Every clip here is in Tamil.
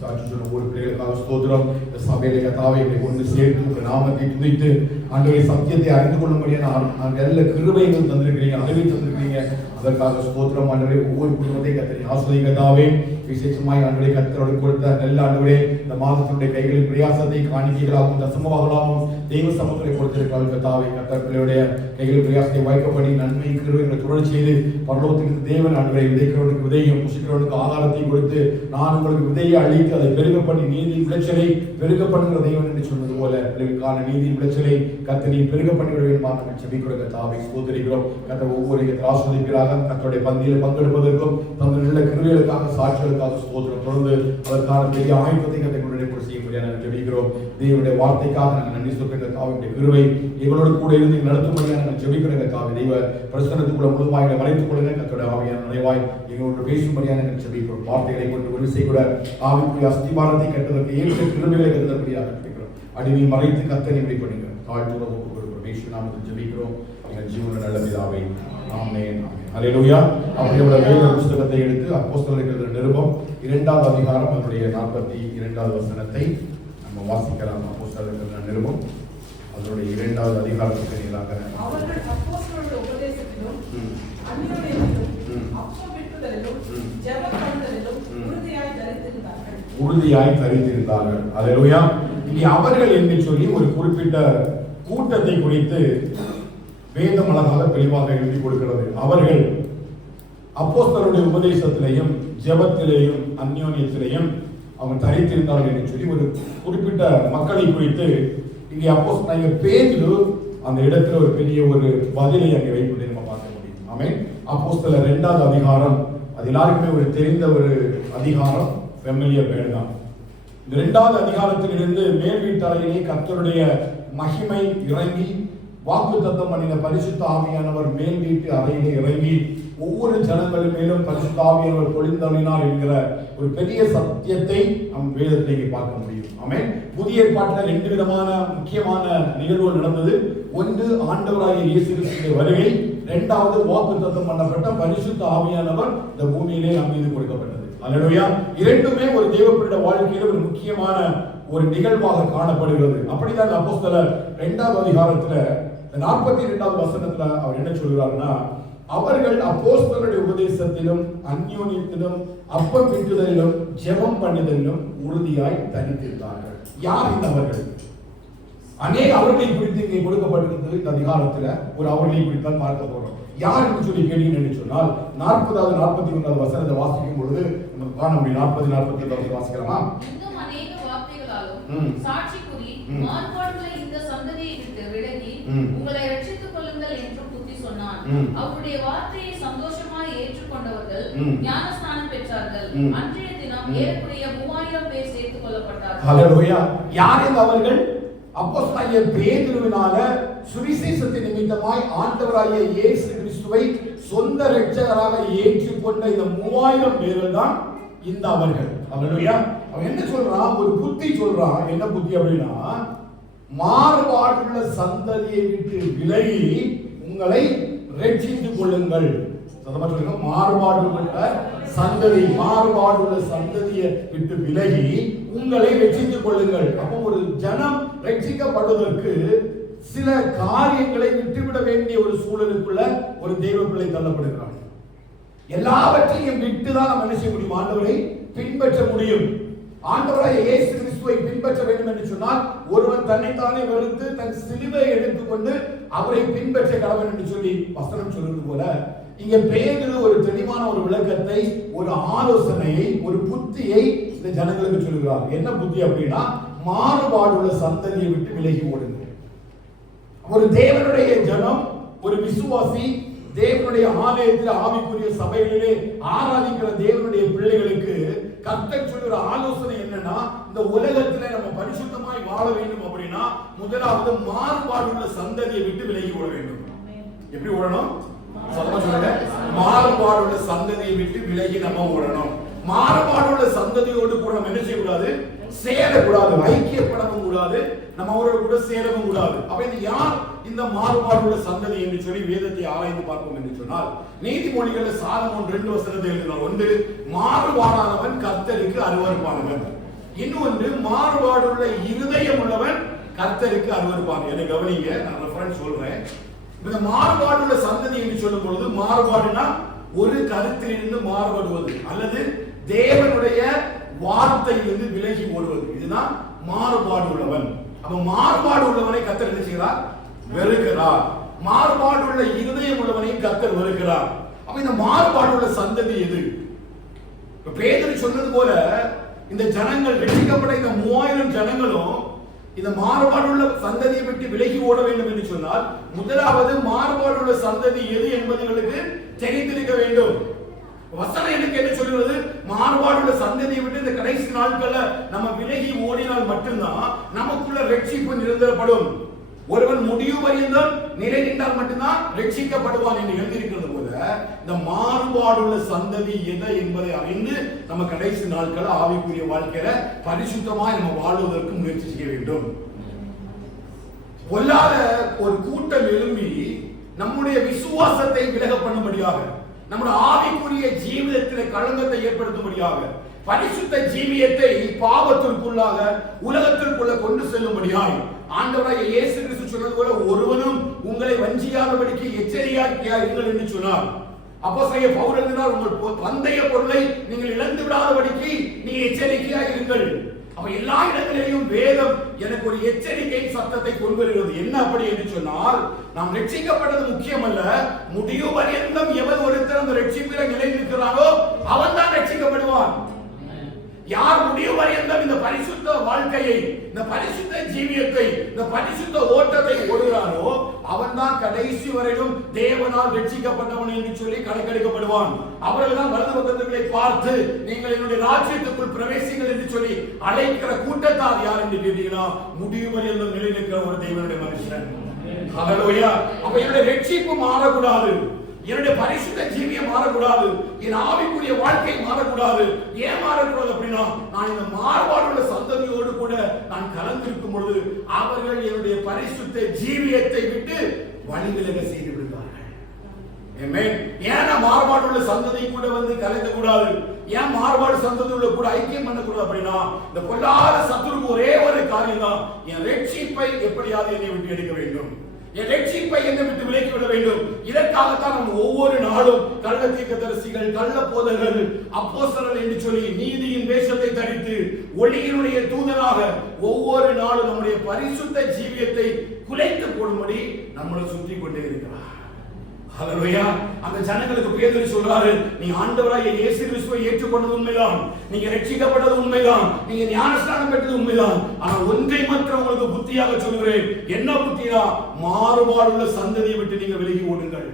சாட்சி சொன்ன ஒரு பிள்ளைகளுக்காக ஸ்தோத்திரம். இந்த சபையில கர்த்தாவே எங்களை கொண்டு சேர்த்து உங்க நாமத்தை துதித்து ஆண்டவரே சத்தியத்தை அறிந்து கொள்ளும்படியான நல்ல கிருபைகள் தந்திருக்கிறீங்க, அறிவை தந்திருக்கிறீங்க. அதற்காக ஸ்தோத்திரம் ஆண்டவரே. ஒவ்வொரு குடும்பத்தை கர்த்தரை ஆசீர்வதிங்க கர்த்தாவே. விசேஷமாய் ஆண்டவரே கர்த்தரோடு கொடுத்த நல்ல ஆண்டவரே இந்த மாதத்தினுடைய கைகளில் பிரயாசத்தை காணிக்கைகளாகவும் தசமபாகங்களாகவும் தெய்வ சமூகத்தை கொடுத்திருக்கிறார்கள் கர்த்தாவே. கர்த்தர் பிள்ளையுடைய கைகளில் பிரயாசத்தை வாய்க்கப்படி நன்மை கிருபைகளை தொடர் செய்து பரலோகத்திற்கு தேவன் ஆண்டவரை விதைக்கிறவனுக்கு விதையும் புசிக்கிறவனுக்கு ஆகாரத்தையும் கொடுத்து நான் உங்களுக்கு விதையை அழித்து அதை பெருக பண்ணி நீதி விளைச்சலை பெருக பண்ணுகிற தெய்வன் என்று சொன்னது போல பிள்ளைகளுக்கான நீதி விளைச்சலை கர்த்தரை பெருக பண்ணிவிட வேண்டும் நாங்கள் ஜெபிக்கிறோம் கர்த்தாவே. ஸ்தோத்திரிக்கிறோம் கர்த்தர் ஒவ்வொரு ஆசீர்வதிப்பீராக. கர்த்தருடைய பந்தியில் பங்கெடுப்பதற்கும் தந்த நல்ல கிருபைகளுக்காக சாட்சிகளுக்காக ஸ்தோத்திரம். தொடர்ந்து அதற்கான பெரிய ஆயுதத்தை கர்த்தர் கொண்டு செய்ய முடியாது நாங்கள் ஜெபிக்கிறோம். தேவனுடைய வார்த்தைக்காக நாங்கள் நன்றி சொல்கிறோம் கர்த்தாவே. கிருபை எங்களோடு கூட இருந்து நடத்தும்படியாக நாங்கள் ஜெபிக்கிறோம் கர்த்தாவே. தெய்வ பிரசன்னத்துக்குள்ள முழுமையாக மறைத்துக் கொள்ளுங்க. கர்த்தருடைய ஆவியான நிறைவாய் எங்களோடு பேசும்படியாக நாங்கள் ஜெபிக்கிறோம். வார்த்தைகளை கொண்டு ஒரு செய்ய ஆவிக்குரிய அஸ்திபாரத்தை கட்டுவதற்கு ஏற்ற கிருபைகளை கருதப்படியாக கேட்கிறோம். அடிமை மறைத்து கர்த்தரை இப்படி பண்ணுங்க. தாழ்த்துள்ள ஒவ்வொரு நாமத்தில் ஜெபிக்கிறோம் எங்கள் ஜீவன நல்ல பிதாவே. ஆமென். ஹல்லேலூயா. அப்படியே வேத புத்தகத்தை எடுத்து அப்போஸ்தலர்கள் நிருபம் 2வது அதிகாரம் அதனுடைய 42வது வசனத்தை நம்ம வாசிக்கலாம். அப்போஸ்தலர்கள் நிருபம் அதனுடைய 2வது அதிகாரத்துக்கு நேராக அவர்கள் அப்போஸ்தலருடைய உபதேசத்திலும் அந்நியோன்யத்திலும் அப்பமிட்டுதலிலும் ஜெபம் பண்ணுதலிலும் உறுதியாய் தரித்திருந்தார்கள். ஹல்லேலூயா. இங்கே அவர்கள் என்று சொல்லி ஒரு குறிப்பிட்ட கூட்டத்தை குறித்து வேதம் அழகாக தெளிவாக எழுதி கொடுக்கிறது. அவர்கள் அப்போஸ்தலருடைய உபதேசத்திலேயும் ஜெபத்திலேயும் அந்நியோன்யத்திலேயும் அவங்க தரித்திருந்தார்கள் என்று சொல்லி ஒரு குறிப்பிட்ட மக்களை குறித்து இங்கே அப்போஸ்தலனாகிய பேதுரு அந்த இடத்துல ஒரு பெரிய ஒரு பதிலை அங்கே வைப்பதை நம்ம பார்க்க முடியும். ஆமென். அப்போஸ்தலர் 2வது அதிகாரம் அது எல்லாருக்குமே ஒரு தெரிந்த ஒரு அதிகாரம், ஃபெமிலியர் வேர்டு தான். இந்த 2வது அதிகாரத்திலிருந்து மேல் வீட்டறையிலே கர்த்தருடைய மகிமை இறங்கி வாக்குத்தத்தம் பண்ணின பரிசுத்த ஆவியானவர் மேல் வீட்டு அறையிலே இறங்கி ஒவ்வொரு ஜனங்கள் மேலும் பரிசுத்த ஆவியானவர் பொழிந்தருளினார் என்கிற ஒரு பெரிய சத்தியத்தை நம் வேதத்திலே பார்க்க முடியும். ஆமென். புதிய ஏற்பாட்டில் 2 விதமான முக்கியமான நிகழ்வுகள் நடந்தது. ஒன்று ஆண்டவராகிய இயேசு கிறிஸ்துவின் வருகை, 2வது வாக்குத்தத்தம் பண்ணப்பட்ட பரிசுத்த ஆவியானவர் இந்த பூமியிலே நம் மீது கொடுக்கப்பட்டது. ஹல்லேலூயா. இரண்டுமே ஒரு தேவனுடைய வாழ்க்கையில ஒரு முக்கியமான ஒரு நிகழ்வாக காணப்படுகிறது. அப்படிதான் அப்போஸ்தலர் 2வது அதிகாரத்துல 42வது வசனத்துல அவர் என்ன சொல்கிறார்னா, அவர்கள் அப்போஸ்தலருடைய உபதேசத்திலும் அந்நியோன்யத்திலும் அப்பம் பிட்டுதலிலும் ஜெபம் பண்ணுதலிலும் உறுதியாய் தரித்திருந்தார்கள். யார் இந்த அவர்கள்? அநேக அவர்களை குறித்து இங்கே கொடுக்கப்பட்டிருந்தது. இந்த அதிகாரத்துல ஒரு அவர்களை குறித்தான் பார்க்க போறோம். யார் என்று சொல்லி கேட்டீங்கன்னு சொன்னால் 40வது 41வது வசனத்தை வாசிக்கும் பொழுது நமக்கு காண முடியும். 40 42 வாசிக்கலாமா? இன்னும் அநேக வார்த்தைகளாலும் சாட்சி கூறி மார்பாடுகளை இந்த சந்ததியை விட்டு விலகி உங்களை ரட்சித்துக் கொள்ளுங்கள் என்று புத்தி சொன்னான். அவருடைய வார்த்தையை சந்தோஷமாய் ஏற்றுக்கொண்டவர்கள் ஞானஸ்நானம் பெற்றார்கள். அன்றைய தினம் ஏறக்குறைய 3000 பேர் சேர்த்துக் கொள்ளப்பட்டார்கள். ஹல்லேலூயா. யார் இந்த அவர்கள்? அப்போஸ்தலனாகிய பேதுருவினால சுவிசேஷத்தின் நிமித்தமாய் ஆண்டவராகிய இயேசு கிறிஸ்துவை சொந்த இரட்சகராக ஏற்றுக்கொண்ட இந்த 3000 பேர்கள் தான் இந்த அவர்கள். ஹல்லேலூயா. அவன் என்ன சொல்றான்? ஒரு புத்தி சொல்றான். என்ன புத்தி அப்படின்னா, மாறுபாடுள்ள சந்ததியை விட்டு விலகி உங்களை ரட்சித்துக் கொள்ளுங்கள். சத்தமா சொல்லுங்க. மாறுபாடுள்ள சந்ததியை விட்டு விலகி உங்களை ரட்சித்துக் கொள்ளுங்கள். அப்போ ஒரு ஜனம் ரட்சிக்கப்படுவதற்கு சில காரியங்களை விட்டுவிட வேண்டிய ஒரு சூழலுக்குள்ள ஒரு தெய்வ பிள்ளை தள்ளப்படுகிறார். எல்லாவற்றையும் விட்டுதான் நம்ம என்ன செய்ய முடியும்? ஆண்டவரை பின்பற்ற முடியும். ஆண்டவராகிய இயேசு கிறிஸ்துவை பின்பற்ற வேண்டும் என்று சொன்னால் ஒருவன் தன்னைத்தானே வெறுத்து தன் சிலுவையை எடுத்துக்கொண்டு அவரை பின்பற்ற கடவன் என்று சொல்லி வசனம் சொல்வது போல இங்க பேதுரு ஒரு தெளிவான ஒரு விளக்கத்தை, ஒரு ஆலோசனையை, ஒரு புத்தியை இந்த ஜனங்களுக்கு சொல்கிறார். என்ன புத்தி அப்படின்னா, மாறுபாடுள்ள சந்ததியை விட்டு விலகி ஓடுங்க. ஒரு தேவனுடைய ஜனம், ஒரு விசுவாசி தேவனுடைய ஆலயத்தில் ஆவிக்குரிய சபைகளிலே ஆராதிக்கிற தேவனுடைய பிள்ளைகளுக்கு கர்த்தர் சொல்லுற ஆலோசனை என்னன்னா, இந்த உலகத்திலே நம்ம பரிசுத்தமாய் வாழ வேண்டும் அப்படின்னா முதலாவது மாறுபாடுள்ள சந்ததியை விட்டு விலகி ஓட வேண்டும். எப்படி ஓடணும்? மாறுபாடுள்ள சந்ததியை விட்டு விலகி நம்ம ஓடணும். மாறுபாடுள்ள சந்ததியோடு கூட நம்ம என்ன செய்யக்கூடாது? சேரக்கூடாது, ஐக்கியப்படவும் கூடாது, நம்ம அவரோட கூட சேரவும் கூடாது. அப்ப இது யார் இந்த மாறுபாடுள்ள சந்ததி என்று சொல்லி வேதத்தை ஆராய்ந்து பார்ப்போம் என்று சொன்னால், நீதிமொழிகள் சாலமோன் 2 வசனத்தை எழுதினார். ஒன்று, மாறுபாடானவன் கர்த்தருக்கு அருவருப்பானவன். இன்னொன்று, மாறுபாடுள்ள இருதயம் உள்ளவன் கர்த்தருக்கு அருவருப்பான். என்னை கவனிங்க, நான் ரெஃபரன்ஸ் சொல்றேன். இந்த மாறுபாடுள்ள சந்ததி என்று சொல்லும் பொழுது, மாறுபாடுனா ஒரு கருத்திலிருந்து மாறுபடுவது அல்லது தேவனுடைய வார்த்தையிலிருந்து விலகி ஓடுவது, இதுதான் மாறுபாடு உள்ளவன். அப்ப மாறுபாடு உள்ளவனை கர்த்தர் என்ன செய்கிறார்? வெறுக்கிறார். மாறுபாடு உள்ள இருதயம் உள்ளவனையும் கர்த்தர் வெறுக்கிறார். அப்ப இந்த மாறுபாடு உள்ள சந்ததி எது? பேதுரு சொன்னது போல இந்த ஜனங்கள், ரட்சிக்கப்பட்ட இந்த 3000 ஜனங்களும் இந்த மாறுபாடுள்ள சந்ததியை விட்டு விலகி ஓட வேண்டும் என்று சொன்னால், முதலாவது மாறுபாடுள்ள சந்ததி எது என்பதுகளுக்கு தெரிந்திருக்க வேண்டும். வசனம் எனக்கு என்ன சொல்கிறது? மாறுபாடுள்ள சந்ததியை விட்டு இந்த கடைசி நாட்கள்ல நம்ம விலகி ஓடினால் மட்டும்தான் நமக்குள்ள ரட்சிப்பு நிரந்தரப்படும். ஒருவன் முடிவு பரியந்தம் நிலை நின்றால் மட்டும்தான் ரட்சிக்கப்படுவான் என்று எழுதியிருக்கிறது போல, இந்த மாறுபாடுள்ள சந்ததி எதை என்பதை அறிந்து நம்ம கடைசி நாட்கள் ஆவிக்குரிய வாழ்க்கையில பரிசுத்தமாய் நம்ம வாழ்வதற்கு முயற்சி செய்ய வேண்டும். பொல்லாத ஒரு கூட்டம் எழும்பி நம்முடைய விசுவாசத்தை விலக பண்ணும்படியாக, நம்முடைய ஆவிக்குரிய ஜீவிதத்தில் களங்கத்தை ஏற்படுத்தும்படியாக, பரிசுத்த ஜீவியத்தை பாவத்திற்குள்ளாக உலகத்திற்குள்ள கொண்டு செல்லும்படியாய் ஆண்டவராகிய இயேசு கிறிஸ்து சொன்னது போல, ஒருவனும் உங்களை வஞ்சியாதபடிக்கு எச்சரிக்கையா இருங்கள் என்று சொன்னார். அப்போஸ்தலனாகிய பவுல் எழுதினார், உங்கள் பந்தய பொருளை நீங்கள் இழந்து விடாதபடிக்கு நீ எச்சரிக்கையா இருங்கள். அப்ப எல்லா இடங்களிலும் வேதம் எனக்கு ஒரு எச்சரிக்கை சத்தத்தை கொண்டு வருகிறது. என்ன அப்படி என்று சொன்னால், நாம் ரட்சிக்கப்பட்டது முக்கியமல்ல, முடிவு பரியந்தம் எவன் ஒருத்தர் அந்த ரட்சிப்பில நிலை நிற்கிறானோ அவன் தான் ரட்சிக்கப்படுவான். யார் முடிவு பரியந்தம் இந்த பரிசுத்த வாழ்க்கையை, இந்த பரிசுத்த ஜீவியத்தை, இந்த பரிசுத்த ஓட்டத்தை ஓடுகிறானோ அவன் தான் கடைசி வரையிலும் தேவனால் ரட்சிக்கப்பட்டவன் என்று சொல்லி கணக்கெடுக்கப்படுவான். அவர்கள் தான் வலது பக்கத்துகளை பார்த்து நீங்கள் என்னுடைய ராஜ்யத்துக்குள் பிரவேசிங்கள் என்று சொல்லி அழைக்கிற கூட்டத்தார் யார் என்று கேட்டீங்கன்னா, முடிவு பரியந்தம் நிலை நிற்கிற ஒரு தேவனுடைய மனுஷன். ஹல்லேலூயா. அப்ப என்னுடைய ரட்சிப்பு மாறக்கூடாது, என்னுடைய பரிசுத்த ஜீவியம் மாறக்கூடாது, என் ஆவிக்குரிய வாழ்க்கை மாறக்கூடாது. ஏன் மாறக்கூடாது அப்படின்னா, நான் இந்த மாறுபாடுள்ள சந்ததியோடு கூட நான் கலந்திருக்கும் பொழுது அவர்கள் என்னுடைய பரிசுத்த ஜீவியத்தை விட்டு வழிவிலக செய்து விடுவார்கள். ஏன் மாறுபாடுள்ள சந்ததி கூட வந்து கலக்க கூடாது? ஏன் மாறுபாடு சந்ததியோட கூட ஐக்கியம் பண்ணக்கூடாது அப்படின்னா, இந்த பொல்லாத சத்துருக்கு ஒரே ஒரு காரியம் தான், என் ரட்சிப்பை எப்படியாவது என்னை விட்டு எடுக்க வேண்டும், என் ரட்சிப்பை என்னை விட்டு விலக்கி விட வேண்டும். இதற்காகத்தான் நம்ம ஒவ்வொரு நாளும் கள்ள தீர்க்கதரிசிகள், கள்ள போதகர்கள், அப்போஸ்தலர்கள் என்று சொல்லி நீதியின் வேஷத்தை தரித்து ஒளியினுடைய தூதனாக ஒவ்வொரு நாளும் நம்முடைய பரிசுத்த ஜீவியத்தை குலைத்து போடும்படி நம்மளை சுற்றி கொண்டே இருக்கிறார். ஹல்லேலூயா. அந்த ஜனங்களுக்கு பேதுரு சொல்றாரு, நீ ஆண்டவராகிய இயேசு கிறிஸ்துவை ஏற்றுக்கொண்டது உண்மைதான், நீங்க ரட்சிக்கப்பட்டது உண்மைதான், நீங்க ஞானஸ்நானம் பெற்றது உண்மைதான். ஆனா ஒன்றை மாத்திரம் உங்களுக்கு புத்தியாக சொல்கிறேன். என்ன புத்தியா? மாறுபாடுள்ள சந்ததியை விட்டு நீங்க விலகி ஓடுங்கள்.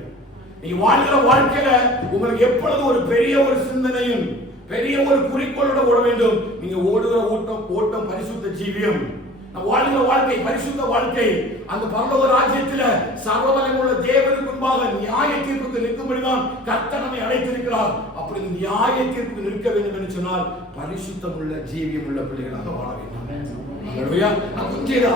நீங்க வாழ்கிற வாழ்க்கையில உங்களுக்கு எப்பொழுதும் ஒரு பெரிய ஒரு சிந்தனையும் பெரிய ஒரு குறிக்கோளோட ஓட வேண்டும். நீங்க ஓடுகிற ஓட்டம் பரிசுத்த ஜீவியம், வாழ்கிற வாழ்க்கை பரிசுத்த வாழ்க்கை. அந்த பரலோக ராஜ்யத்தில் சர்வவல்லமையுள்ள தேவனுக்கு முன்பாக நியாய தீர்ப்புக்கு நிற்கும்படிதான் கர்த்தர் நம்மை அழைத்திருக்கிறார். அப்படி நியாய தீர்ப்புக்கு நிற்க வேண்டும் என்று சொன்னால் பரிசுத்தம் உள்ள ஜீவியம் உள்ள பிள்ளைகளாக வாழ வேண்டும்.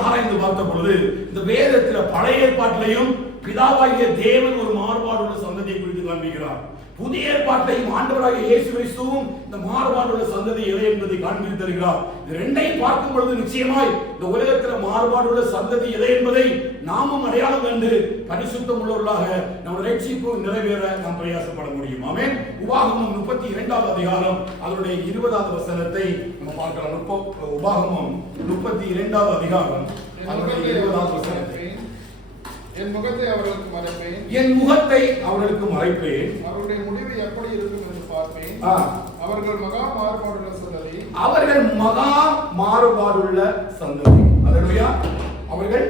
ஆராய்ந்து பார்த்த பொழுது இந்த வேதத்தில் பழைய ஏற்பாட்டிலையும் பிதாவாகிய தேவன் ஒரு மாறுபாடுள்ள சந்ததியை குறித்து காண்பிக்கிறார். புதிய ஏற்பாட்டையும் ஆண்டவராகிய இயேசு கிறிஸ்துவும் இந்த மாறுபாடுள்ள சந்ததி எதை என்பதை காண்பித்து தருகிறார். இது ரெண்டையும் பார்க்கும் பொழுது நிச்சயமாய் இந்த உலகத்தில் மாறுபாடுள்ள சந்ததி எதை என்பதை நாமும் அடையாளம் கண்டு பரிசுத்தம் உள்ளவர்களாக நம்முடைய ரட்சிப்பு நிறைவேற நாம் பிரயாசப்பட முடியும். ஆமென். உபாகமம் 32வது அதிகாரம் அதனுடைய 20வது வசனத்தை நம்ம பார்க்கலாம். உபாகமம் 32வது அதிகாரம் அதனுடைய 20வது வசனத்தை, என் முகத்தை அவர்களுக்கு மறைப்பேன், என் முகத்தை அவர்களுக்கு மறைப்பேன், அவருடைய முடிவு எப்படி இருக்கும் என்று பார்ப்பேன். அவர்கள் மகா மாறுபாடுள்ள சந்ததி, அவர்கள் மகா மாறுபாடுள்ள சந்ததி. அல்லேலூயா. அவர்கள்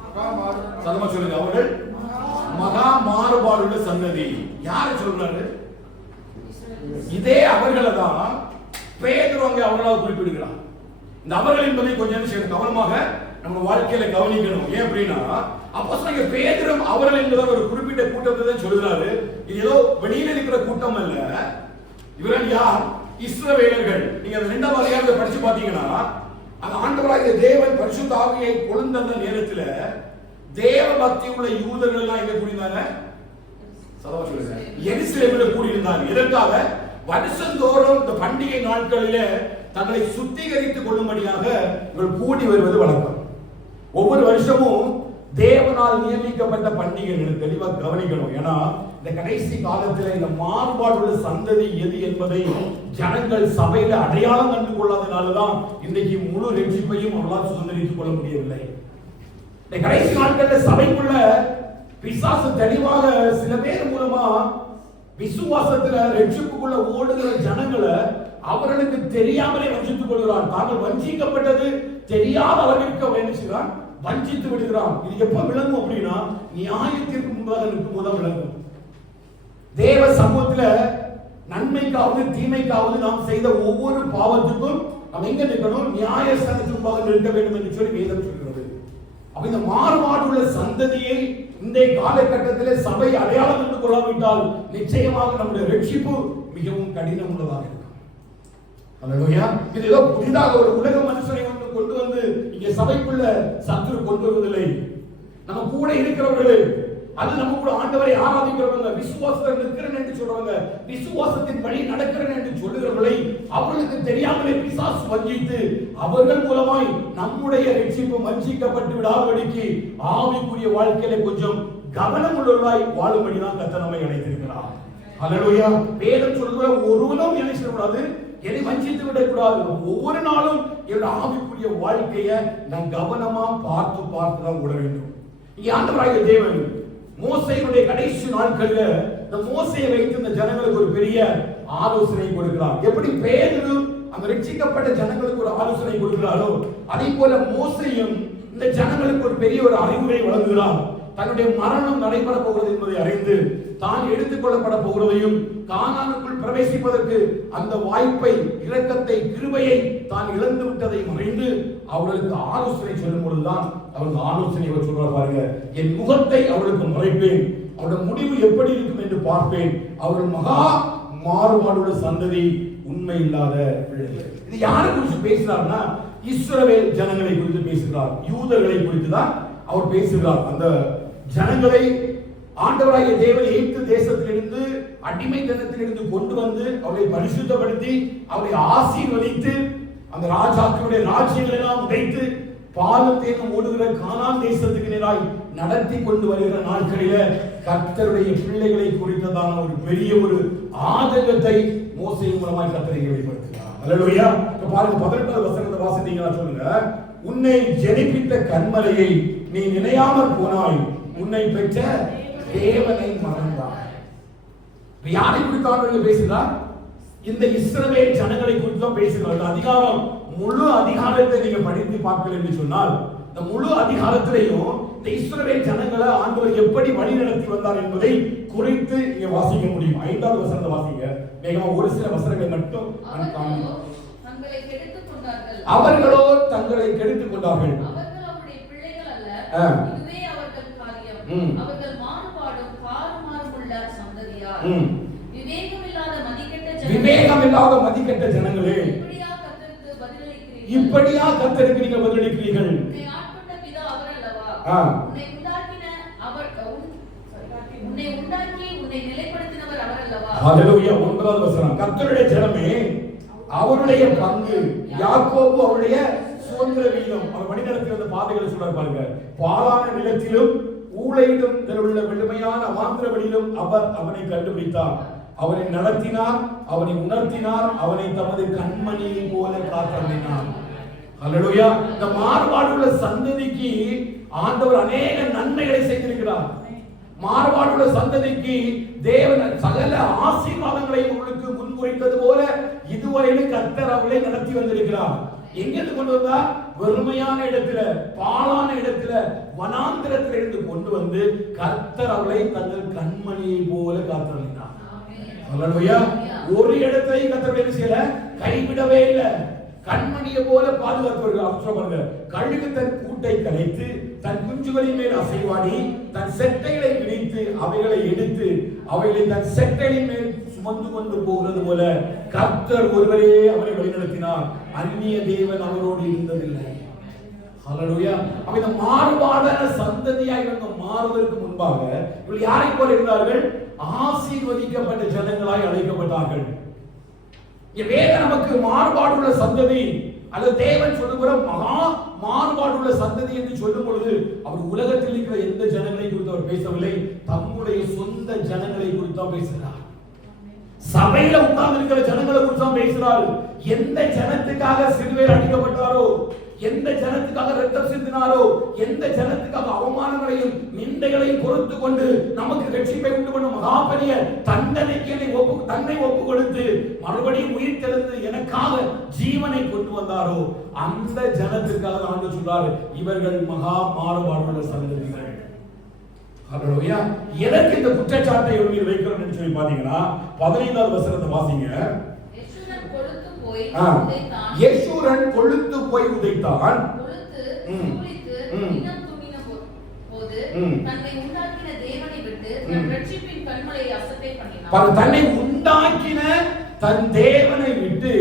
மகா மாறுபாடு, சத்தமா சொல்லுங்க, அவர்கள் மகா மாறுபாடுள்ள சந்ததி. யாரை சொல்றாரு? இதே அவர்களை தான் பேதுரு அங்கே அவர்களாக குறிப்பிடுகிறார். இந்த அவர்கள் என்பதை கொஞ்சம் கவனமாக நம்ம வாழ்க்கையில கவனிக்கணும். ஏன் அப்படின்னா, அப்போஸ்தலனாகிய பேதுரு அவர்கள் என்பவர் ஒரு குறிப்பிட்ட கூட்டத்தை தான் சொல்கிறாரு. இது ஏதோ வெளியில இருக்கிற கூட்டம் அல்ல. இவர்கள் யார்? இஸ்ரவேலர்கள். நீங்க அந்த 2வது அதிகாரத்தை படிச்சு பாத்தீங்கன்னா, அந்த ஆண்டவராகிய தேவன் பரிசுத்த ஆவியை பொழிந்த நேரத்தில் தேவ பக்தி உள்ள யூதர்கள் எல்லாம் எங்க கூடினாங்க? எருசலேமில் கூடியிருந்தாங்க. எதற்காக? வருஷந்தோறும் இந்த பண்டிகை நாட்களிலே தங்களை சுத்திகரித்துக் கொள்ளும்படியாக இவர்கள் கூடி வருவது வழக்கம். ஒவ்வொரு வருஷமும் தேவனால் நியமிக்கப்பட்ட பண்டிகைகள் தெளிவாக கவனிக்கணும். ஏன்னா இந்த கடைசி காலத்தில் இந்த மாறுபாடுள்ள சந்ததி எது என்பதை ஜனங்கள் சபையில அடையாளம் கண்டு கொள்ளாதனாலதான் இன்றைக்கு முழு ரட்சிப்பையும் அவர்களால் சுதந்திரித்துக் கொள்ள முடியவில்லை. இந்த கடைசி நாட்களில் சபைக்குள்ள பிசாசு தெளிவாக சில பேர் மூலமா விசுவாசத்துல ரட்சிப்புக்குள்ள ஓடுகிற ஜனங்களை அவர்களுக்கு தெரியாமலே வஞ்சித்துக் கொள்கிறான். தாங்கள் வஞ்சிக்கப்பட்டது தெரியாத அளவிற்கு என்ன செய்கிறான்? வஞ்சித்து விடுகிறான். இது எப்ப விளங்கும் அப்படின்னா நியாயத்திற்கு முன்பாக நிற்கும் போது விளங்கும். தேவ சமூகத்துல நன்மைக்காவது தீமைக்காவது நாம் செய்த ஒவ்வொரு பாவத்துக்கும் நாம் எங்க நிற்கணும்? நியாயஸ்தானத்துக்கு முன்பாக நிற்க வேண்டும் என்று சொல்லி வேதம் சொல்கிறது. அப்ப இந்த மாறுபாடு உள்ள சந்ததியை இந்த காலகட்டத்தில் சபை அடையாளம் கண்டு கொள்ளாவிட்டால் நிச்சயமாக நம்முடைய ரட்சிப்பு மிகவும் கடினம் உள்ளதாக இருக்கும். அல்லேலூயா. இது ஏதோ புதிதாக ஒரு உலக மனுஷனை கொண்டு வந்து இங்க சபைக்குள்ள சத்துரு கொண்டு வருவதில்லை. நம்ம கூட இருக்கிறவர்களே, அது நம்ம கூட ஆண்டவரை ஆராதிக்கிறவங்க, விசுவாசத்தில் நிற்கிறேன் என்று சொல்றவங்க, விசுவாசத்தின் வழி நடக்கிறேன் என்று சொல்லுகிறவர்களை அவர்களுக்கு தெரியாமலே பிசாசு வஞ்சித்து அவர்கள் மூலமாய் நம்முடைய ரட்சிப்பு வஞ்சிக்கப்பட்டு விடாதபடிக்கு ஆவிக்குரிய வாழ்க்கையில கொஞ்சம் கவனம் உள்ளவர்களாய் வாழும்படிதான் கர்த்தர் நம்மை அழைத்திருக்கிறார். அல்லேலூயா. வேதம் சொல்லுகிற ஒருவனும் என்ன செய்யக்கூடாது? எதை வஞ்சித்து விடக்கூடாது. ஒவ்வொரு நாளும் என்னோட ஆவிக்குரிய வாழ்க்கையை நான் கவனமா பார்த்து தான் விட வேண்டும். இங்கே ஆண்டவராகிய தேவன் மோசேயுடைய கடைசி நாட்கள்ல இந்த மோசேயை வைத்து இந்த ஜனங்களுக்கு ஒரு பெரிய ஆலோசனை கொடுக்கிறார். எப்படி பேதுரு அந்த ரட்சிக்கப்பட்ட ஜனங்களுக்கு ஒரு ஆலோசனை கொடுக்கிறாரோ அதே போல மோசேயும் இந்த ஜனங்களுக்கு ஒரு பெரிய ஒரு அறிவுரை வழங்குகிறார். தன்னுடைய மரணம் நடைபெற போகிறது என்பதை அறிந்து தான் எடுத்துக் கொள்ளப்பட போகிறதையும் கானானுக்குள் பிரவேசிப்பதற்கு அந்த வாய்ப்பை, இரக்கத்தை, கிருபையை தான் இழந்து விட்டதை அறிந்து அவர்களுக்கு ஆலோசனை சொல்லும் பொழுதுதான் அவர்கள் ஆலோசனை சொல்றார். பாருங்க, என் முகத்தை அவர்களுக்கு மறைப்பேன், அவருடைய முடிவு எப்படி இருக்கும் என்று பார்ப்பேன். அவர்கள் மகா மாறுபாடுள்ள சந்ததி, உண்மை இல்லாத பிள்ளைகள். இது யாரை குறித்து பேசுறாருன்னா இஸ்ரவேல் ஜனங்களை குறித்து பேசுகிறார். யூதர்களை குறித்து தான் அவர் பேசுகிறார். அந்த ஜனங்களை ஆண்டவராகிய தேவன் எகிப்து தேசத்திலிருந்து அடிமைத்தனத்திலிருந்து கொண்டு வந்து அவரை பரிசுத்தப்படுத்தி அவரை ஆசீர்வதித்து அந்த ராஜாக்களுடைய ராஜ்யங்களை எல்லாம் உடைத்து பாலும் தேனும் ஓடுகிற கானான் தேசத்துக்கு நேராய் நடத்தி கொண்டு வருகிற நாட்களில கர்த்தருடைய பிள்ளைகளை குறித்ததான ஒரு பெரிய ஒரு ஆதங்கத்தை மோசே மூலமாய் கர்த்தரை வெளிப்படுத்துகிறார். அல்லேலூயா. பாருங்க, 18வது வசனத்தை வாசித்தீங்கன்னா சொல்லுங்க, உன்னை ஜெனிப்பித்த கன்மலையை நீ நினையாமல் போனாய், உன்னை பெற்ற தேவனை மறந்தாய். யாரை குறித்து பேசுகிறார்? இந்த இஸ்ரவேல் ஜனங்களை குறித்து தான் பேசுகிறார். அதிகாரம், முழு அதிகாரத்தை நீங்க படித்து பார்க்கல என்று சொன்னால் இந்த முழு அதிகாரத்திலையும் இந்த இஸ்ரவேல் ஜனங்களை ஆண்டவர் எப்படி வழி நடத்தி வந்தார் என்பதை குறித்து நீங்க வாசிக்க முடியும். 5வது வசனத்தை வாசிங்க. வேகமா ஒரு சில வசனங்களை மட்டும் அவர்களோ தங்களை கெடுத்துக் கொண்டார்கள். அவர்கள் அவருடைய பிள்ளைகள் அல்ல, இதுவே அவர்கள் காரியம். அவர்கள் மாறுபாடும் தாறுமாறுமுள்ள சந்ததியார். விவேகமில்லாத மதிக்கெட்ட ஜனங்களே, இப்படியா கர்த்தருக்கு நீங்கள் பதிலளிக்கிறீர்கள்? உன்னை ஆட்கொண்ட பிதா அவர் அல்லவா? உன்னை உண்டாக்கி உன்னை நிலைப்படுத்தினவர் அவர் அல்லவா? ஹல்லேலூயா. 9வது வசனம், கர்த்தருடைய ஜனமே அவருடைய பங்கு, யாக்கோபு அவருடைய சுதந்திர வீதம். அவர் வழிநடத்தி வந்த பாதைகளை சொல்றார் பாருங்க. பாலான நிலத்திலும் ஊழையிலும் உள்ள வெளுமையான அவாந்திரவெளியிலும் அவர் அவனை கண்டுபிடித்தார், அவனை நடத்தினார், அவனை உணர்த்தினார், அவனை தமது கண்மணியை போல காத்தருளினார். அல்லேலூயா. இந்த மாறுபாடுள்ள சந்ததிக்கு ஆண்டவர் அநேக நன்மைகளை செய்திருக்கிறார். மாறுபாடுள்ள சந்ததிக்கு தேவன் சகல ஆசீர்வாதங்களை உங்களுக்கு முன்குறித்தது போல இதுவரையிலும் கர்த்தர் அவளை நடத்தி வந்திருக்கிறார். எங்கிருந்து கொண்டு வந்தா? வெறுமையான இடத்துல, பாழான இடத்துல, வனாந்திரத்தில் இருந்து கொண்டு வந்து கர்த்தர் அவளை தங்கள் கண்மணியை போல காத்தருளினார். அல்லேலூயா. ஒரு இடத்தை கர்த்தர் என்ன செய்யல? கைவிடவே இல்லை. கண்மணியை போல பாதுகாத்தவர்கள். கழுகு தன் கூட்டை கலைத்து தன் குஞ்சுகளின் மேல் அசைவாடி தன் செட்டைகளை விரித்து அவைகளை எடுத்து அவைகளை தன் செட்டைகளின் மேல் சுமந்து கொண்டு போகிறது போல கர்த்தர் ஒருவரே அவரை வழிநடத்தினார். அந்நிய தேவன் அவரோடு இருந்ததில்லை. ஹalleluya. அப்ப இந்த மாறுபாடான சந்ததியாய் இவங்க மாறுவதற்கு முன்பாக இவர்கள் யாரை போல இருந்தார்கள்? ஆசீர்வதிக்கப்பட்ட ஜனங்களாய் அழைக்கப்பட்டார்கள். வேதம் நமக்கு மாறுபாடுள்ள சந்ததி அல்லது தேவன் சொல்லுகிற மகா மாறுபாடுள்ள சந்ததி என்று சொல்லும் பொழுது அவர் உலகத்தில் இருக்கிற எந்த ஜனங்களை குறித்து அவர் பேசவில்லை, தம்முடைய சொந்த ஜனங்களை குறித்து தான் பேசுகிறார். சபையில உட்கார்ந்து இருக்கிற ஜனங்களை குறித்து தான் பேசுறாரு. எந்த ஜனத்துக்காக சிலுவையில் அடிக்கப்பட்டாரோ, எந்த ஜனத்துக்காக ரத்தம் சிந்தினாரோ, எந்த ஜனத்துக்காக அவமானங்களையும் நிந்தைகளையும் பொறுத்து கொண்டு நமக்கு ரட்சிப்பை உண்டு பண்ணும் மகாபெரிய தண்டனைக்கு தன்னை ஒப்பு கொடுத்து மறுபடியும் உயிர் தெழுந்து எனக்காக ஜீவனை கொண்டு வந்தாரோ அந்த ஜனத்திற்காக ஆண்டு சொல்றாரு, இவர்கள் மகா மாறுபாடுள்ள சந்ததிகள். ஹalleluya. எதற்கு இந்த குற்றச்சாட்டை இவங்க வைக்கிறோம் என்று சொல்லி பாத்தீங்கன்னா 15வது வசனத்தை வாசிங்க. யெஷூரன் கொழுத்து போய் உதைத்தான். யெஷூரன் கொழுத்து போய் உதைத்தான். கொழுத்து சூளித்து இனம் துணின போது தன்னை உண்டாக்கின தேவனை விட்டு தன் ரட்சிப்பின் கண்மலையை அசட்டை பண்ணினான். தன்னை உண்டாக்கின தன் தேவனை விட்டு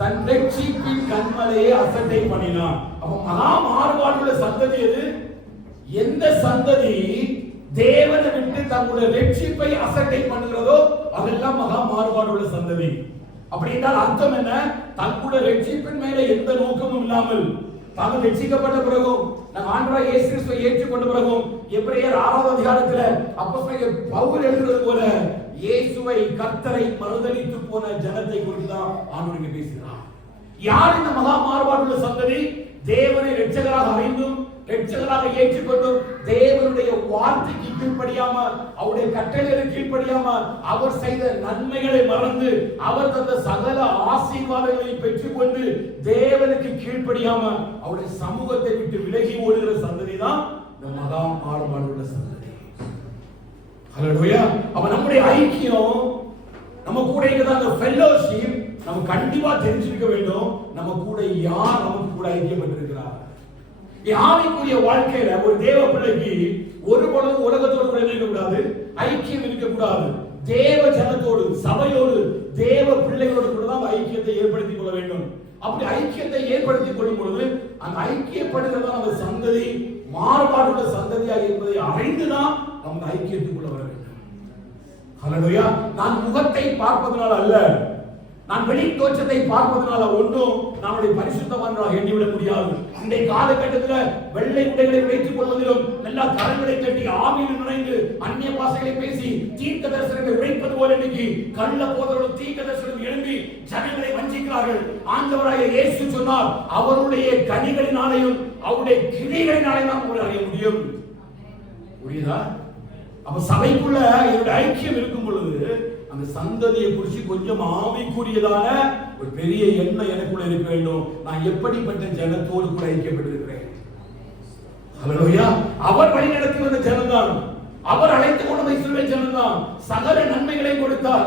தன் ரட்சிப்பின் கண்மலையை அசட்டை பண்ணினான். அப்ப மகா மாறுபாடுள்ள சந்ததி எது? எந்த சந்ததி தேவனை விட்டு தன்னுடைய ரட்சிப்பை அசட்டை பண்ணுகிறதோ அதெல்லாம் மகா மாறுபாடுள்ள சந்ததி. அப்படி என்றால் அர்த்தம் என்ன? தன்னுடைய ரட்சிப்பின் மேல எந்த நோக்கமும் இல்லாமல் தாங்கள் ரட்சிக்கப்பட்ட பிறகும் ஆண்டவராகிய இயேசு கிறிஸ்துவை ஏற்றுக்கொண்ட பிறகும் எபிரேயர் 6வது அதிகாரத்துல அப்போஸ்தலர் பவுல் எழுதுவது போல இயேசுவை கர்த்தரை மறுதலித்து போன ஜனத்தை குறித்து தான் ஆண்டவர் பேசுகிறார். யார் இந்த மகா மாறுபாடுள்ள சந்ததி? தேவனை இரட்சகராக அறிந்தும் இரட்சகராக ஏற்றுக்கொண்டும் தேவனுடைய வார்த்தைக்கு கீழ்ப்படியாம, அவருடைய கட்டளைகளுக்கு கீழ்ப்படியாம, அவர் செய்த நன்மைகளை மறந்து அவர் தந்த சகல ஆசீர்வாதங்களை பெற்றுக்கொண்டு தேவனுக்கு கீழ்ப்படியாம அவருடைய சமூகத்தை விட்டு விலகி ஓடுகிற சந்ததி தான் இந்த மகா மாறுபாடுள்ள சந்ததி. ஹalleluya. அப்ப நம்முடைய ஐக்கியம் நம்ம கூட இருக்கிற அந்த ஃபெல்லோஷிப் நம்ம கண்டிப்பா தெரிஞ்சிருக்க வேண்டும். நம்ம கூட யார் நமக்கு கூட ஐக்கியப்பட்டிருக்கிறார்? ஆவிக்குரிய வாழ்க்கையில ஒரு தேவ பிள்ளைக்கு ஒரு பொழுதும் உலகத்தோடு கூட இருக்க கூடாது, ஐக்கியம் இருக்க கூடாது. தேவ ஜனத்தோடு, சபையோடு, தேவ பிள்ளைகளோடு கூட தான் ஐக்கியத்தை ஏற்படுத்திக் கொள்ள வேண்டும். அப்படி ஐக்கியத்தை ஏற்படுத்திக் கொள்ளும் பொழுது அந்த ஐக்கியப்படுகிறதா நம்ம சந்ததி மாறுபாடுள்ள சந்ததியா என்பதை அறிந்துதான் நம்ம ஐக்கியத்துக்குள்ள வர வேண்டும். ஹalleluya. நான் முகத்தை பார்ப்பதனால அல்ல, நான் வெளி தோற்றத்தை பார்ப்பதனால ஒன்றும் நம்முடைய பரிசுத்தவான்களாக எண்ணிவிட முடியாது. இந்த காலகட்டத்தில் வெள்ளை உடைகளை வைத்துக் கொள்வதிலும் நல்லா கரங்களை கட்டி ஆவியில் நுழைந்து அந்நிய பாஷைகளை பேசி தீர்க்க தரிசனங்களை உரைப்பது போல இன்னைக்கு கள்ள போதர்களும் தீர்க்க தரிசனம் எழும்பி ஜனங்களை வஞ்சிக்கிறார்கள். ஆண்டவராகிய இயேசு சொன்னார், அவருடைய கனிகளினாலேயும் அவருடைய கிரியைகளினாலேயும் நாம் உங்களை அறிய முடியும். புரியுதா? அப்ப சபைக்குள்ள என்னுடைய ஐக்கியம் இருக்கும் பொழுது அந்த சந்ததியை குறித்து கொஞ்சம் ஆவிக்குரியதான ஒரு பெரிய எண்ணம் எனக்குள்ள இருக்க வேண்டும். நான் எப்படிப்பட்ட ஜனத்தோடு கூட ஐக்கியப்பட்டிருக்கிறேன். ஹalleluya. அவர் வழி நடத்தி வந்த ஜனம்தான், அவர் அழைத்து கொண்டு வந்த இஸ்ரவேல் ஜனம்தான். சகல நன்மைகளை கொடுத்தார்,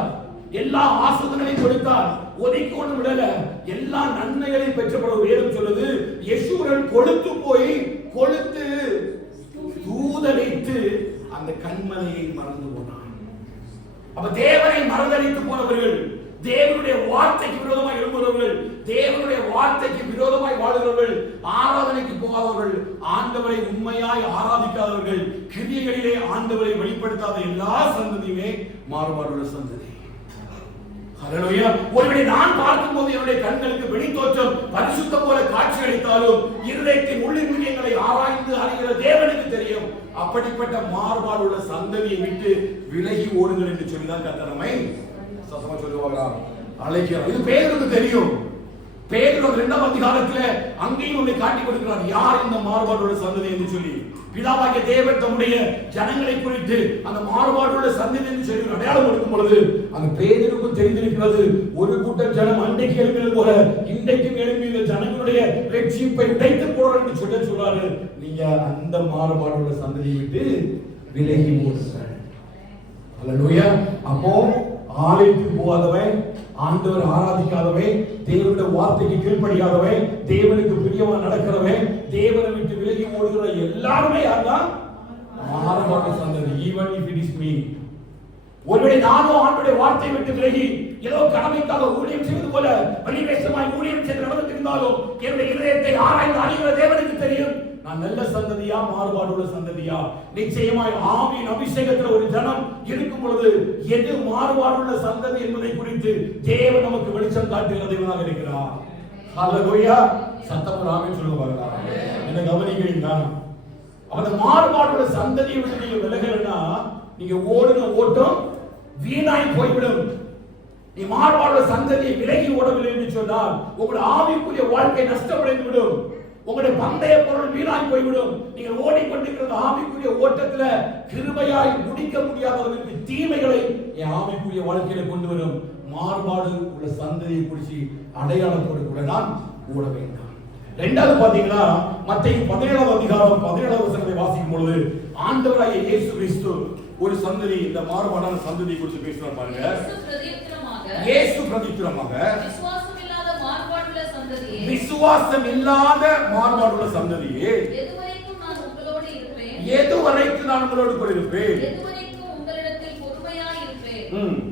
எல்லா ஆசீர்வாதங்களையும் கொடுத்தார், ஒதுக்கி கொண்டு விடல. எல்லா நன்மைகளையும் பெற்றப்பட வேதம் சொல்லுது, யெஷூரன் கொழுத்து போய் கொழுத்து தூதலித்து அந்த கண்மலையை மறந்து போனான். அப்ப தேவனை மறந்தடித்து போனவர்கள், தேவனுடைய வார்த்தைக்கு விரோதமாய் எழும்புகிறவர்கள், தேவனுடைய வார்த்தைக்கு விரோதமாய் வாழ்கிறவர்கள், ஆராதனைக்கு போகாதவர்கள், ஆண்டவரை உண்மையாய் ஆராதிக்காதவர்கள், கிரியைகளிலே ஆண்டவரை வெளிப்படுத்தாத எல்லா சந்ததியுமே மாறுபாடுள்ள சந்ததி. ஹalleluya. ஒருவேளை நான் பார்க்கும்போது என்னுடைய கண்களுக்கு வெளி தோற்றம் பரிசுத்தம் போல காட்சி அளித்தாலும் இருதயத்தின் உள்ளிருமைகளை ஆராய்ந்து அறிகிற தேவனுக்கு தெரியும். அப்படிப்பட்ட மாறுபாடுள்ள சந்ததியை விட்டு விலகி ஓடுங்கள் என்று சொல்லிதான் கர்த்தர் நம்மை சத்தமா சொல்லுவாரா அழைக்கிறார். இது பேதுருக்கு தெரியும். பேதுரு 2ஆம் அதிகாரத்திலே அங்கேயும் ஒன்றை காட்டி கொடுக்கிறார், யார் இந்த மாறுபாடுள்ள சந்ததி என்று சொல்லி. பிதாவாகிய தேவன் தம்முடைய ஜனங்களை குறித்து அந்த மாறுபாடுள்ள சந்ததி என்று சொல்லி அடையாளம் கொடுக்கும் பொழுது அந்த பேதுருக்கும் தெரிந்திருக்கிறது, ஒரு கூட்டம் ஜனம் அன்றைக்கு எழுப்பியது போல இன்றைக்கும் எழுப்பி இந்த ஜனங்களுடைய ரட்சிப்பை உடைத்து போடுற என்று சொல்றாரு. நீங்க அந்த மாறுபாடுள்ள சந்ததியை விட்டு விலகி ஓடுங்கள். ஹalleluya. அப்போ ஆலயத்துக்கு போகாதவன், ஆண்டவர் ஆராதிக்காதவன், தேவனுடைய வார்த்தைக்கு கீழ்ப்படியாதவன், தேவனுக்கு பிரியமா நடக்கிறவன், தேவனை விட்டு விலகி ஓடுகிற எல்லாருமே யாருதான்? மாறுபாடு சந்ததி. Even if it is me. ஒருவேளை நானும் ஆண்டுடைய வார்த்தையை விட்டு விலகி ஏதோ கடமைக்காக ஊழியம் செய்வது போல வெளிவேஷமாய் ஊழியம் செய்து நடந்திருந்தாலும் என்னுடைய இதயத்தை ஆராய்ந்து அறிகிற தேவனுக்கு தெரியும் நான் நல்ல சந்ததியா மாறுபாடுள்ள சந்ததியா. நிச்சயமாய் ஆவியின் அபிஷேகத்தில் ஒரு ஜனம் இருக்கும் பொழுது எது மாறுபாடுள்ள சந்ததி என்பதை குறித்து தேவன் நமக்கு வெளிச்சம் காட்டுகிற தேவனாக இருக்கிறார். ஹல்லேலூயா. சத்தம் ஆமென் சொல்லுவாங்க. என்ன கவனிக்கிறீங்க? அந்த மாறுபாடுள்ள சந்ததியை விட்டு நீங்க விலகலன்னா நீங்க ஓடுன ஓட்டம் வீணாய் போய்விடும். நீ மாறுபாடுள்ள சந்ததியை விலகி ஓடவில்லை என்று சொன்னால் உங்களுடைய ஆவிக்குரிய வாழ்க்கை நஷ்டமடைந்து விடும். உங்களுடைய பந்தய பொருள் வீணாய் போய்விடும். நீங்கள் ஓடிக்கொண்டிருக்கிற ஆவிக்குரிய ஓட்டத்துல கிருபையாய் முடிக்க முடியாதவர்களுக்கு தீமைகளை என் ஆவிக்குரிய வாழ்க்கையில கொண்டு வரும். மாறுபாடு உள்ள சந்ததியை குறித்து அடையாளத்தோடு கூட நான் ஓட வேண்டாம். இரண்டாவது பாத்தீங்கன்னா மத்தேயு 17ஆம் அதிகாரம் 17ஆம் வசனத்தை வாசிக்கும் பொழுது ஆண்டவராகிய இயேசு கிறிஸ்து ஒரு சந்ததி, இந்த மாறுபாடான சந்ததியை குறித்து பேசுறார் பாருங்க. இயேசு பிரதித்திரமாக விசுவாசம் இல்லாத மாறுபாடுள்ள சந்ததியே எதுவரைக்கும் நான் உங்களோடு இருப்பேன், எதுவரைக்கும் நான் உங்களோடு கூட இருப்பேன், எதுவரைக்கும் உங்களிடத்தில் பொறுமையாய் இருப்பேன்,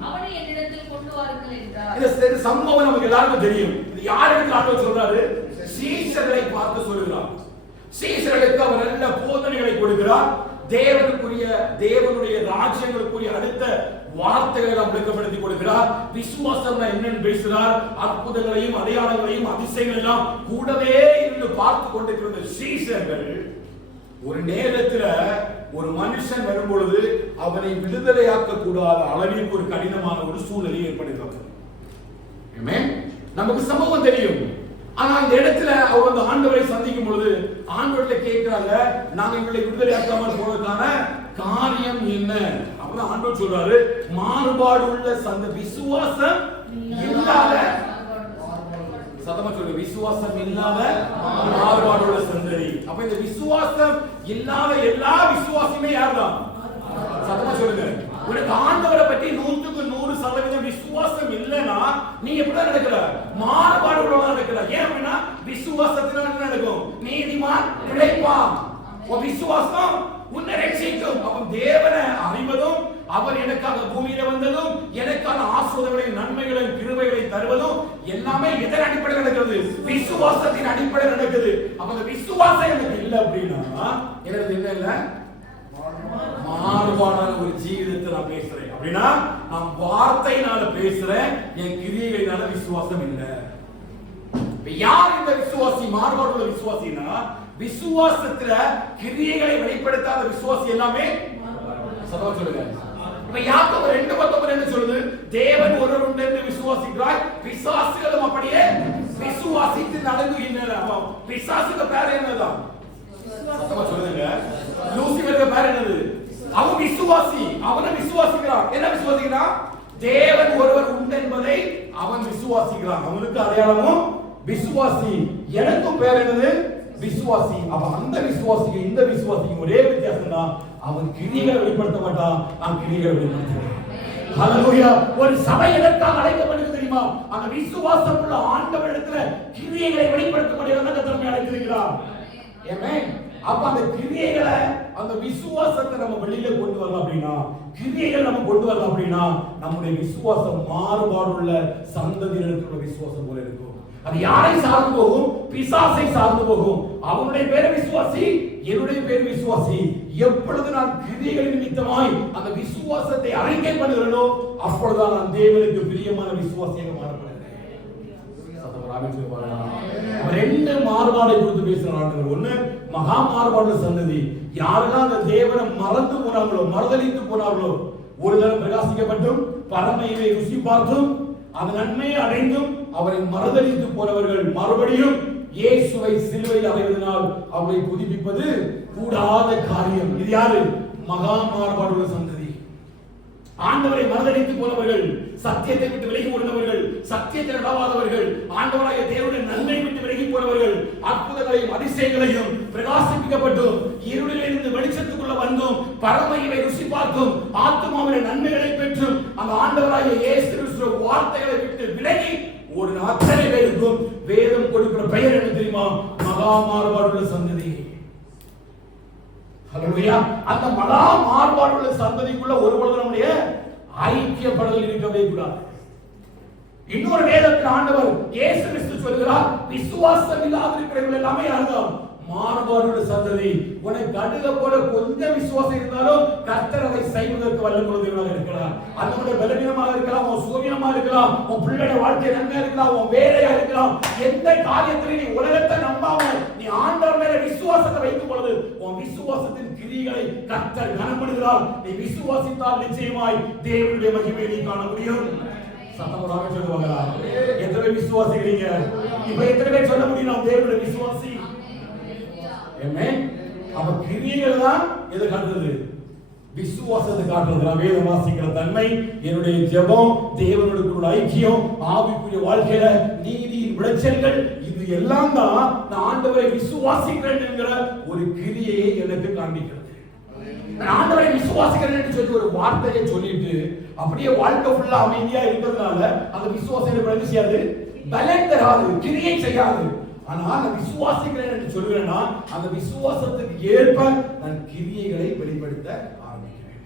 அவனை என்னிடத்தில் கொண்டு வாருங்கள் என்றார். இந்த சம்பவம் நமக்கு எல்லாருக்கும் தெரியும். இது யாருக்கு ஆண்டவர் சொல்றாரு? சீஷர்களை பார்த்து சொல்கிறார். சீஷர்களுக்கு அவர் நல்ல போதனைகளை கொடுக்கிறார். தேவனுடைய ராஜ்யங்களுக்குரிய அடுத்த வார்த்தைகளை எல்லாம் விளக்கப்படுத்தி கொடுக்கிறார். விசுவாசம் என்னன்னு பேசுகிறார். அற்புதங்களையும் அடையாளங்களையும் அதிசயங்கள் எல்லாம் கூடவே இருந்து பார்த்து கொண்டிருக்கிற சீஷர்கள் ஒரு நேரத்தில் ஒரு மனுஷன் வரும்பொழுது அவனை விடுதலையாக்க கூடாத அளவிற்கு ஒரு கடினமான ஒரு சூழ்நிலை ஏற்படுகிறது. நமக்கு சம்பவம் தெரியும். ஆனா இந்த இடத்துல அவர் அந்த ஆண்டவரை சந்திக்கும் பொழுது ஆண்டவர்கிட்ட கேட்கிறாங்க, நாங்க இவங்களை விடுதலையாக்காமல் போவதற்கான காரியம் என்ன? அப்பதான் ஆண்டவர் சொல்றாரு, மாறுபாடு உள்ள சந்த விசுவாசம் இல்லாத, சத்தமா சொல்லுங்க, விசுவாசம் இல்லாத மாறுபாடு உள்ள சந்ததி. அப்ப இந்த விசுவாசம் இல்லாத எல்லா விசுவாசியுமே யார்தான்? சத்தமா சொல்லுங்க. உனக்கு ஆண்டவரை பற்றி 100% விசுவாசம் இல்லைன்னா நீ எப்படிதான் நடக்கிற? மாறுபாடு உள்ளவனா நடக்கிற. ஏன் அப்படின்னா விசுவாசத்தினால என்ன நடக்கும்? நீதிமான் பிழைப்பான். விசுவாசம் உன்னை ரட்சிக்கும். அப்ப தேவனை அறிவதும் அவர் எனக்காக பூமியில வந்ததும் எனக்கான ஆசீர்வாதங்களையும் நன்மைகளையும் கிருபைகளையும் தருவதும் எல்லாமே எதன் அடிப்படையில் நடக்கிறது? விசுவாசத்தின் அடிப்படையில் நடக்குது. அப்ப அந்த விசுவாசம் எனக்கு இல்லை அப்படின்னா எனக்கு என்ன இல்லை? மாறுபாடான ஒரு ஜீவிதத்தை நான் பேசுறேன் அப்படின்னா நான் வார்த்தையினால பேசுறேன், என் கிரியைகளினால விசுவாசம் இல்லை. யார் இந்த விசுவாசி? மாறுபாடுள்ள விசுவாசினா விசுவாசத்துல கிரியைகளை வெளிப்படுத்தாத விசுவாசி எல்லாமே சதவா சொல்லுங்க. இப்ப யாக்கோபு 2:19 என்ன சொல்லுது? தேவன் ஒருவர் உண்டு என்று விசுவாசிக்கிறாய், பிசாசுகளும் அப்படியே விசுவாசித்து நடங்குகின்றன. பிசாசுக்கு பேர் என்னதான்? சத்தமா சொல்லுங்க. லூசிபருக்கு பேர் என்னது? அவன் விசுவாசி. அவனை விசுவாசிக்கிறான். என்ன விசுவாசிக்கிறான்? தேவன் ஒருவர் உண்டு என்பதை அவன் விசுவாசிக்கிறான். அவனுக்கு அடையாளமும் விசுவாசி. எனக்கும் பேர் என்னது? விசுவாசி. அப்ப அந்த விசுவாசிக்கு இந்த விசுவாசிக்கு ஒரே வித்தியாசம் தான், அவன் கிரியைகளை வெளிப்படுத்த மாட்டான், நான் கிரியைகளை வெளிப்படுத்துவேன். ஹல்லேலூயா. ஒரு சபை எதற்காக அழைக்கப்படுகிறது தெரியுமா? அந்த விசுவாசம் உள்ள ஆண்டவரிடத்துல கிரியைகளை வெளிப்படுத்தப்படுகிறத கர்த்தர் அழைத்திருக்கிறார். ஆமென். அப்ப அந்த கிரியைகளை, அந்த விசுவாசத்தை நம்ம வெளியில கொண்டு வரலாம் அப்படின்னா, கிரியைகள் நம்ம கொண்டு வரலாம் அப்படின்னா நம்முடைய விசுவாசம் மாறுபாடுள்ள சந்ததியினருக்குள்ள விசுவாசம் போல இருக்கும். அது யாரை சார்ந்து போகும்? பிசாசை சார்ந்து போகும். அவனுடைய பேர் விசுவாசி, என்னுடைய பேர் விசுவாசி. எப்பொழுது நான் கிரியைகள் நிமித்தமாய் அந்த விசுவாசத்தை அறிக்கை பண்ணுகிறேனோ அப்பொழுதுதான் நான் தேவனுக்கு பிரியமான விசுவாசியாக மாறப்படுகிறேன். ரெண்டு மாறுபாடை குறித்து பேசுறாங்க. ஒண்ணு மகா மாறுபாடு சந்ததி. யாரெல்லாம் அந்த தேவனை மறந்து போனாங்களோ, மறுதலித்து போனார்களோ, ஒரு தரம் பிரகாசிக்கப்பட்டும் பரமையை ருசி பார்த்தும் அந்த நன்மையை அடைந்தும் அவரை மறுதலித்து போனவர்கள் மறுபடியும் இயேசுவை சிலுவையில் அறைவதனால் அவரை புதுப்பிப்பது கூடாத காரியம். இது யாரு? மகா மாறுபாடுள்ள சந்ததி. ஆண்டவரை மறுதலித்து போனவர்கள், சத்தியத்தை விட்டு விலகி ஓடினவர்கள், சத்தியத்தை நடாதவர்கள், ஆண்டவராகிய தேவனுடைய நன்மை விட்டு விலகி போனவர்கள், அற்புதங்களையும் அதிசயங்களையும் பிரகாசிக்கப்பட்டும் இருளிலிருந்து வெளிச்சத்துக்குள்ள வந்தும் பரமையை ருசி பார்த்தும் ஆத்துமாவின் நன்மைகளை பெற்றும் அந்த ஆண்டவராகிய இயேசு கிறிஸ்துவின் வார்த்தைகளை விட்டு விலகி ஒரு அத்தனை பேருக்கும் வேதம் கொடுக்கிற பெயர் என்ன தெரியுமா? மகா மாறுபாடுள்ள சந்ததி. ஹல்லேலூயா. அந்த மகா மாறுபாடுள்ள சந்ததிக்குள்ள ஒரு பொழுது நம்முடைய ஐக்கியப்படுதல் இருக்கவே கூடாது. இன்னொரு வேதத்தில் ஆண்டவர் இயேசு கிறிஸ்து சொல்கிறார், விசுவாசம் இல்லாதிருக்கிறவர்கள் எல்லாமே யாருதான்? மாறுபாடுள்ள சந்ததி. உனக்கு கடுக போல கொஞ்சம் விசுவாசம் இருந்தாலும் கர்த்தர் அதை செய்வதற்கு வல்லமையுள்ளவராக இருக்கிறார். அதனுடைய பலவீனமாக இருக்கலாம், உன் சூரியமா இருக்கலாம், உன் பிள்ளையோட வாழ்க்கை நன்மையா இருக்கலாம், உன் வேலையா இருக்கலாம். எந்த காரியத்திலே நீ உலகத்தை நம்பாம நீ ஆண்டவர் மேல விசுவாசத்தை வைக்கும் பொழுது உன் விசுவாசத்தின் கிரியைகளை கர்த்தர் கனப்படுகிறார். நீ விசுவாசித்தால் நிச்சயமாய் தேவனுடைய மகிமையை நீ காண முடியும். சத்தமாக சொல்லுவாங்க. எத்தனை பேர் விசுவாசிக்கிறீங்க? இப்ப எத்தனை பேர் சொல்ல முடியும் நான் தேவனுடைய விசுவாசி? ஆமென். அப்ப கிரியைகள் தான் எதை காட்டுறது? விசுவாசத்தை காட்டுறது. நான் வேதம் வாசிக்கிற தன்மை, என்னுடைய ஜெபம், தேவனோட ஐக்கியம், ஆவிக்குரிய வாழ்க்கையில நீதியின் விளைச்சல்கள், இது எல்லாம் தான் நான் ஆண்டவரை விசுவாசிக்கிறேன் என்கிற ஒரு கிரியையை எனக்கு காண்பிக்கிறது. நான் ஆண்டவரை விசுவாசிக்கிறேன் என்று சொல்லி ஒரு வார்த்தையை சொல்லிட்டு அப்படியே வாழ்க்கை ஃபுல்லா அமைதியா இருக்கிறதுனால அந்த விசுவாசம் என்ன செய்யாது? பலன் தராது, கிரியை செய்யாது. ஆனா நான் விசுவாசிக்கிறேன் என்று சொல்கிறேன்னா அந்த விசுவாசத்துக்கு ஏற்ப நான் கிரியைகளை வெளிப்படுத்த ஆரம்பிக்கிறேன்.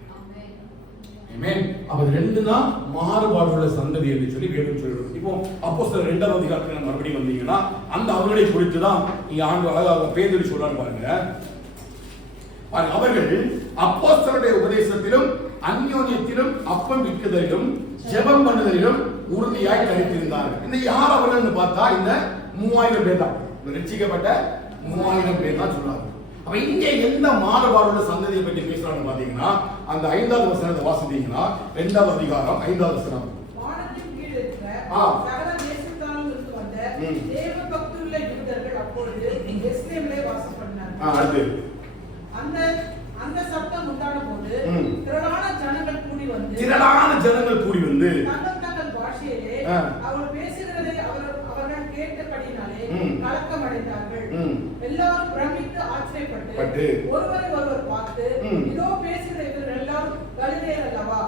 ஆமென். அப்ப ரெண்டு தான் மாறுபாடுள்ள சந்ததி என்று சொல்லி வேதம் சொல்றது. இப்போ அப்போஸ்தலர் 2ஆம் அதிகாரத்துல மறுபடியும் வந்தீங்கன்னா அந்த அவர்களை குறித்து தான் இங்க ஆண்டு அழகாக பேதுரு சொல்றாரு பாருங்க. அவர்கள் அப்போஸ்தலருடைய உபதேசத்திலும் அந்யோன்யத்திலும் அப்பம் விற்குதலிலும் ஜெபம் பண்ணுதலிலும் உறுதியாய் கழித்திருந்தார்கள். இந்த யார் அவர்கள்னு பார்த்தா இந்த 3000 பேர் தான், ரட்சிக்கப்பட்ட 3000 பேர் தான் சொல்றாங்க. அப்ப இங்க எந்த மாறுபாடுள்ள சந்ததியை பற்றி பேசுறாங்க பாத்தீங்கன்னா அந்த 5வது வசனத்தை வாசித்தீங்கன்னா 2ஆம் அதிகாரம் 5வது வசனம். வானத்தின் கீழ் இருக்கிற சகல தேசத்தாலும் இருந்து வந்த தேவ பக்தியுள்ள யூதர்கள் அப்பொழுது எருசலேமிலே வாசம் பண்ணார்கள். அடுத்து அந்த சத்தம் உண்டான போது திரளான ஜனங்கள் கூடி வந்து தங்கள் பாஷையிலே அவர் பேசுகிறதை அவர்கள் கேட்டபடினாலே கலக்கம் அடைந்தார்கள். எல்லாரும் பிரமித்து ஆச்சரியப்பட்டு ஒருவரை ஒருவர் பார்த்து, இதோ பேசுகிற இவர்கள் எல்லாரும் கலிலேயர் அல்லவா?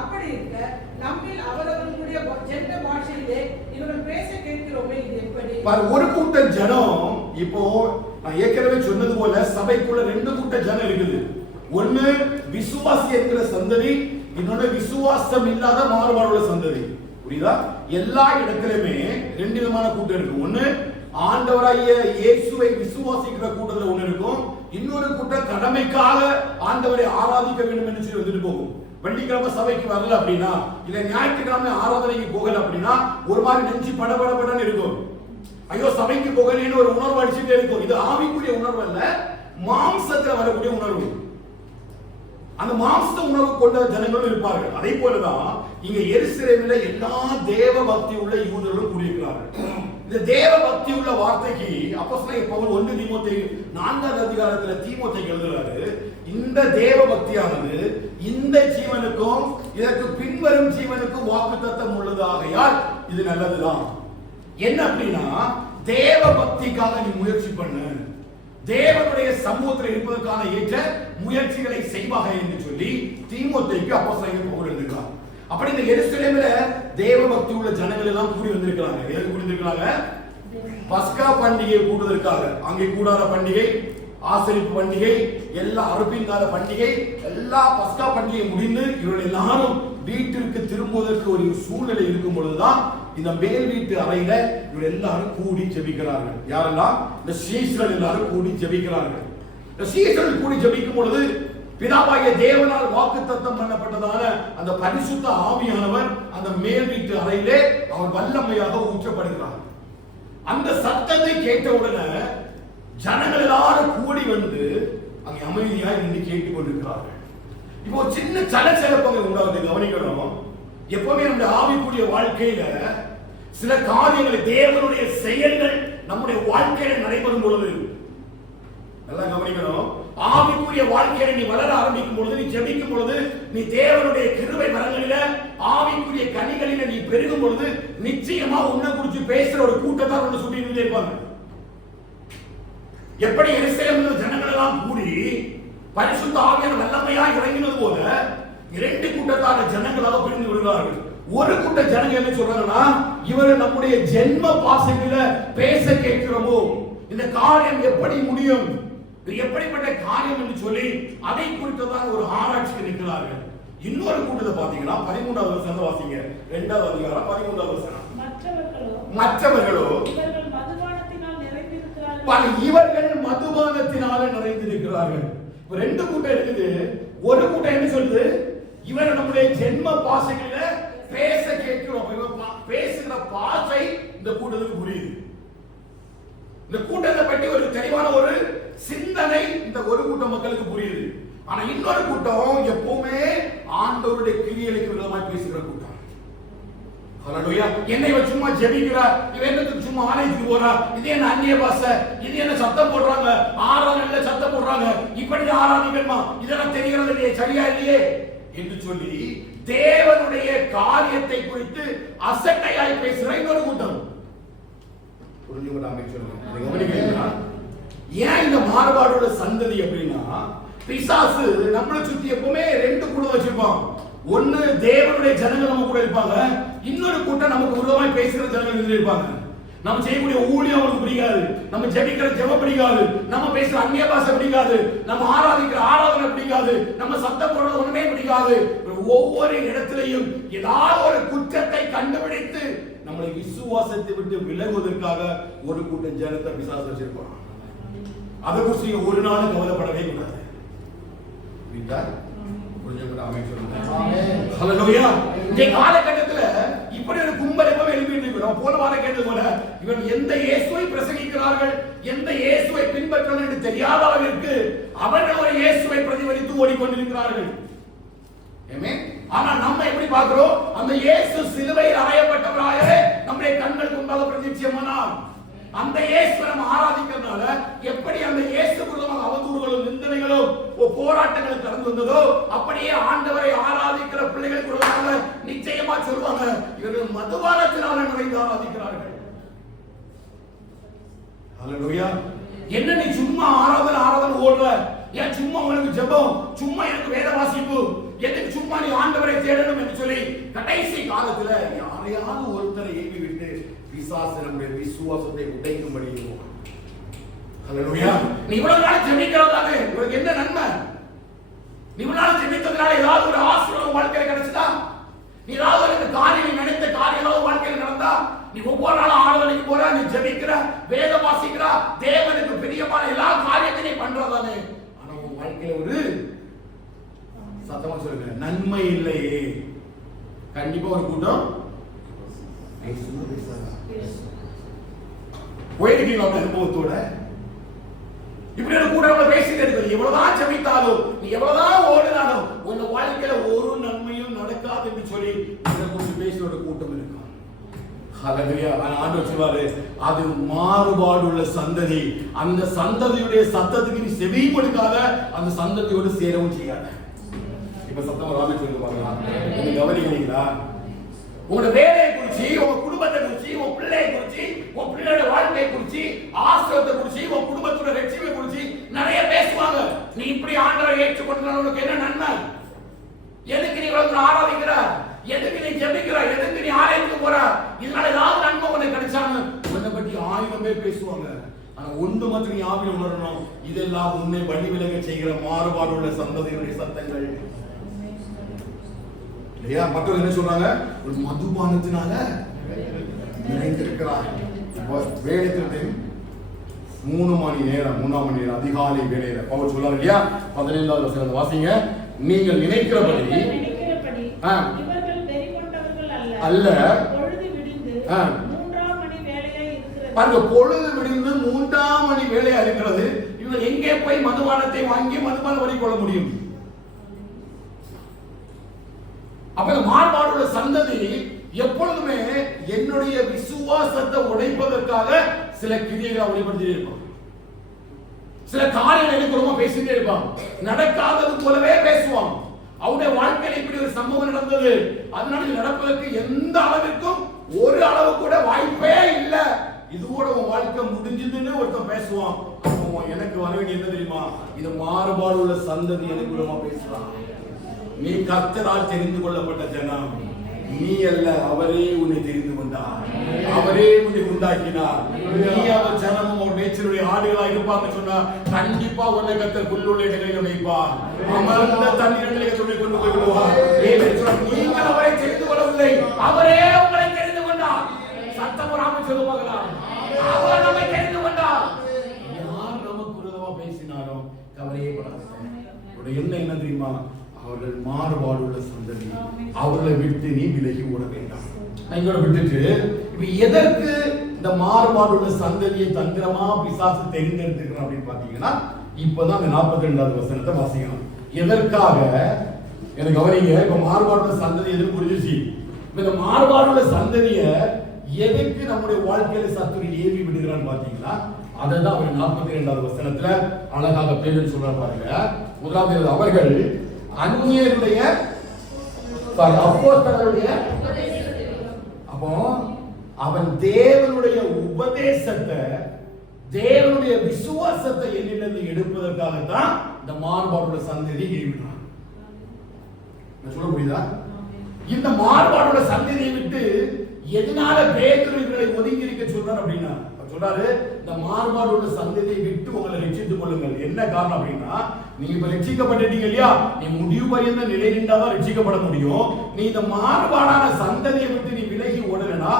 அப்படி இருக்க நம்மில் அவரவர்களுடைய ஜென்ம பாஷையிலே இவர்கள் பேச கேட்கிறோமே, இது எப்படி? ஒரு கூட்ட ஜனம், இப்போ நான் ஏற்கனவே சொன்னது போல சபைக்குள்ள 2 கூட்ட ஜனம் இருக்குது. ஒன்னு விசுவாசி என்கிற சந்ததி, இன்னொன்னு விசுவாசம் இல்லாத மாறுபாடுள்ள சந்ததி. புரியுதா? எல்லா இடத்திலுமே 2 விதமான கூட்டம் இருக்கு. ஒன்னு ஆண்டவராகிய இயேசுவை விசுவாசிக்கிற கூட்டத்துல ஒன்னு இருக்கும், இன்னொரு கூட்டம் கடமைக்காக ஆண்டவரை ஆராதிக்க வேண்டும் என்று சொல்லி வந்துட்டு போகும். வெள்ளிக்கிழமை சபைக்கு வரல அப்படின்னா, இல்ல ஞாயிற்றுக்கிழமை ஆராதனைக்கு போகல அப்படின்னா ஒரு மாதிரி நெஞ்சு படபடபடன்னு இருக்கும். ஐயோ சபைக்கு போகலன்னு ஒரு உணர்வு அடிச்சுட்டே இருக்கும். இது ஆவிக்குரிய உணர்வு அல்ல, மாம்சத்துல வரக்கூடிய உணர்வு. அந்த மாம்ச உணர்வு கொண்ட ஜனங்களும் இருப்பார்கள். அதே போலதான் இங்க எருசலேமில் எல்லா தேவ பக்தி உள்ள யூதர்களும் கூடியிருக்கிறார்கள். இந்த தேவ பக்தி உள்ள வார்த்தைக்கு அப்போஸ்தலன் பவுல் 1 தீமோத்தேயு 4ஆம் அதிகாரத்துல தீமோத்தேயுக்கு எழுதுறாரு, இந்த தேவ பக்தியானது இந்த ஜீவனுக்கும் இதற்கு பின்வரும் ஜீவனுக்கும் வாக்குத்தத்தம் உள்ளதாகையால் இது நல்லதுதான். என்ன அப்படின்னா, தேவ பக்திக்காக நீ முயற்சி பண்ணு, தேவனுடைய சமூகத்தில் இருப்பதற்கான ஏற்ற முயற்சிகளை செய்வாக என்று சொல்லி தீமோத்தேயுக்கு அப்போஸ்தலன் பவுல் எழுதுகிறார். அப்படி இந்த எருசலேமில தேவ பக்தி உள்ள ஜனங்கள் எல்லாம் கூடி வந்திருக்கிறாங்க. எதுக்கு கூடி வந்திருக்கிறாங்க? பஸ்கா பண்டிகை கூடுவதற்காக. அங்கே கூடாத பண்டிகை, ஆசரிப்பு பண்டிகை, எல்லா அறுப்பின் கால பண்டிகை, எல்லா பஸ்கா பண்டிகை முடிந்து இவர்கள் எல்லாரும் வீட்டிற்கு திரும்புவதற்கு ஒரு சூழ்நிலை இருக்கும் பொழுதுதான் இந்த மேல் வீட்டு அறையில இவர்கள் எல்லாரும் கூடி ஜெபிக்கிறார்கள். யாரெல்லாம்? இந்த சீஷர்கள் எல்லாரும் கூடி ஜெபிக்கிறார்கள். இந்த சீஷர்கள் கூடி ஜெபிக்கும் பொழுது பிதாவாகிய தேவனால் வாக்குத்தத்தம் பண்ணப்பட்டதான அந்த பரிசுத்த ஆவியானவர் அந்த மேல் வீட்டு அறையிலே அவர் வல்லமையாக ஊற்றப்படுகிறார். அந்த சத்தத்தை கேட்டவுடனே ஜனங்கள் எல்லாரும் கூடி வந்து அங்கே அமைதியாக நின்று கேட்டுக் கொண்டிருக்கிறார்கள். இப்போ ஒரு சின்ன சலசலப்பங்க உண்டாவது கவனிக்கணும். எப்பவுமே நம்முடைய ஆவிக்குரிய வாழ்க்கையில சில காரியங்களை, தேவனுடைய செயல்கள் நம்முடைய வாழ்க்கையில நடைபெறும் பொழுது நல்லா கவனிக்கணும். ஆவிக்குரிய வாழ்க்கையில நீ வளர ஆரம்பிக்கும் பொழுது, நீ ஜெபிக்கும் பொழுது, நீ தேவனுடைய கிருபை வரங்களில ஆவிக்குரிய கனிகளில நீ பெருகும் பொழுது நிச்சயமா உன்னை குறித்து பேசுற ஒரு கூட்டத்தார் ஒன்று சொல்லிட்டு இருப்பாங்க. எப்படி எருசலேமில் ஜனங்கள் எல்லாம் கூடி பரிசுத்த ஆவியானவர் வல்லமையாக இறங்கினது போல 2 கூட்டத்தார ஜனங்களாக பிரிந்து விடுகிறார்கள். ஒரு கூட்ட ஜனங்கள் என்ன சொல்றாங்கன்னா, இவர் நம்முடைய ஜென்ம பாசையில பேச கேட்கிறோமோ, இந்த காரியம் எப்படி முடியும், இது எப்படிப்பட்ட காரியம் என்று சொல்லி அதை குறித்ததாக ஒரு ஆராய்ச்சிக்கு நிற்கிறார்கள். இன்னொரு கூட்டத்தை பாத்தீங்கன்னா 13வது வசனத்தை வாசிங்க. 2வது அதிகாரம் 13வது வசனம். மற்றவர்களோ இவர்கள் மதுபானத்தினால் நிறைந்திருக்கிறார்கள். இவர்கள் மதுபானத்தினால நிறைந்திருக்கிறார்கள். இப்ப ரெண்டு கூட்டம் இருக்குது. ஒரு கூட்டம் என்ன சொல்லுது? இவன் நம்முடைய ஜென்ம பாஷையில பேச கேட்கிறோம். பேசுகிற பாஷை இந்த கூட்டத்துக்கு புரியுது. இந்த கூட்டத்தை பற்றி ஒரு தெளிவான ஒரு சிந்தனை இந்த ஒரு கூட்ட மக்களுக்கு புரியுது. ஆனா இன்னொரு கூட்டம் எப்பவுமே ஆண்டவருடைய கிரியைகளுக்கு விரோதமாய் பேசுகிற கூட்டம். ஹalleluya. என்னை இவன் சும்மா ஜெபிக்கிறா, இவன் என்னத்துக்கு சும்மா ஆலயத்துக்கு போறா, இது என்ன அந்நிய பாஷை, இது என்ன சத்தம் போடுறாங்க, ஆராதனையில சத்தம் போடுறாங்க, இப்படி ஆராதிக்கணுமா, இதெல்லாம் தெரிகிறது இல்லையே, சரியா இல்லையே என்று சொல்லி தேவனுடைய காரியத்தை குறித்து அசட்டையாய் பேசுகிற இன்னொரு கூட்டம். ஏன் இந்த மாறுபாடோட சந்ததி அப்படின்னா, பிசாசு நம்மளை சுத்தி எப்பவுமே ரெண்டு கூட்டம் வச்சிருப்பான். ஒன்னு தேவனுடைய ஜனங்கள் நம்ம கூட இருப்பாங்க, இன்னொரு கூட்டம் நமக்கு விரோதமாய் பேசுகிற ஜனங்கள் இருப்பாங்க. நம்ம செய்யக்கூடிய ஊழியம் அவனுக்கு பிடிக்காது, நம்ம ஜெபிக்கிற ஜெபம் பிடிக்காது, நம்ம பேசுற அந்நிய பாஷை பிடிக்காது, நம்ம ஆராதிக்கிற ஆராதனை பிடிக்காது, நம்ம சத்தம் போடுறது ஒண்ணுமே பிடிக்காது. ஒவ்வொரு இடத்திலையும் ஏதாவது ஒரு குற்றத்தை கண்டுபிடித்து நம்மளை விசுவாசத்தை விட்டு விலகுவதற்காக ஒரு கூட்டம் ஜனத்தை பிசாசு வச்சிருப்பான். அதை குறித்து ஒரு நாள் கவலைப்படவே கூடாது. இந்த காலகட்டத்துல இப்படி ஒரு கும்பல் எப்ப எழுப்பிட்டு இருக்கிறோம். போன வாரம் கேட்டது போல இவன் எந்த இயேசுவை பிரசங்கிக்கிறார்கள், எந்த இயேசுவை பின்பற்றணும் என்று தெரியாத அளவிற்கு அவர்கள் ஒரு இயேசுவை பிரதிபலித்து ஓடிக்கொண்டிருக்கிறார்கள். ஆனா நம்ம எப்படி பார்க்கிறோம்? அந்த இயேசு சிலுவையில் அறையப்பட்டவராகவே நம்முடைய கண்களுக்கு முன்பாக பிரதிட்சமானார். அந்த இயேசு நம்ம ஆராதிக்கிறதுனால எப்படி அந்த இயேசு மூலமாக அவதூறுகளும் நிந்தனைகளும் போராட்டங்களும் கடந்து வந்ததோ, அப்படியே ஆண்டவரை ஆராதிக்கிற பிள்ளைகள் மூலமாக நிச்சயமா சொல்வாங்க, இவர்கள் மதுபானத்தினால நிறைந்து ஆராதிக்கிறார்கள். ஹalleluya. என்ன நீ சும்மா ஆராதனை ஓடுற? ஏன் சும்மா உனக்கு ஜெபம், சும்மா எனக்கு வேத வாசிப்பு, எதுக்கு சும்மா நீ ஆண்டவரை தேடணும் என்று சொல்லி கடைசி காலத்துல யாரையாவது ஒருத்தரை ஏவி விட்டு பிசாசு நம்முடைய விசுவாசத்தை உடைக்கும்படி இருக்கும். ஹalleluya. நீ இவ்வளவு நாள் ஜெபிக்கிறதால உங்களுக்கு என்ன நன்மை? நீ இவ்வளவு நாள் ஜெபித்ததனால ஏதாவது ஒரு ஆசீர்வாதம் வாழ்க்கையில கிடைச்சதா? நீ ஏதாவது ஒரு காரியம் நினைத்த காரியம் ஏதாவது வாழ்க்கையில நடந்தா? நீ ஒவ்வொரு நாளும் ஆராதனைக்கு போற, நீ ஜெபிக்கிற, வேத வாசிக்கிற, தேவனுக்கு பிரியமான எல்லா காரியத்தையும் நீ பண்றதானே, ஆனா உன் வாழ்க்கையில ஒரு சத்தமா சொல்லுங்க நன்மை இல்லையே. கண்டிப்பா ஒரு கூட்டம் போயிருக்கீங்களா அனுபவத்தோட? இப்படி ஒரு கூட்டம் பேசிட்டு இருக்குது. எவ்வளவுதான் ஜெபித்தாலும், நீ எவ்வளவுதான் ஓடினாலும் உங்க வாழ்க்கையில ஒரு நன்மையும் நடக்காது என்று சொல்லி கொஞ்சம் பேசுற ஒரு கூட்டம் இருக்கும். ஹalleluya. ஆண்டவர் சொல்வாரு, அது மாறுபாடுள்ள சந்ததி. அந்த சந்ததியுடைய சத்தத்துக்கு நீ செவி கொடுக்காத, அந்த சந்ததியோடு சேரவும் செய்யாத. இப்ப சத்தம் வராம சொல்லி பாருங்க. நீங்க கவனிக்கிறீங்களா? உங்க வேலையை குறிச்சு, உங்க குடும்பத்தை குறிச்சு, உங்க பிள்ளையை குறிச்சு, உங்க பிள்ளையோட வாழ்க்கையை குறிச்சு, ஆசிரியத்தை குறிச்சு, உங்க குடும்பத்தோட ரட்சிப்பை குறிச்சு நிறைய பேசுவாங்க. நீ இப்படி ஆண்டவரை ஏற்றுக்கொண்டால் உனக்கு என்ன நன்மை? எதுக்கு நீ இவ்வளவு ஆராதிக்கிற? எதுக்கு நீ ஜெபிக்கிற? எதுக்கு நீ ஆலயத்துக்கு போற? இதனால ஏதாவது நன்மை உனக்கு கிடைச்சாங்க உன்னை பற்றி 1000 பேர் பேசுவாங்க. ஆனா ஒன்று மட்டும் நீ ஆவியில உணரணும், இதெல்லாம் உன்னை வழி விலக செய்கிற மாறுபாடுள்ள சந்ததியுடைய சத்தங்கள். மற்றவங்க என்ன சொல்றாங்க? ஒரு மதுபானத்தினால நிறைந்திருக்கிறார். வேலைத்திட்டத்தில் 3 மணி நேரம் அதிகாலை வேலையில பவுல் சொல்றாரு இல்லையா? 15வது வசனத்தை வாசிங்க. நீங்கள் நினைக்கிறபடி அல்ல, பொழுது விடிந்து 3ஆம் மணி வேலையா இருக்கிறது. இவங்க எங்கே போய் மதுபானத்தை வாங்கி மதுபானம் வரி கொள்ள முடியும்? அப்ப மாறுபாடுள்ள சந்ததி எப்பொழுதுமே என்னுடைய விசுவாசத்தை உடைப்பதற்காக சில கிரியைகளை வெளிப்படுத்திட்டே இருப்பான். சில காரியங்களை எனக்கு பேசிட்டே இருப்பான். நடக்காதது போலவே பேசுவான். அவருடைய வாழ்க்கையில் இப்படி ஒரு சம்பவம் நடந்தது, அதனால நடப்பதற்கு எந்த அளவிற்கும் ஒரு அளவு கூட வாய்ப்பே இல்லை, இது கூட உன் வாழ்க்கை முடிஞ்சதுன்னு ஒருத்தன் பேசுவான். அப்போ எனக்கு வர வேண்டிய என்ன தெரியுமா? இது மாறுபாடுள்ள சந்ததி எனக்கு பேசுறான். நீ கர்த்தரால் தெரிந்து கொள்ளப்பட்ட ஜனம். நீ அல்ல, அவரே உன்னை தெரிந்து கொண்டார், அவரே உன்னை உண்டாக்கினார். நீ அவர் ஜனமும் ஒரு நேச்சருடைய ஆடுகளா இருப்பாங்க சொன்னா கண்டிப்பா உன்னை கர்த்தர் புல்லுள்ள இடங்களில் வைப்பார், அமர்ந்த தண்ணீரிலே கொண்டு போய் விடுவார். நீங்கள் அவரை தெரிந்து கொள்ளவில்லை, அவரே உங்களை தெரிந்து கொண்டார். சத்தம் வராமல் சொல்லுவாங்களா? அவர் நம்மை தெரிந்து கொண்டார். யார் நமக்கு விரோதமா பேசினாலும் கவலையே படாதீங்க. என்ன தெரியுமா? அவர்கள் மாறுபாடுள்ள சந்ததி, அவர்களை விட்டு நீ விலகி ஓட வேண்டாம். எங்களோட விட்டுட்டு இப்ப எதற்கு இந்த மாறுபாடுள்ள சந்ததியை தந்திரமா பிசாசு தெரிந்தெடுத்துக்கிறான் அப்படின்னு பாத்தீங்கன்னா, இப்பதான் அந்த 42வது வசனத்தை வாசிக்கணும். எதற்காக எனக்கு கவனிங்க. இப்ப மாறுபாடுள்ள சந்ததி எதுக்கு புரிஞ்சிச்சு? இந்த மாறுபாடுள்ள சந்ததிய எதுக்கு நம்முடைய வாழ்க்கையில சத்துரு ஏவி விடுகிறான்னு பாத்தீங்கன்னா, அதான் அவர் 42வது வசனத்துல அழகாக பேர் சொல்றாரு பாருங்க. முதலாவது, அவர்கள் அந்நியருடைய அப்போஸ்தலருடைய, அப்போ அவன் தேவனுடைய உபதேசத்தை, தேவனுடைய விசுவாசத்தை என்னிலிருந்து எடுப்பதற்காகத்தான் இந்த மாறுபாடுள்ள சந்ததியை ஏவிடுறான். சொல்ல முடியுதா? இந்த மாறுபாடுள்ள சந்ததியை விட்டு எதனால பேதுரு இவர்களை ஒதுங்கி இருக்க சொல்றார் அப்படின்னா, சொல்றாரு இந்த மாறுபாடுள்ள சந்ததியை விட்டு உங்களை ரட்சித்துக் கொள்ளுங்கள். என்ன காரணம் அப்படின்னா, நீங்க இப்ப ரட்சிக்கப்பட்டீங்க இல்லையா, நீ முடிவு பரியந்த நிலை நின்றாதான் ரட்சிக்கப்பட முடியும். நீ இந்த மாறுபாடான சந்ததியை விட்டு நீ விலகி ஓடலனா,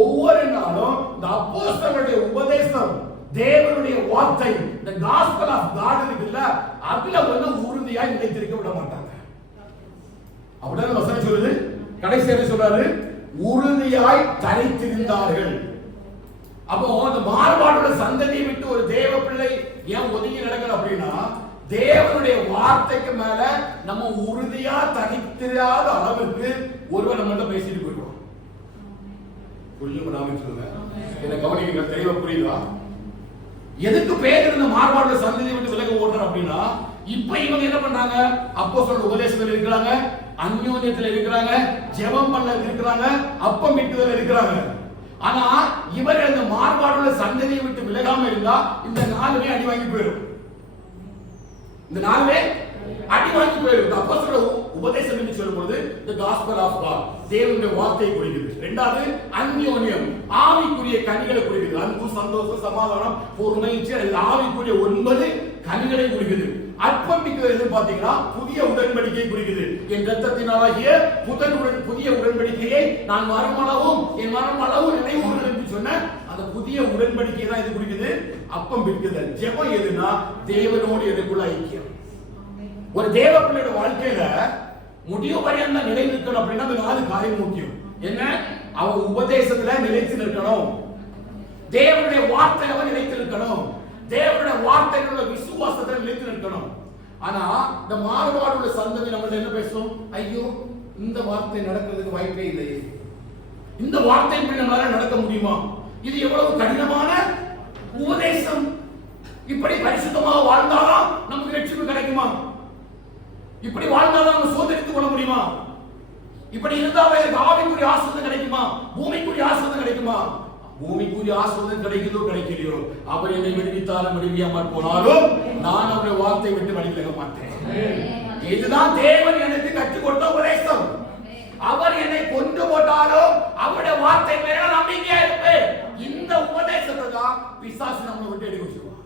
ஒவ்வொரு நாளும் இந்த அப்போஸ்தலருடைய உபதேசம், தேவனுடைய வார்த்தை, இந்த காஸ்பல் ஆஃப் காட் இருக்குல்ல, அதுல வந்து உறுதியா நிலைத்திருக்க விட மாட்டாங்க. அப்படியே வசனம் சொல்லுது. கடைசியாக சொல்றாரு, உறுதியாய் தரித்திருந்தார்கள். அப்போ அந்த மாறுபாடுள்ள சந்ததியை விட்டு ஒரு தேவ பிள்ளை ஏன் ஒதுங்கி நடக்கணும் அப்படின்னா, தேவனுடைய வார்த்தைக்கு மேல நம்ம உறுதியா தரித்திராத அளவுக்கு ஒருவர் நம்மகிட்ட பேசிட்டு போயிடுவோம். புரியுமா? சொல்லுங்க, என்ன கவனிக்க தெளிவா புரியுதா? எதுக்கு பேர் இருந்த மாறுபாடுள்ள சந்ததியை விட்டு விலக ஓடுறார் அப்படின்னா, இப்ப இவங்க என்ன பண்றாங்க? அப்போஸ்தலர் உபதேசத்தில் இருக்கிறாங்க, அந்யோன்யத்தில் இருக்கிறாங்க, ஜெபம் பண்ண இருக்கிறாங்க, அப்பம் விட்டுதல் இருக்கிறாங்க. ஆனா இவர்கள் இந்த மாறுபாடுள்ள சந்ததியை விட்டு விலகாம இருந்தா இந்த நாளுமே அடி வாங்கி போயிடும். இந்த நாளுமே அடி வாங்கி போயிடும். அப்போஸ்தலர் உபதேசம் என்று சொல்லும்போது the gospel of God, தேவனுடைய வார்த்தையை குறிக்கிறது. இரண்டாவது அந்யோன்யம், ஆவிக்குரிய கனிகளை குறிக்கிறது. அன்பு, சந்தோஷம், சமாதானம், பொறுமை, ஆவிக்குரிய 9 கனிகளை குறிக்கிறது. அற்பம் எது பாத்தீங்கன்னா புதிய உடன்படிக்கையை குறிக்கிறது. என் இரத்தத்தினாலாகிய புதிய உடன்படிக்கையை நான் மறுமளவும் என் மறுமளவும் நினைவுகள் என்று சொன்ன அந்த புதிய உடன்படிக்கை தான் இது குறிக்கிறது. அப்பம் பிடிக்குதல். ஜெபம் எதுனா தேவனோடு எதுக்குள்ள ஐக்கியம். ஒரு தேவ பிள்ளையோட வாழ்க்கையில முடிவு பரியந்த நிலை நிற்கணும் அப்படின்னா அந்த 4 காரியம் முக்கியம். என்ன? அவன் உபதேசத்துல நிலைத்து நிற்கணும், தேவனுடைய வார்த்தையில நிலைத்து நிற்கணும், தேவனுடைய வார்த்தைகளோட விசுவாசத்தை நிலைத்து நிற்கணும். ஆனா இந்த மாறுபாடுள்ள சந்ததி நம்ம என்ன பேசும்? ஐயோ, இந்த வார்த்தை நடக்கிறதுக்கு வாய்ப்பே இல்லையே, இந்த வார்த்தை இப்படி நம்மளால நடக்க முடியுமா, இது எவ்வளவு கடினமான உபதேசம், இப்படி பரிசுத்தமாக வாழ்ந்தாதான் நமக்கு ரட்சிப்பு கிடைக்குமா, இப்படி வாழ்ந்தாதான் நம்ம சோதரித்துக் கொள்ள முடியுமா, இப்படி இருந்தாவே ஆவிக்குரிய ஆசீர்வாதம் கிடைக்குமா, பூமிக்குரிய ஆசீர்வாதம் கிடைக்குமா? பூமிக்குரிய ஆசீர்வாதம் கிடைக்குதோ கிடைக்கலையோ, அவர் என்னை விடுவித்தாலும் விடுவியாமல் போனாலும் நான் அவருடைய வார்த்தை விட்டு வழி விலக மாட்டேன். இதுதான் தேவன் எனக்கு கற்றுக் கொடுத்த உபதேசம். அவர் என்னை கொண்டு போட்டாலும் அவருடைய வார்த்தை மேல நம்பிக்கையா இருப்பேன். இந்த உபதேசத்தை தான் பிசாசு நம்மளை விட்டு எடுக்க வச்சிருவான்.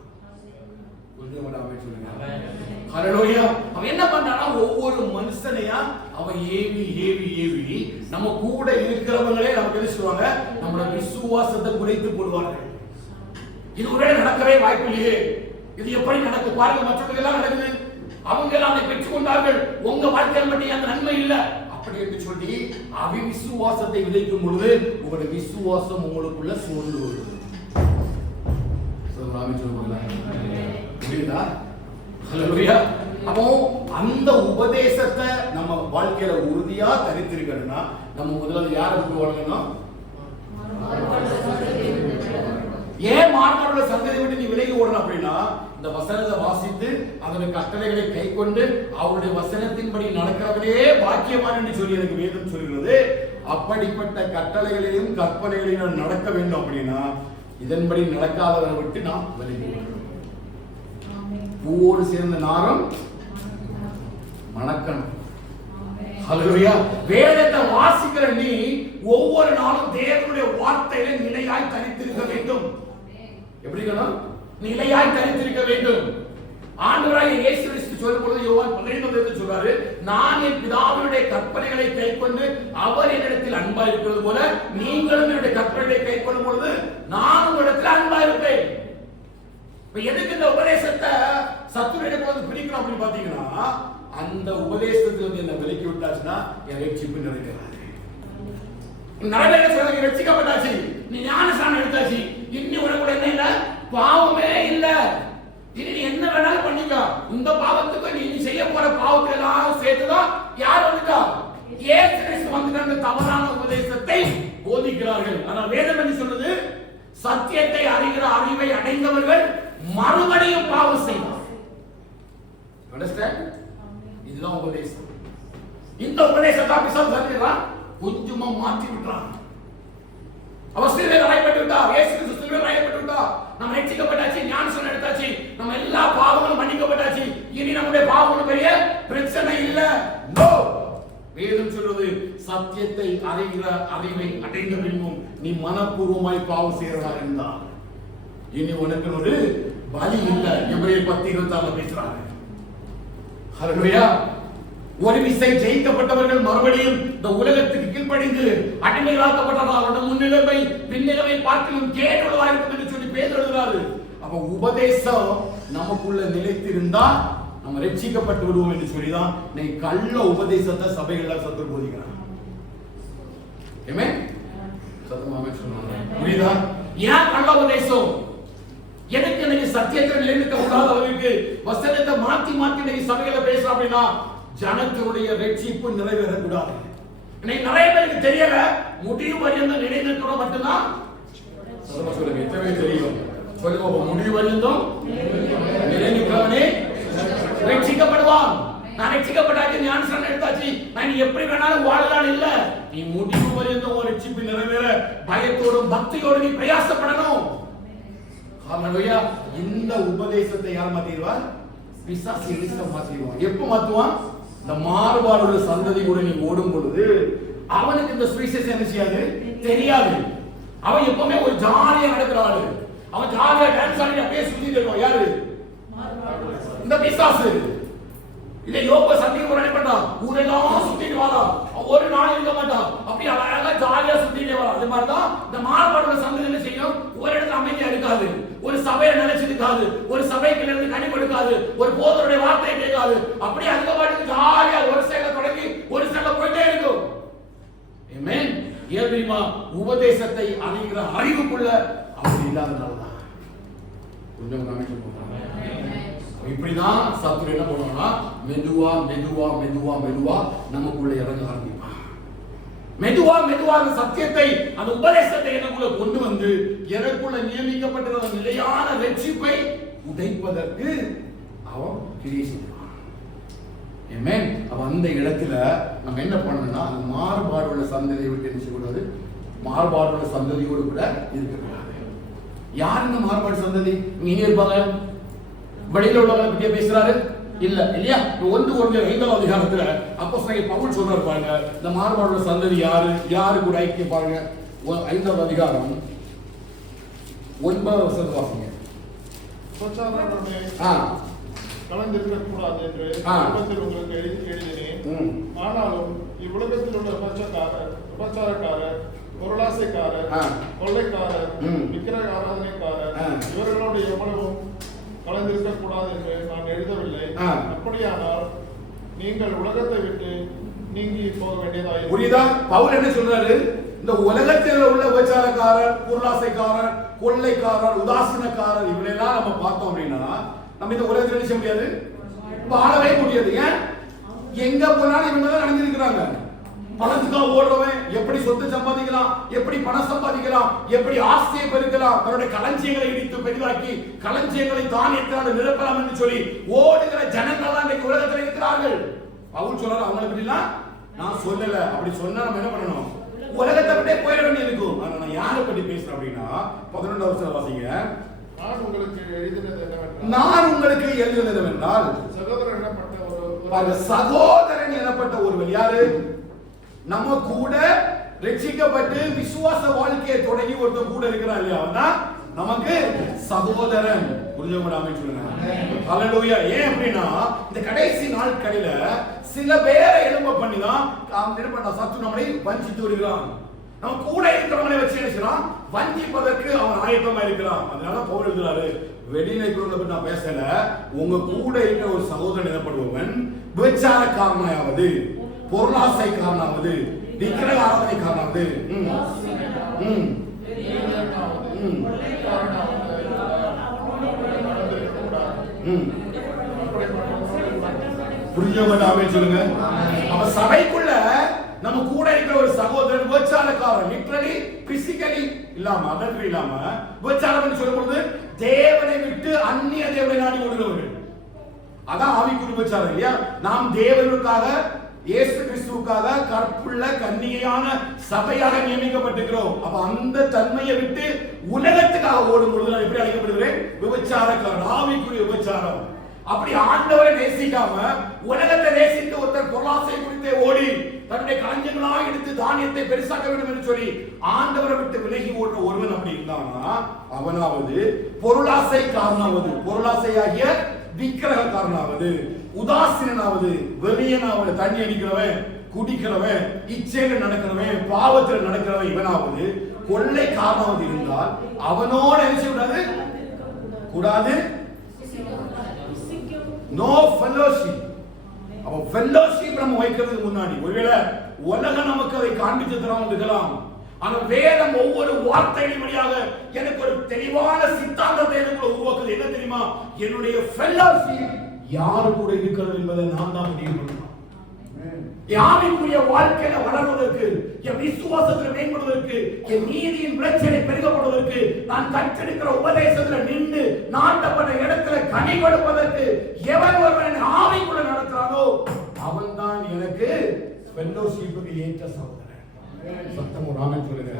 ஹல்லேலூயா. அவன் என்ன பண்றானா, ஒவ்வொரு மனுஷனையா அவன் ஏவி ஏவி ஏவி நம்ம கூட இருக்கிறவங்களே நமக்கு என்ன சொல்லுவாங்க, நம்மளோட விசுவாசத்தை குறைத்து போடுவார்கள். இது ஒரே நடக்கவே வாய்ப்பு இல்லையே, இது எப்படி நடக்கும் பாருங்க, மற்றவங்க எல்லாம் நடக்குது, அவங்க எல்லாம் அதை பெற்றுக்கொண்டார்கள், உங்க வாழ்க்கையில் மட்டும் அந்த நன்மை இல்லை அப்படி என்று சொல்லி அவிசுவாசத்தை விதைக்கும் பொழுது உங்களுடைய விசுவாசம் உங்களுக்குள்ள சோர்ந்து வருது. புரியுதா? ஹல்லேலூயா. அப்போ அந்த உபதேசத்தை நம்ம வாழ்க்கையில உறுதியா தரித்திருக்கணும்னா நம்ம முதல்ல யாரை விட்டு ஓடணும்? ஏன் மாறுபாடுள்ள சந்ததியை விட்டு நீ விலகி ஓடணும் அப்படின்னா, இந்த வசனத்தை வாசித்து அதனுடைய கட்டளைகளை கை கொண்டு அவருடைய வசனத்தின்படி நடக்கிறவரே பாக்கியவான் என்று சொல்லி எனக்கு வேதம் சொல்கிறது. அப்படிப்பட்ட கட்டளைகளையும் கற்பனைகளையும் நடக்க வேண்டும் அப்படின்னா இதன்படி நடக்காதவரை விட்டு நாம் விலகி ஓடணும். பூவோடு சேர்ந்த நாரம் மணக்கணும். ஹல்லேலூயா. வேதத்தை வாசிக்கிற நீ ஒவ்வொரு நாளும் தேவனுடைய வார்த்தையில நிலையாய் தரித்திருக்க வேண்டும். எப்படி இருக்கணும்? நிலையாய் தரித்திருக்க வேண்டும். ஆண்டவராகிய இயேசு கிறிஸ்து சொல்லும்போது யோவான் 12:11 சொல்றாரு, நான் என் பிதாவினுடைய கற்பனைகளை கைக்கொண்டு அவர் என்னிடத்தில் அன்பா இருக்கிறது போல நீங்களும் என்னுடைய கற்பனைகளை கைக்கொள்ளும் பொழுது நான் உங்களிடத்தில் அன்பா இருப்பேன். இப்ப எதுக்கு இந்த உபதேசத்தை சத்துருவிடம் வந்து பிடிக்கணும் அப்படின்னு பாத்தீங்கன்னா, அந்த உபதேசத்துல வந்து என்ன விலக்கி விட்டாச்சுன்னா என் ரட்சிப்பு நிறைவேறாது. நிறைய பேர் சொல்றாங்க ரட்சிக்கப்பட்டாச்சு, நீ ஞானஸ்நானம் எடுத்தாச்சு, இன்னி உனக்கு என்ன இல்ல, பாவமே இல்ல, இனி நீ என்ன வேணாலும் பண்ணிக்க, இந்த பாவத்துக்கு நீ செய்ய போற பாவத்தை எல்லாம் சேர்த்துதான் யார் வந்துட்டா, இயேசு கிறிஸ்து வந்துட்டாங்க. தவறான உபதேசத்தை போதிக்கிறார்கள். ஆனால் வேதம் என்ன சொல்றது? சத்தியத்தை அறிகிற அறிவை அடைந்தவர்கள் மறுபடியும் பாவம் செய்வார். அண்டர்ஸ்டாண்ட்? இதுதான் உபதேசம். இந்த உபதேசத்தை பிசாசு சொல்றான், கொஞ்சமா மாற்றி விட்டுறான். அவர் சிலுவையில் அறையப்பட்டு விட்டார், இயேசு கிறிஸ்து சிலுவையில் அறையப்பட்டு விட்டார், நம்ம ரட்சிக்கப்பட்டாச்சு, ஞானஸ்நானம் எடுத்தாச்சு, நம்ம எல்லா பாவங்களும் மன்னிக்கப்பட்டாச்சு, இனி நம்முடைய பாவங்களும் பெரிய பிரச்சனை இல்ல. நோ, வேதம் சொல்றது சத்தியத்தை அறிகிற அறிவை அடைந்த பின்பும் நீ மனப்பூர்வமாய் பாவம் செய்யறதா இருந்தால் இனி உனக்கு ஒரு பலி இல்ல. எபிரேயர் 10:26 பேசுறாங்க. ஹல்லேலூயா. ஒரு விசை ஜெயிக்கப்பட்டவர்கள் மறுபடியும் இந்த உலகத்துக்கு கீழ்ப்படிந்து அடிமைகளாக்கப்பட்டவர்களோட முன்னிலைமை பின்னிலைமை பார்க்கலும் கேடுள்ளதா இருக்கும் என்று சொல்லி பேதுரு எழுதுறாரு. அப்ப உபதேசம் நமக்குள்ள நிலைத்திருந்தா நம்ம ரட்சிக்கப்பட்டு விடுவோம் என்று சொல்லிதான் நீ கள்ள உபதேசத்தை சபைகள்ல சத்துரு போதிக்கிறான். ஆமென். சத்தமாவே சொல்லுங்க. புரியுதா? ஏன் கள்ள உபதேசம்? எனக்கு இன்னைக்கு சத்தியத்தை நிலைநிற்க கூடாதவருக்கு வசனத்தை மாத்தி மாத்தி நீங்க சபையில பேசுற அப்படின்னா ஜனத்தினுடைய ரட்சிப்பு நிறைவேறக்கூடாது. இன்னைக்கு நிறைய பேருக்கு தெரியல, முடிவு வரையும் நிலைநிற்கிறோம் மட்டும்தான். சொல்லுங்க, எத்தனை தெரியும்? சொல்லுங்க, முடிவு வரையும் நிலைநிற்கிறவனே ரட்சிக்கப்படுவான். நான் ரட்சிக்கப்பட்டாச்சு, ஞானஸ்நானம் எடுத்தாச்சு, நான் எப்படி வேணாலும் வாழலாம் இல்ல. நீ முடிவு வரையும் ஒரு ரட்சிப்பு நிறைவேற பயத்தோடும் பக்தியோடு நீ பிரயாசப்படணும். ஹல்லேலூயா. இந்த உபதேசத்தை யார் மாத்திடுவார்? பிசாசு எலிசா மாத்திடுவான். எப்ப மாத்துவான்? இந்த மாறுபாடுள்ள சந்ததி கூட நீ ஓடும் பொழுது அவனுக்கு இந்த சுவிசேஷம் என்ன செய்யாது, தெரியாது. அவன் எப்பவுமே ஒரு ஜாலியா நடக்கிற ஆளு, அவன் ஜாலியா டான்ஸ் ஆடி அப்படியே சுத்திட்டு இருக்கான். யாரு? இந்த பிசாசு. இதை யோப சந்திக்க ஒரு அனுப்பிட்டான், ஊரெல்லாம் சுத்திட்டு வரான், ஒரு நாள் இருக்க மாட்டான், அப்படி அழகா ஜாலியா சுத்திட்டு வரான். அது மாதிரிதான் இந்த மாறுபாடுள்ள சந்ததி என்ன செய்யும், ஒரு இடத்துல அமைதியா இருக்காது, ஒரு சபையை நினைச்சிருக்காது, ஒரு சபைக்கு இருந்து கனி கொடுக்காது, ஒரு போதருடைய வார்த்தையை கேட்காது, அப்படியே அந்த பாட்டுக்கு ஜாலியா ஒரு சைடுல தொடங்கி ஒரு சைடுல போயிட்டே இருக்கும். ஆமென். ஏன் தெரியுமா? உபதேசத்தை அறிகிற அறிவுக்குள்ள அப்படி இல்லாதனாலதான். கொஞ்சம் கவனிச்சு போறாங்க. இப்படிதான் சத்துரு என்ன பண்ணுவானா, மெதுவா மெதுவா மெதுவா மெதுவா நமக்குள்ள இறங்க ஆரம்பிப்பான். மெதுவா மெதுவா அந்த சத்தியத்தை, அந்த உபதேசத்தை எனக்குள்ள கொண்டு வந்து எனக்குள்ள நியமிக்கப்பட்டிருந்த நிலையான ரட்சிப்பை உடைப்பதற்கு அவன் கிரியை செய்வான். ஆமென். அப்ப அந்த இடத்துல நம்ம என்ன பண்ணணும்னா, அந்த மாறுபாடுள்ள சந்ததியை விட்டு என்ன செய்யக்கூடாது, மாறுபாடுள்ள சந்ததியோடு கூட இருக்கக்கூடாது. யார் இந்த மாறுபாடு சந்ததி? நீங்க இருப்பாங்க, வெளியில உள்ளவங்க பத்தி பேசுறாரு இல்ல இல்லையா? 1 அதிகாரத்துல அப்போஸ்தலன் பவுல் சொல்றாரு பாருங்க, இந்த மாறுபாடுள்ள சந்ததி யாரு, யாரு கூட ஐக்கியம் பாருங்க. 5 அதிகாரம் 9 வசனம் வாசிங்க. கலந்திருக்க கூடாது என்று உங்களுக்கு எழுதினேன். ஆனாலும் இவ்வுலகத்தில் உள்ள விபச்சாரக்காரர், பொருளாசைக்காரர், கொள்ளைக்காரர், விக்கிரக ஆராதனைக்காரர் இவர்களோடு எவ்வளவும் கலந்திருக்க கூடாது என்று நான் எழுதவில்லை. அப்படியானால் நீங்கள் உலகத்தை விட்டு நீங்கி போக வேண்டியதாக. புரியுதா? பவுல் என்ன சொல்றாரு? இந்த உலகத்தில் உள்ள விபச்சாரக்காரர், பொருளாசைக்காரர், கொள்ளைக்காரர், உதாசீனக்காரர் இவங்களெல்லாம் நம்ம பார்த்தோம் அப்படின்னா நம்ம இந்த உலகத்தில் என்ன செய்ய முடியாது, வாழவே முடியாது. ஏன்? எங்க போனாலும் இவங்க தான் நடந்திருக்கிறாங்க. பணத்துக்காக ஓடுறவன் எப்படி சொத்து சம்பாதிக்கலாம், எப்படி பணம் சம்பாதிக்கலாம், எப்படி ஆஸ்தியை பெருக்கலாம், தன்னுடைய களஞ்சியங்களை இடித்து பெரிதாக்கி களஞ்சியங்களை தானியத்தினால் நிரப்பலாம் என்று சொல்லி ஓடுகிற ஜனங்கள் தான் இன்னைக்கு உலகத்தில் இருக்கிறார்கள். பவுல் சொல்றாரு, அவங்களை பற்றிலாம் நான் சொல்லல. அப்படி சொன்னா நம்ம என்ன பண்ணணும், உலகத்தை விட்டே போயிட வேண்டிய இருக்கும். ஆனா நான் யாரை பற்றி பேசுறேன் அப்படின்னா 11 வருஷம் வாசிங்க. நான் உங்களுக்கு எழுதினது என்னவென்றால் சகோதரன் எனப்பட்ட எனப்பட்ட ஒருவர் யாரு? நம்ம கூட ரட்சிக்கப்பட்டு விசுவாச வாழ்க்கையை தொடங்கி ஒருத்தர் கூட இருக்கிறார் இல்லையா, அவன்தான் நமக்கு சகோதரன். புரிஞ்சவங்க அமைச்சுடுங்க. ஹல்லேலூயா. ஏன் அப்படின்னா இந்த கடைசி நாட்களில சில பேரை எழும்ப பண்ணி தான் சத்து நம்மளை வஞ்சித்து வருகிறான். நம்ம கூட இருக்கிறவங்களை வச்சு நினைச்சான் வஞ்சிப்பதற்கு அவன் ஆயத்தமா இருக்கிறான். அதனால பவுல் எழுதுறாரு, வெளியில இருக்கிறவங்களை நான் பேசல, உங்க கூட இருக்கிற ஒரு சகோதரன் எனப்படுபவன் விபச்சாரக்காரனாவது, பொருளாசைக்காரனாவது, விக்கிரக ஆராதனைக்காரனாவது, புரிஞ்சவங்க சொல்லுங்க. அப்ப சபைக்குள்ள நம்ம கூட இருக்கிற ஒரு சகோதரன் விபச்சாரக்காரன், லிட்டரலி பிசிக்கலி இல்லாம அதற்கு இல்லாம விபச்சாரம் சொல்லும்போது தேவனை விட்டு அந்நிய தேவனை நாடி ஓடுகிறவர்கள், அதான் ஆவிக்குரிய விபச்சாரம் இல்லையா. நாம் தேவனுக்காக இயேசு கிறிஸ்துவுக்காக கற்புள்ள கன்னிகையான சபையாக நியமிக்கப்பட்டிருக்கிறோம். அப்ப அந்த தன்மையை விட்டு உலகத்துக்காக ஓடும் பொழுது நான் எப்படி அழைக்கப்படுகிறேன்? விபச்சாரக்காரன், ஆவிக்குரிய விபச்சாரம். அப்படி ஆண்டவரை நேசிக்காம உலகத்தை நேசித்து ஒருத்தர் பொருளாசை குறித்தே ஓடி தன்னுடைய களஞ்சங்களாக எடுத்து தானியத்தை பெருசாக்க வேண்டும் என்று சொல்லி ஆண்டவரை விட்டு விலகி ஓடுற ஒருவன் அப்படி இருந்தானா அவனாவது பொருளாசை காரணாவது, பொருளாசையாகிய விக்கிரக காரணாவது, உதாசீனாவது, வெறியனாவது, தண்ணி அடிக்கிறவன், குடிக்கிறவன், இச்சையில நடக்கிறவன், பாவத்தில் நடக்கிறவன் இவனாவது கொள்ளை காரணாவது இருந்தால் அவனோட என்ன செய்யக்கூடாது? கூடாது. No fellowship. அப்ப ஃபெல்லோஷிப் நம்ம வைக்கிறதுக்கு முன்னாடி ஒருவேளை உலகம் நமக்கு அதை காண்பித்து தராமல் இருக்கலாம். ஆனா வேதம் ஒவ்வொரு வார்த்தையின் வழியாக எனக்கு ஒரு தெளிவான சித்தாந்தத்தை எனக்கு உருவாக்குது. என்ன தெரியுமா? என்னுடைய ஃபெல்லோஷிப் யாரு கூட இருக்கிறது என்பதை நான் தான் முடிவு பண்ணணும். ஆவிக்குரிய வாழ்க்கையில வளர்வதற்கு, என் விசுவாசத்தில் மேம்படுவதற்கு, என் நீதியின் விளைச்சலை பெருகப்படுவதற்கு, நான் கற்றெடுக்கிற உபதேசத்துல நின்று நாட்டப்பட்ட இடத்துல கனி கொடுப்பதற்கு எவன் ஒருவன் ஆவிக்குள்ள நடக்கிறானோ அவன் தான் எனக்கு ஃபெல்லோஷிப்புக்கு ஏற்ற சகோதரன். சத்தம் ஒரு ஆமென் சொல்லுங்க.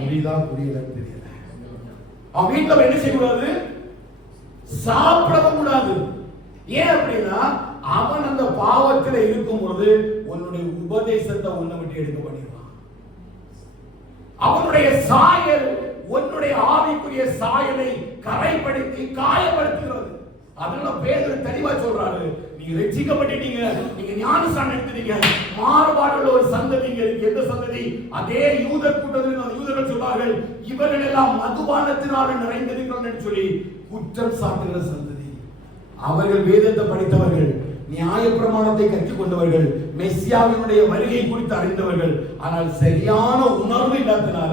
புரியுதா புரியல தெரியல. அவன் வீட்டுல என்ன செய்யக்கூடாது? சாப்பிடவும் கூடாது. ஏன் அப்படின்னா அவன் அந்த பாவத்தில் இருக்கும் பொழுது உன்னுடைய உபதேசத்தை உன்னை விட்டு எடுக்க பண்ணிடுவான். அவனுடைய சாயல் உன்னுடைய ஆவிக்குரிய சாயலை கரைப்படுத்தி காயப்படுத்துகிறது. அதனால பேதுரு தெளிவா சொல்றாரு, நீங்க ரட்சிக்கப்பட்டீங்க, நீங்க ஞானஸ்நானம் எடுத்தீங்க, மாறுபாடுள்ள ஒரு சந்ததி இங்க இருக்கு. எந்த சந்ததி? அதே யூதர் கூட்டத்தில் அந்த யூதர்கள் சொன்னார்கள், இவர்கள் எல்லாம் மதுபானத்தினால நிறைந்திருக்கிறார்கள் என்று சொல்லி குற்றம் சாட்டுகிற சந்ததி. அவர்கள் வேதத்தை படித்தவர்கள், நியாயப்பிரமாணத்தை கற்றுக்கொண்டவர்கள், மெசியாவினுடைய வருகை குறித்து அறிந்தவர்கள், ஆனால் சரியான உணர்வு இல்லாதனால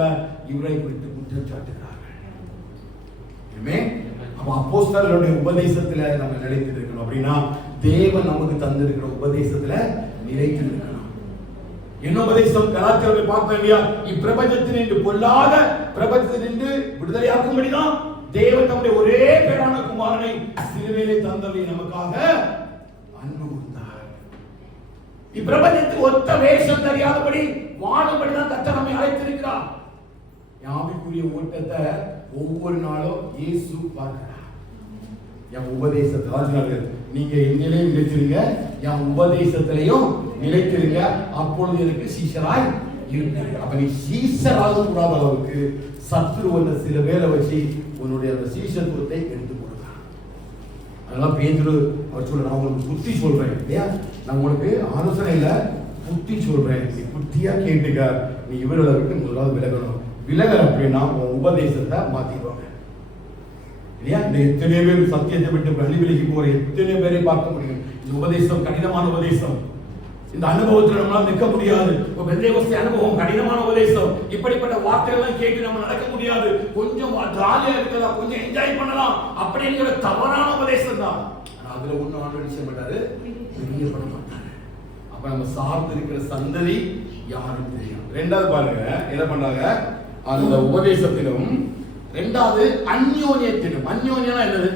இவரை குறித்து குற்றம் சாட்டுகிறார்கள். அப்போஸ்தலருடைய உபதேசத்துல நம்ம நிலைத்து இருக்கணும். அப்படின்னா தேவன் நமக்கு தந்திருக்கிற உபதேசத்துல நிலைத்து இருக்கணும். என்ன உபதேசம்? கலாச்சாரத்தை பார்த்தோம் இல்லையா? இப்பிரபஞ்சத்தினின்று பொல்லாத பிரபஞ்சத்தினின்று விடுதலையாக்கும்படிதான் தேவன் தம்முடைய ஒரே பேரான குமாரனை சிலுவையிலே தந்தவை நமக்காக அன்பு கூர்ந்தார். இப்பிரபஞ்சத்துக்கு ஒத்த வேஷம் தெரியாதபடி வாழும்படிதான் கர்த்தர் நம்மை அழைத்திருக்கிறார். ஆவிக்குரிய ஓட்டத்தை ஒவ்வொரு நாளும் இயேசு பார்க்கிறார். என் உபதேசத்தை நீங்க என்னிலே நிலைத்திருங்க, என் உபதேசத்திலையும் நிலைத்திருங்க, அப்பொழுது எனக்கு சீஷராய் இருப்பீங்க. அப்ப நீ சீஷராக கூடாத அளவுக்கு சத்ரு ஒன்று சில பேரை வச்சு உன்னுடைய அந்த சீஷத்துவத்தை எடுத்து கொடுத்தான். அதெல்லாம் பேதுரு அவர் சொல்ற, நான் உங்களுக்கு புத்தி சொல்றேன் இல்லையா, நான் உங்களுக்கு ஆலோசனை இல்ல புத்தி சொல்றேன், நீ புத்தியா கேட்டுக்க, நீ இவர்களை விட்டு முதலாவது விலகணும். விலக அப்படின்னா உன் உபதேசத்தை மாத்திடுவாங்க இல்லையா? இந்த எத்தனை பேர் சத்தியத்தை விட்டு வழி விலகி போற எத்தனை பேரை பார்க்க முடியும். இந்த உபதேசம் கடினமான உபதேசம், இந்த அனுபவத்தில் நம்மளால நிற்க முடியாது. பெந்தேகோஸ்தே அனுபவம் கடினமான உபதேசம். இப்படிப்பட்ட வார்த்தைகள் கேட்டு நம்ம நடக்க முடியாது. கொஞ்சம் ஜாலியா இருக்கலாம், கொஞ்சம் என்ஜாய் பண்ணலாம் அப்படிங்கிற தவறான உபதேசம் தான். ஆனா அதுல ஒண்ணு ஆண்டு செய்ய மாட்டாரு, பண்ண மாட்டாரு. அப்ப நம்ம சார்ந்து இருக்கிற சந்ததி யாரும் தெரியும். ரெண்டாவது பாருங்க என்ன பண்றாங்க, அந்த உபதேசத்திலும் ரெண்டாவது அந்யோன்யத்திலும். அந்யோன்யம்னா என்னது?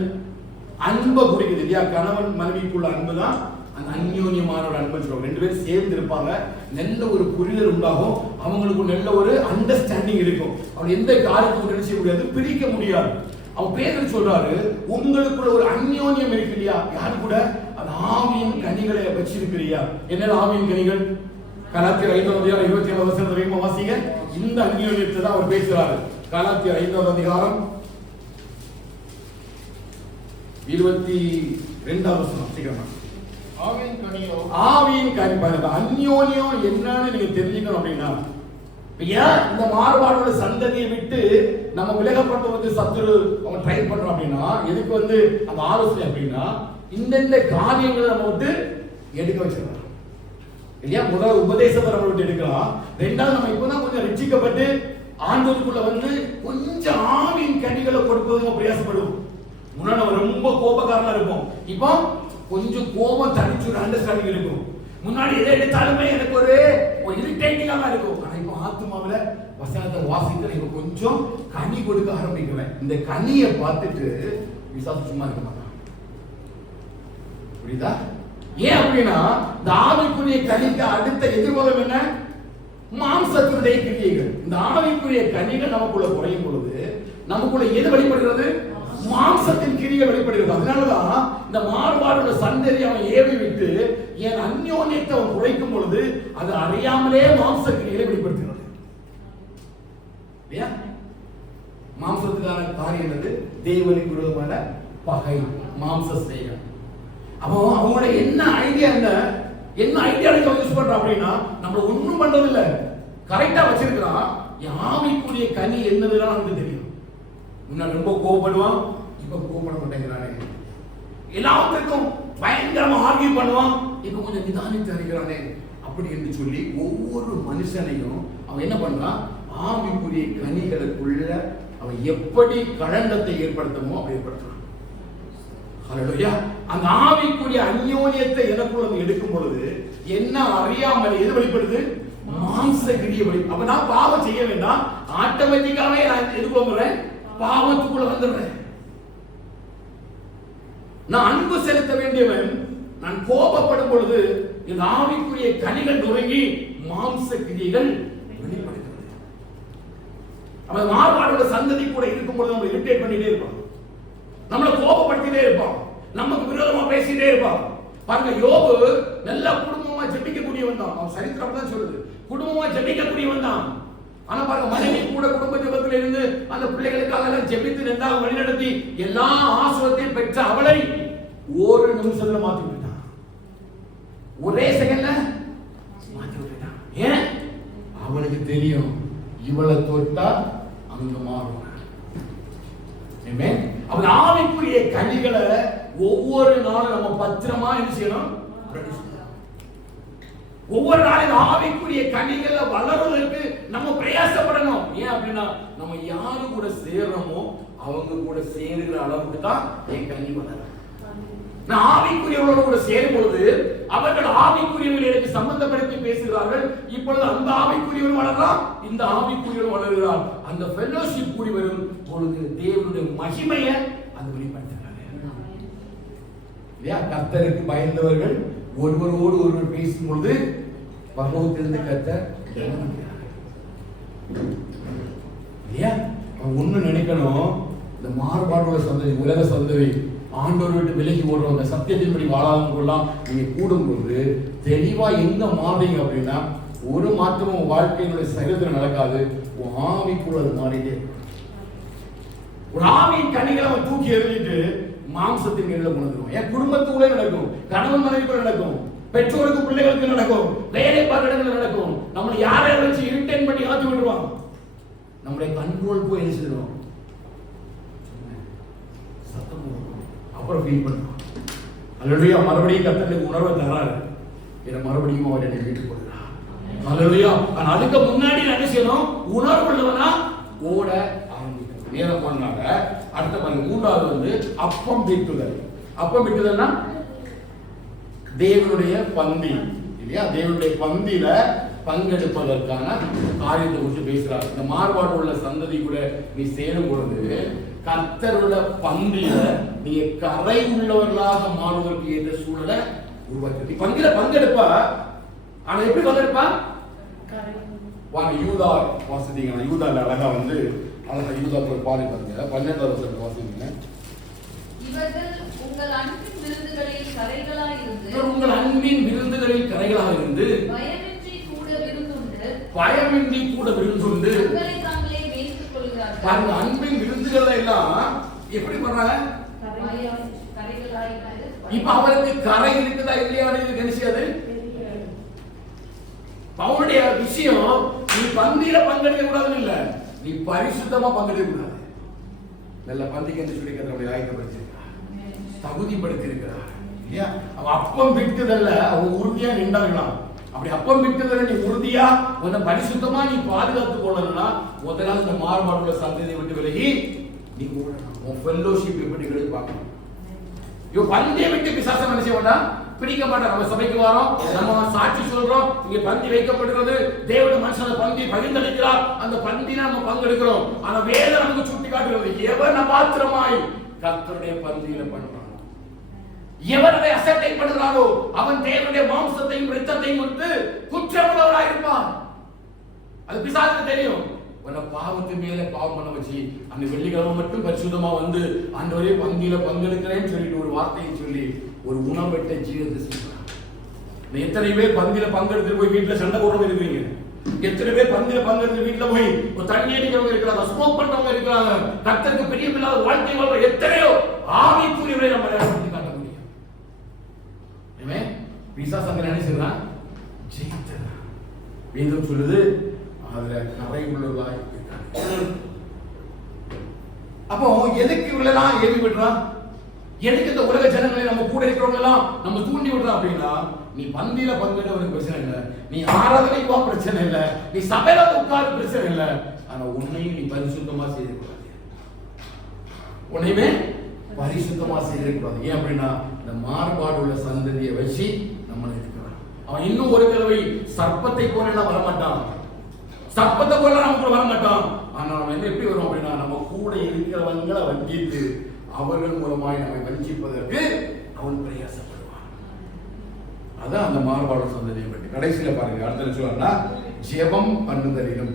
அன்பை குறிக்குது இல்லையா? கணவன் மனைவிக்குள்ள அன்பு தான் அந்த அந்யோன்யமான ஒரு அன்பு சொல்லுவாங்க. ரெண்டு பேரும் சேர்ந்து இருப்பாங்க, நல்ல ஒரு புரிதல் உண்டாகும், அவங்களுக்கு நல்ல ஒரு அண்டர்ஸ்டாண்டிங் இருக்கும். அவங்க எந்த காரியத்துக்கும் என்ன செய்ய முடியாது, பிரிக்க முடியாது. அவன் பேர் சொல்றாரு, உங்களுக்குள்ள ஒரு அந்யோன்யம் இருக்கு இல்லையா? யாரு கூட? அது ஆவியின் கனிகளை வச்சிருக்கிறியா? என்ன ஆவியின் கனிகள்? கலாத்தியர் 5:27 வரைக்கும் வாசிங்க. இந்த அந்நியோன்யத்தை தான் அவர் பேசுறாரு. கலாத்தியர் 5 22 வசனம் சீக்கிரமா. ஆவியின் கனியோ, ஆவியின் கனி பாருங்க. அந்யோன்யம் என்னன்னு நீங்க தெரிஞ்சுக்கணும் அப்படின்னா, ஏன் இந்த மாறுபாடோட சந்ததியை விட்டு நம்ம விலகப்பட்டு வந்து சத்துரு அவன் ட்ரை பண்றோம் அப்படின்னா, எதுக்கு வந்து அந்த ஆலோசனை அப்படின்னா, இந்த காரியங்களை நம்ம விட்டு எடுக்க வச்சிடலாம் இல்லையா? முதல் உபதேசத்தை நம்ம விட்டு எடுக்கலாம். ரெண்டாவது நம்ம இப்பதான் கொஞ்சம் ரட்சிக்கப்பட்டு ஆண்டவருக்குள்ள வந்து கொஞ்சம் ஆவியின் கனிகளை கொடுப்பதும் பிரயாசப்படுவோம். முன்னாடி நம்ம ரொம்ப கோபக்காரனா இருப்போம், இப்போ கொஞ்சம் கோபம் தனிச்சு ஒரு அண்டர்ஸ்டாண்டிங் இருக்கும். முன்னாடி எதை எடுத்தாலுமே எனக்கு ஒரு இரிட்டேட்டிங்கா இருக்கும். ஆனா இப்போ ஆத்மாவில வசனத்தை வாசிக்கிற இப்போ கொஞ்சம் கனி கொடுக்க ஆரம்பிக்கிறேன். இந்த கனியை பார்த்துட்டு விசாரிச்சு சும்மா இருக்க மாட்டான். புரியுதா? ஏன் அப்படின்னா இந்த ஆவிக்குரிய கனிக்கு அடுத்த எதிர்வாதம் என்ன? மாம்சத்தினுடைய கிரியைகள். இந்த ஆவிக்குரிய கனிகள் நமக்குள்ள குறையும் பொழுது நமக்குள்ள எது வெளிப்படுகிறது? மாம்சத்தின் கிரியை வெளிப்படுகிறது. அதனாலதான் இந்த மாறுபாடுள்ள சந்ததி அவன் ஏவி விட்டு என் அந்யோன்யத்தை அவன் குறைக்கும் பொழுது அது அறியாமலே மாம்ச கிரியை வெளிப்படுத்துகிறது. மாம்சத்துக்கான காரியம் என்னது? தேவனுக்கு விரோதமான பகை, மாம்ச ஸ்நேகம். அப்போ அவங்களோட என்ன ஐடியா என்ன ஐடியாலஜி யூஸ் பண்றான் அப்படின்னா, நம்மள ஒண்ணும் பண்றது இல்ல, கரெக்டா வச்சிருக்கிறான். ஆவிக்குரிய கனி என்னதுன்னு நமக்கு தெரியும். முன்னாடி ரொம்ப கோபப்படுவான், இப்ப கோபப்பட மாட்டேங்கிறானே. எல்லாத்துக்கும் பயங்கரமா ஆர்கியூ பண்ணுவான், இப்ப கொஞ்சம் நிதானித்து அறிகிறானே. அப்படி என்று சொல்லி ஒவ்வொரு மனுஷனையும் அவன் என்ன பண்றான்? ஆவிக்குரிய கனிகளுக்குள்ள அவன் எப்படி களங்கத்தை ஏற்படுத்தணுமோ அப்படி ஏற்படுத்துறான். ஹல்லேலூயா. அந்த ஆவிக்குரிய அந்யோன்யத்தை எனக்குள்ள எடுக்கும் பொழுது என்ன அறியாமல் எது வெளிப்படுது? மாம்ச கிரியை வெளி. அப்ப நான் பாவம் செய்ய வேண்டாம், ஆட்டோமேட்டிக்காவே நான் எதுக்குள்ள வந்துடுறேன்? பாவத்துக்குள்ள வந்துடுறேன். நான் அன்பு செலுத்த வேண்டியவன், நான் கோபப்படும் பொழுது இந்த ஆவிக்குரிய கனிகள் நுழைங்கி மாம்ச கிரியைகள் வெளிப்படுகிறது. அவன் மாறுபாடோட சந்ததி கூட இருக்கும் பொழுது நம்ம இரிட்டேட் பண்ணிட்டே இருப்பான், நம்மளை கோபப்படுத்திட்டே இருப்பான், நமக்கு விரோதமா பேசிட்டே இருப்பான். பாருங்க, யோபு நல்ல குடும்பமா ஜெபிக்கக்கூடியவன் தான். அவன் சரித்திரம் தான் சொல்லுது, குடும்பமா ஜெபிக்கக்கூடியவன் தான். ஆனா பாருங்க, மனைவி கூட குடும்ப ஜெபத்தில் இருந்து அந்த பிள்ளைகளுக்காக எல்லாம் ஜெபித்து நின்றாக வழிநடத்தி எல்லா ஆசீர்வாதத்தையும் பெற்ற அவளை ஒரு நிமிஷத்துல மாத்தி விட்டான். ஒரே செகண்ட்ல மாத்தி விட்டான். ஏன்? அவனுக்கு தெரியும் இவளை தொட்டா அங்க மாறும். அவன் ஆவிக்குரிய கனிகளை ஒவ்வொரு நாளும் நம்ம பத்திரமா என்ன செய்யணும்? ஒவ்வொரு நாளும் ஆவிக்குரிய கனிகளை வளர்வதற்கு நம்ம பிரயாசப்படணும். ஏன் அப்படின்னா நம்ம யாரு கூட சேர்றோமோ அவங்க கூட சேருகிற அளவுக்கு தான் என் கனி வளரும். நான் ஆவிக்குரியவர்களோடு கூட சேரும் பொழுது அவர்கள் ஆவிக்குரியவர்கள் எனக்கு சம்பந்தப்படுத்தி பேசுகிறார்கள். இப்பொழுது அந்த ஆவிக்குரியவர் வளர்றான், இந்த ஆவிக்குரியவர் வளர்கிறார். அந்த ஃபெல்லோஷிப் கூடி வரும் பொழுது தேவனுடைய மகிமையை அது வெளிப்படுத்துகிறார். இல்லையா? கர்த்தருக்கு பயந்தவர்கள் ஒருவரோடு ஒருவர் பேசும் பொழுது பரலோகத்திலிருந்து கர்த்தர் இல்லையா? ஒண்ணு நினைக்கணும், இந்த மாறுபாடுள்ள சந்ததி, உலக சந்ததி, ஆண்டவர் விட்டு விலகி ஓடுறவங்க, சத்தியத்தின்படி வாழாதவங்கெல்லாம் நீங்க கூடும்போது தெளிவா எங்க மாறுறீங்க அப்படின்னா, ஒரு மாற்றமும் வாழ்க்கையினுடைய சரீரத்தில் நடக்காது. ஆவிக்குள்ள அது மாறிட்டே ஒரு ஆவியின் கனிகளை அவன் தூக்கி எறிஞ்சிட்டு மாம்சத்தின் கீழே கொண்டுருவோம். என் குடும்பத்துக்குள்ளே நடக்கும், கணவன் மனைவிக்குள்ள நடக்கும், பெற்றோருக்கு பிள்ளைகளுக்கு நடக்கும், வேலை பார்க்கிற இடத்துல நடக்கும். நம்மளை யாரை வச்சு இரிட்டேட் பண்ணி ஆத்தி விடுவாங்க, நம்மளை கண்ட்ரோல் போய் எழுச்சிடுவோம். அப்புறம் ஃபீல் பண்ணுவோம். அல்லேலூயா. மறுபடியும் கர்த்தருக்கு உணர்வை தராரு, இதை மறுபடியும் அவர் என்னை மீட்டுக் கொள்கிறார். அல்லேலூயா. ஆனா அதுக்கு முன்னாடி என்ன செய்யணும்? உணர்வு உள்ளவனா ஓட ஆரம்பிக்கணும். நேரம் போனாங்க. அடுத்த பாருங்க, மூன்றாவது வந்து அப்பம் பிட்டுதல். அப்பம் பிட்டுதல்னா தேவனுடைய பந்தி இல்லையா? தேவனுடைய பந்தியில பங்கெடுப்பதற்கான காரியத்தை குறித்து பேசுறாரு. இந்த மாறுபாடு உள்ள சந்ததி கூட நீ சேரும் பொழுது கர்த்தரோட பந்தியில நீங்க கரை உள்ளவர்களாக மாறுவதற்கு ஏற்ற சூழலை உருவாக்கி பந்தியில பங்கெடுப்பா. ஆனா எப்படி பங்கெடுப்பா? வாங்க யூதா வாசித்தீங்கன்னா, யூதால அழகா வந்து அழகா யூதா பாதி பாருங்க. 12வது வசனத்தை வாசித்தீங்க. இவர்கள் உங்கள் அன்பின் விருந்துகளில் கரைகளாய் விருந்துண்டு உங்கள் அன்பின் விருந்துகளில் கரைகளாக இருந்து பயமின்றி கூட விருந்துண்டு தங்களை தாங்களே மேய்த்துக் கொள்கிறார்கள். பாருங்க, அன்பின் விருந்துகள் எல்லாம் எப்படி பண்றாங்க? இப்ப அவருக்கு கரை இருக்குதா இல்லையான்னு கணிச்சியாது. அவனுடைய விஷயம் நீ பந்தியில பங்கெடுக்க கூடாதுன்னு இல்ல, நீ பரிசுத்தமா பங்கெடுக்க கூடாது. நல்ல பந்திக்கு என்று சொல்லி கத்தருடைய ஆயத்தப்படுத்தியிருக்கிறார், தகுதிப்படுத்தியிருக்கிறார் இல்லையா? அவன் அப்பம் விட்டுதல்ல, அவன் உறுதியா நின்றாங்களாம். அப்படி அப்பம் விட்டுதல்ல நீ உறுதியா உன்னை பரிசுத்தமா நீ பாதுகாத்துக் கொள்ளணும்னா முதலாவது இந்த மாறுபாடுள்ள சந்ததியை விட்டு விலகி நீ உன் ஃபெல்லோஷிப் எப்படி கிடைப்பாங்க. பந்தியை விட்டு பிசாசம் என்ன செய்ய வேண்டாம், பிடிக்க மாட்டார். நம்ம சபைக்கு வரோம், நம்ம சாட்சி சொல்றோம், இங்க பந்தி வைக்கப்படுகிறது, தேவனுடைய மனுஷன் பந்தி பகிர்ந்தளிக்கிறார், அந்த பந்தியில நம்ம பங்கெடுக்கிறோம். ஆனா வேதம் நமக்கு சுட்டி காட்டுகிறது, எவன் மாத்திரமாய் கர்த்தருடைய பந்தியில பண்றானோ, எவன் அதை அசட்டை பண்ணுகிறாரோ அவன் தேவனுடைய மாம்சத்தையும் இரத்தத்தையும் வந்து குற்றமுள்ளவராய் இருப்பான். அது பிசாசுக்கு தெரியும். உன்னை பாவத்து மேல பாவம் பண்ண வச்சு அந்த வெள்ளிக்கிழமை மட்டும் பரிசுத்தமா வந்து ஆண்டவரே பந்தியில பங்கெடுக்கிறேன்னு சொல்லிட்டு ஒரு வார்த்தையை சொல்லி ஒரு உணவெட்ட ஜீவத்தை செய்யலாம். எத்தனை பேர் பந்தியில பங்கெடுத்து போய் வீட்டுல சண்டை போடுறவங்க இருக்கிறீங்க? எத்தனை பேர் பந்தியில பங்கெடுத்து வீட்டுல போய் ஒரு தண்ணி அடிக்கிறவங்க இருக்கிறாங்க, ஸ்மோக் பண்றவங்க இருக்கிறாங்க, கர்த்தருக்கு பிரியமில்லாத வாழ்க்கை வாழ்ற எத்தனையோ ஆவிக்குரியவரை நம்ம அடையாளப்படுத்தி காட்ட முடியும். பிசாசு அங்க என்ன செய்யறான்? ஜெயித்ததான். வேதம் சொல்லுது அதுல கரை உள்ளவர்களாய் இருக்காங்க. அப்போ எதுக்கு இவ்வளவுதான் ஏவி விடுறான்? எதுக்கு இந்த உலக ஜனங்களை நம்ம கூட இருக்கிறவங்க எல்லாம் நம்ம தூண்டி விடுறோம் அப்படின்னா, நீ பந்தியில பங்கெடுக்க பிரச்சனை இல்லை, நீ ஆராதனைக்கு வா பிரச்சனை இல்லை, நீ சபையில உட்கார பிரச்சனை இல்லை, ஆனா உன்னையும் நீ பரிசுத்தமா செய்யக்கூடாது. உன்னையுமே பரிசுத்தமா செய்யக்கூடாது. ஏன் அப்படின்னா இந்த மாறுபாடு உள்ள சந்ததியை வச்சு நம்ம இருக்கிறான். அவன் இன்னும் ஒரு தடவை சர்ப்பத்தை போல எல்லாம் வரமாட்டான், சர்ப்பத்தை போல நமக்கு வர மாட்டான். ஆனா நம்ம என்ன எப்படி வரும் அப்படின்னா, நம்ம கூட இருக்கிறவங்களை வஞ்சித்து அவர்கள் மூலமாய் நம்மை வஞ்சிப்பதற்கு அவன் பிரயாசப்படுவான். அதான் அந்த மாறுபாடு சந்ததியை பற்றி கடைசியில பாருங்க. அடுத்த சொல்றா ஜெபம் பண்ணுதலிலும்.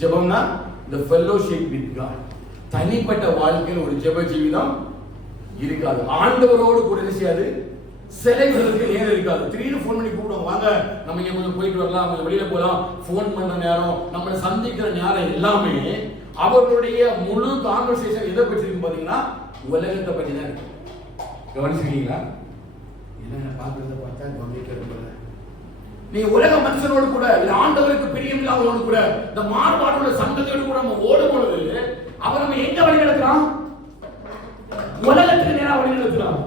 ஜெபம்னா the fellowship with God. தனிப்பட்ட வாழ்க்கையில் ஒரு ஜெப ஜீவிதம் இருக்காது. ஆண்டவரோடு கூட என்ன செய்யாது, சிலைகளுக்கு நேரம் இருக்காது. திடீர்னு ஃபோன் பண்ணி கூப்பிடுவோம், வாங்க நம்ம இங்க கொஞ்சம் போயிட்டு வரலாம், கொஞ்சம் வெளியில போகலாம். ஃபோன் பண்ற நேரம், நம்மளை சந்திக்கிற நேரம் எல்லாமே அவர்களுடைய முழு கான்வர்சேஷன் எதை பற்றி இருக்கு பாத்தீங்கன்னா, உலகத்தை பற்றி தான் இருக்கு. கவனிச்சிருக்கீங்களா? என்ன பார்க்கறத பார்த்தா கவனிக்கிறது. நீ உலக மனுஷனோடு கூட, ஆண்டவருக்கு பிரியம் இல்லாதவனோடு கூட, இந்த மாறுபாடுள்ள சந்ததியோடு கூட நம்ம ஓடும் பொழுது அவர் நம்ம எங்க வழி நடக்கிறான்? உலகத்துக்கு நேரா வழி நடக்கிறான்.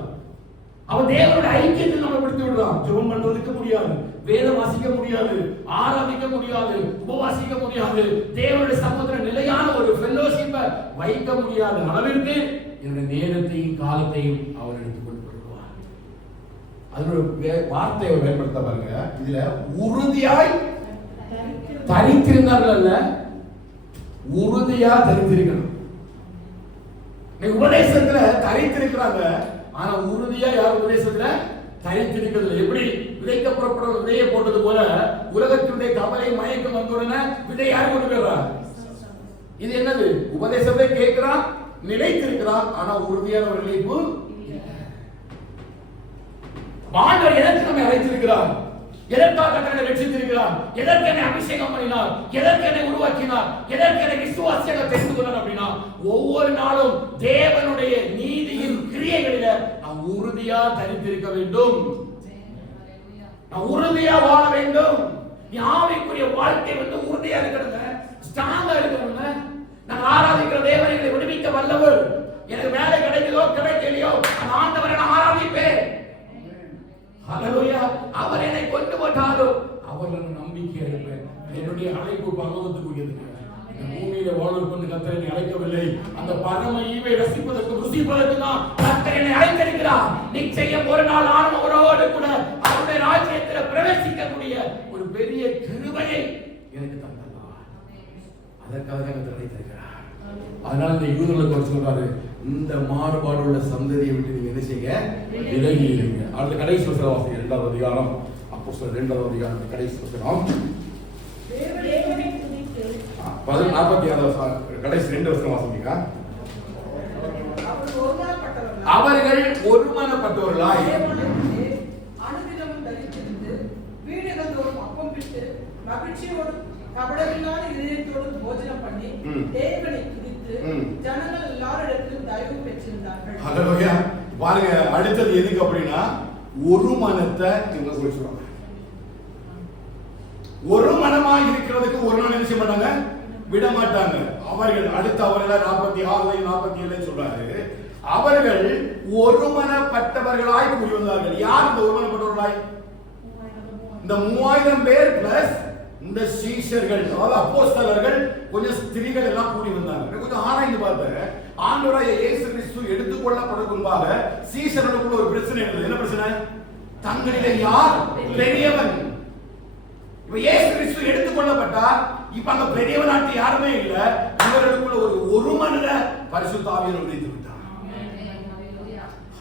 அவன் தேவனுடைய ஐக்கியத்தில் நம்ம பிடித்து விடுறான். ஜெபம் பண்றதுக்கு முடியாது, வேதம் வாசிக்க முடியாது, ஆராதிக்க முடியாது, உபவாசிக்க முடியாது, தேவனுடைய சமூகத்தில் நிலையான ஒரு ஃபெல்லோஷிப்பை வைக்க முடியாத அளவிற்கு என்னுடைய நேரத்தையும் காலத்தையும் அவர் எடுத்துக்கொண்டு வருவார். அதனுடைய வார்த்தையை பயன்படுத்த பாருங்க. இதுல உறுதியாய் தரித்திருந்தார்கள் அல்ல, உறுதியா தரித்திருக்கணும். உபதேசத்துல தரித்திருக்கிறாங்க, ஆனா உறுதியா யார் உபதேசத்துல தரித்திருக்கிறது? எப்படி விதைக்க புறப்பட விதையை போட்டது போல உலகத்தினுடைய கவலை மயக்கம் வந்தவுடனே விதை யார் கொண்டு போயிடுறா? இது என்னது? உபதேசத்தை கேட்கிறான், நிலைத்திருக்கிறான், ஆனா உறுதியான ஒரு நிலைப்பு. ஆண்டவர் எதற்கு நம்மை அழைத்திருக்கிறார்? எதற்காக என்னை ரட்சித்திருக்கிறார்? எதற்கு என்னை அபிஷேகம் பண்ணினார்? எதற்கு என்னை உருவாக்கினார்? எதற்கு என்னை விசுவாசியாக தெரிந்து கொண்டார் அப்படின்னா, ஒவ்வொரு நாளும் தேவனுடைய நீதியின் கிரியைகளில நாம் உறுதியா தரித்திருக்க வேண்டும். நாம் உறுதியா வாழ வேண்டும். நீ ஆவிக்குரிய வாழ்க்கை வந்து உறுதியா இருக்கணுங்க, ஸ்ட்ராங்கா இருக்கணுங்க. நான் ஆராதிக்கிற தேவனை விடுவிக்க வல்லவர். எனக்கு வேலை கிடைக்குதோ கிடைக்கலையோ அந்த ஆண்டவரை நான் ஆராதிப்பேன். ஹல்லேலூயா. அவர் என்னை கொண்டு போட்டாலும் அவர்கள் நம்பிக்கை இருப்பேன். என்னுடைய அழைப்பு பரலோகத்துக்குரியது. இந்த பூமியில வாழ்வதற்கு கர்த்தர் என்னை அழைக்கவில்லை. அந்த பரம ஈவை ரசிப்பதற்கு ருசிப்பதற்கு தான் கர்த்தர் என்னை அழைத்திருக்கிறார். நிச்சயம் ஒரு நாள் நானும் அவரோடு கூட அவருடைய ராஜ்யத்தில் பிரவேசிக்கக்கூடிய ஒரு பெரிய கிருபையை எனக்கு தந்தார். அதற்காக கர்த்தர் அழைத்திருக்கிறார். அதனால இந்த யூதர்களுக்கு சொல்றாரு, இந்த மாறுபாடு உள்ள சந்ததியை விட்டு நீங்க என்ன செய்ய, விலகி இருங்க. அடுத்த கடைசி வசனம் வாசிங்க. 2வது அதிகாரம், அப்போஸ்தலர் 2வது அதிகாரம் கடைசி வசனம் 46 கடைசி 2 வசனம் வாசிங்க. அவர்கள் ஒருமனப்பட்டவர்களாய் மகிழ்ச்சியோடு கபடமில்லாத இதயத்தோடு போஜனம் பண்ணி தேவனை துதித்து ஜனங்கள் எல்லாரிடத்திலும் தயவு பெற்றிருந்தார்கள். ஹல்லேலூயா. பாருங்க, அடுத்தது எதுக்கு அப்படின்னா ஒரு மனத்தை இவங்க குறிச்சுறாங்க. ஒரு மனமாய் இருக்கிறதுக்கு ஒரு நாள் என்ன செய்ய மாட்டாங்க, விட மாட்டாங்க. அவர்கள் அடுத்து அவர்கள் 46 47 சொல்றாரு, அவர்கள் ஒருமனப்பட்டவர்களாய் கூடி வந்தார்கள். யார் இந்த ஒருமனப்பட்டவர்களாய்? இந்த 3000 பேர் பிளஸ் இந்த சீஷர்கள், அதாவது அப்போஸ்தலர்கள், கொஞ்சம் ஸ்திரீகள் எல்லாம் கூடி வந்தாங்க. கொஞ்சம் ஆராய்ந்து பார்த்தாங்க. ஆண்டவராகிய இயேசு கிறிஸ்து எடுத்துக்கொள்ளப்படக்கு முன்பாக சீஷர்களுக்குள்ள ஒரு பிரச்சனை இருந்தது. என்ன பிரச்சனை? தங்களிலே யார் பெரியவன்? இப்ப இயேசு கிறிஸ்து எடுத்துக்கொள்ளப்பட்டார். இப்ப அங்க பெரியவனாட்டி யாருமே இல்ல. இவர்களுக்குள்ள ஒரு மனத பரிசுத்த ஆவியானவர் உதித்து விட்டார்.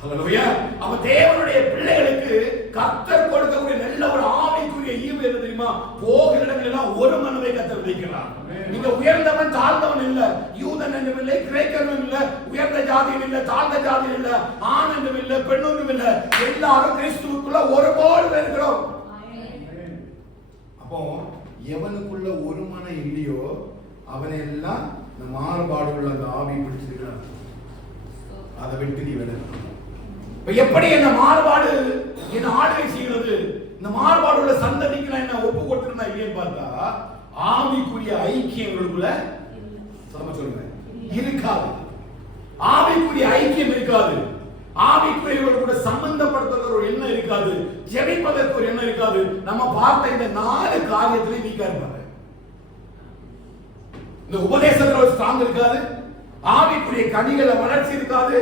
ஹல்லேலூயா. அப்ப தேவனுடைய பிள்ளைகளுக்கு கர்த்தர் கொடுக்கக்கூடிய நல்ல ஒரு ஆவிக்குரிய ஈவு என்ன தெரியுமா? போகிற இடங்களெல்லாம் ஒரு மனதை கர்த்தர் வைக்கிறார். நீங்க உயர்ந்தவன் தாழ்ந்தவன் இல்ல, யூதன் என்றும் இல்லை, கிரேக்கன் இல்ல, உயர்ந்த ஜாதியும் இல்ல, தாழ்ந்த ஜாதியும் இல்ல, ஆண் என்றும் இல்ல, பெண் என்றும் இல்ல, எல்லாரும் கிறிஸ்துவுக்குள்ள ஒருபோடு இருக்கிறோம். அப்போ எவனுக்குள்ள ஒரு மனம் இல்லையோ அவனெல்லாம் இந்த மாறுபாடுள்ள அந்த ஆவி பிடிச்சிருக்கிறான். அதை விட்டு நீ விடணும். இப்ப எப்படி என்ன மாறுபாடு என்ன ஆளுகை செய்கிறது? இந்த மாறுபாடு உள்ள சந்ததிக்கு நான் என்ன ஒப்பு கொடுத்துருந்தா இல்லைன்னு பார்த்தா ஆவிக்குரிய ஐக்கியங்களுக்குள்ள சொல்லுங்க இருக்காது. ஆவிக்குரிய ஐக்கியம் இருக்காது. ஆவிக்குரியவர்கள் கூட சம்பந்தப்படுத்துற ஒரு எண்ணம் இருக்காது. ஜெபிப்பதற்கு ஒரு எண்ணம் இருக்காது. நம்ம பார்த்த இந்த 4 காரியத்திலே வீக்கா இருப்பாங்க. இந்த உபதேசத்துல ஒரு ஸ்ட்ராங் இருக்காது. ஆவிக்குரிய கனிகளை வளர்ச்சி இருக்காது.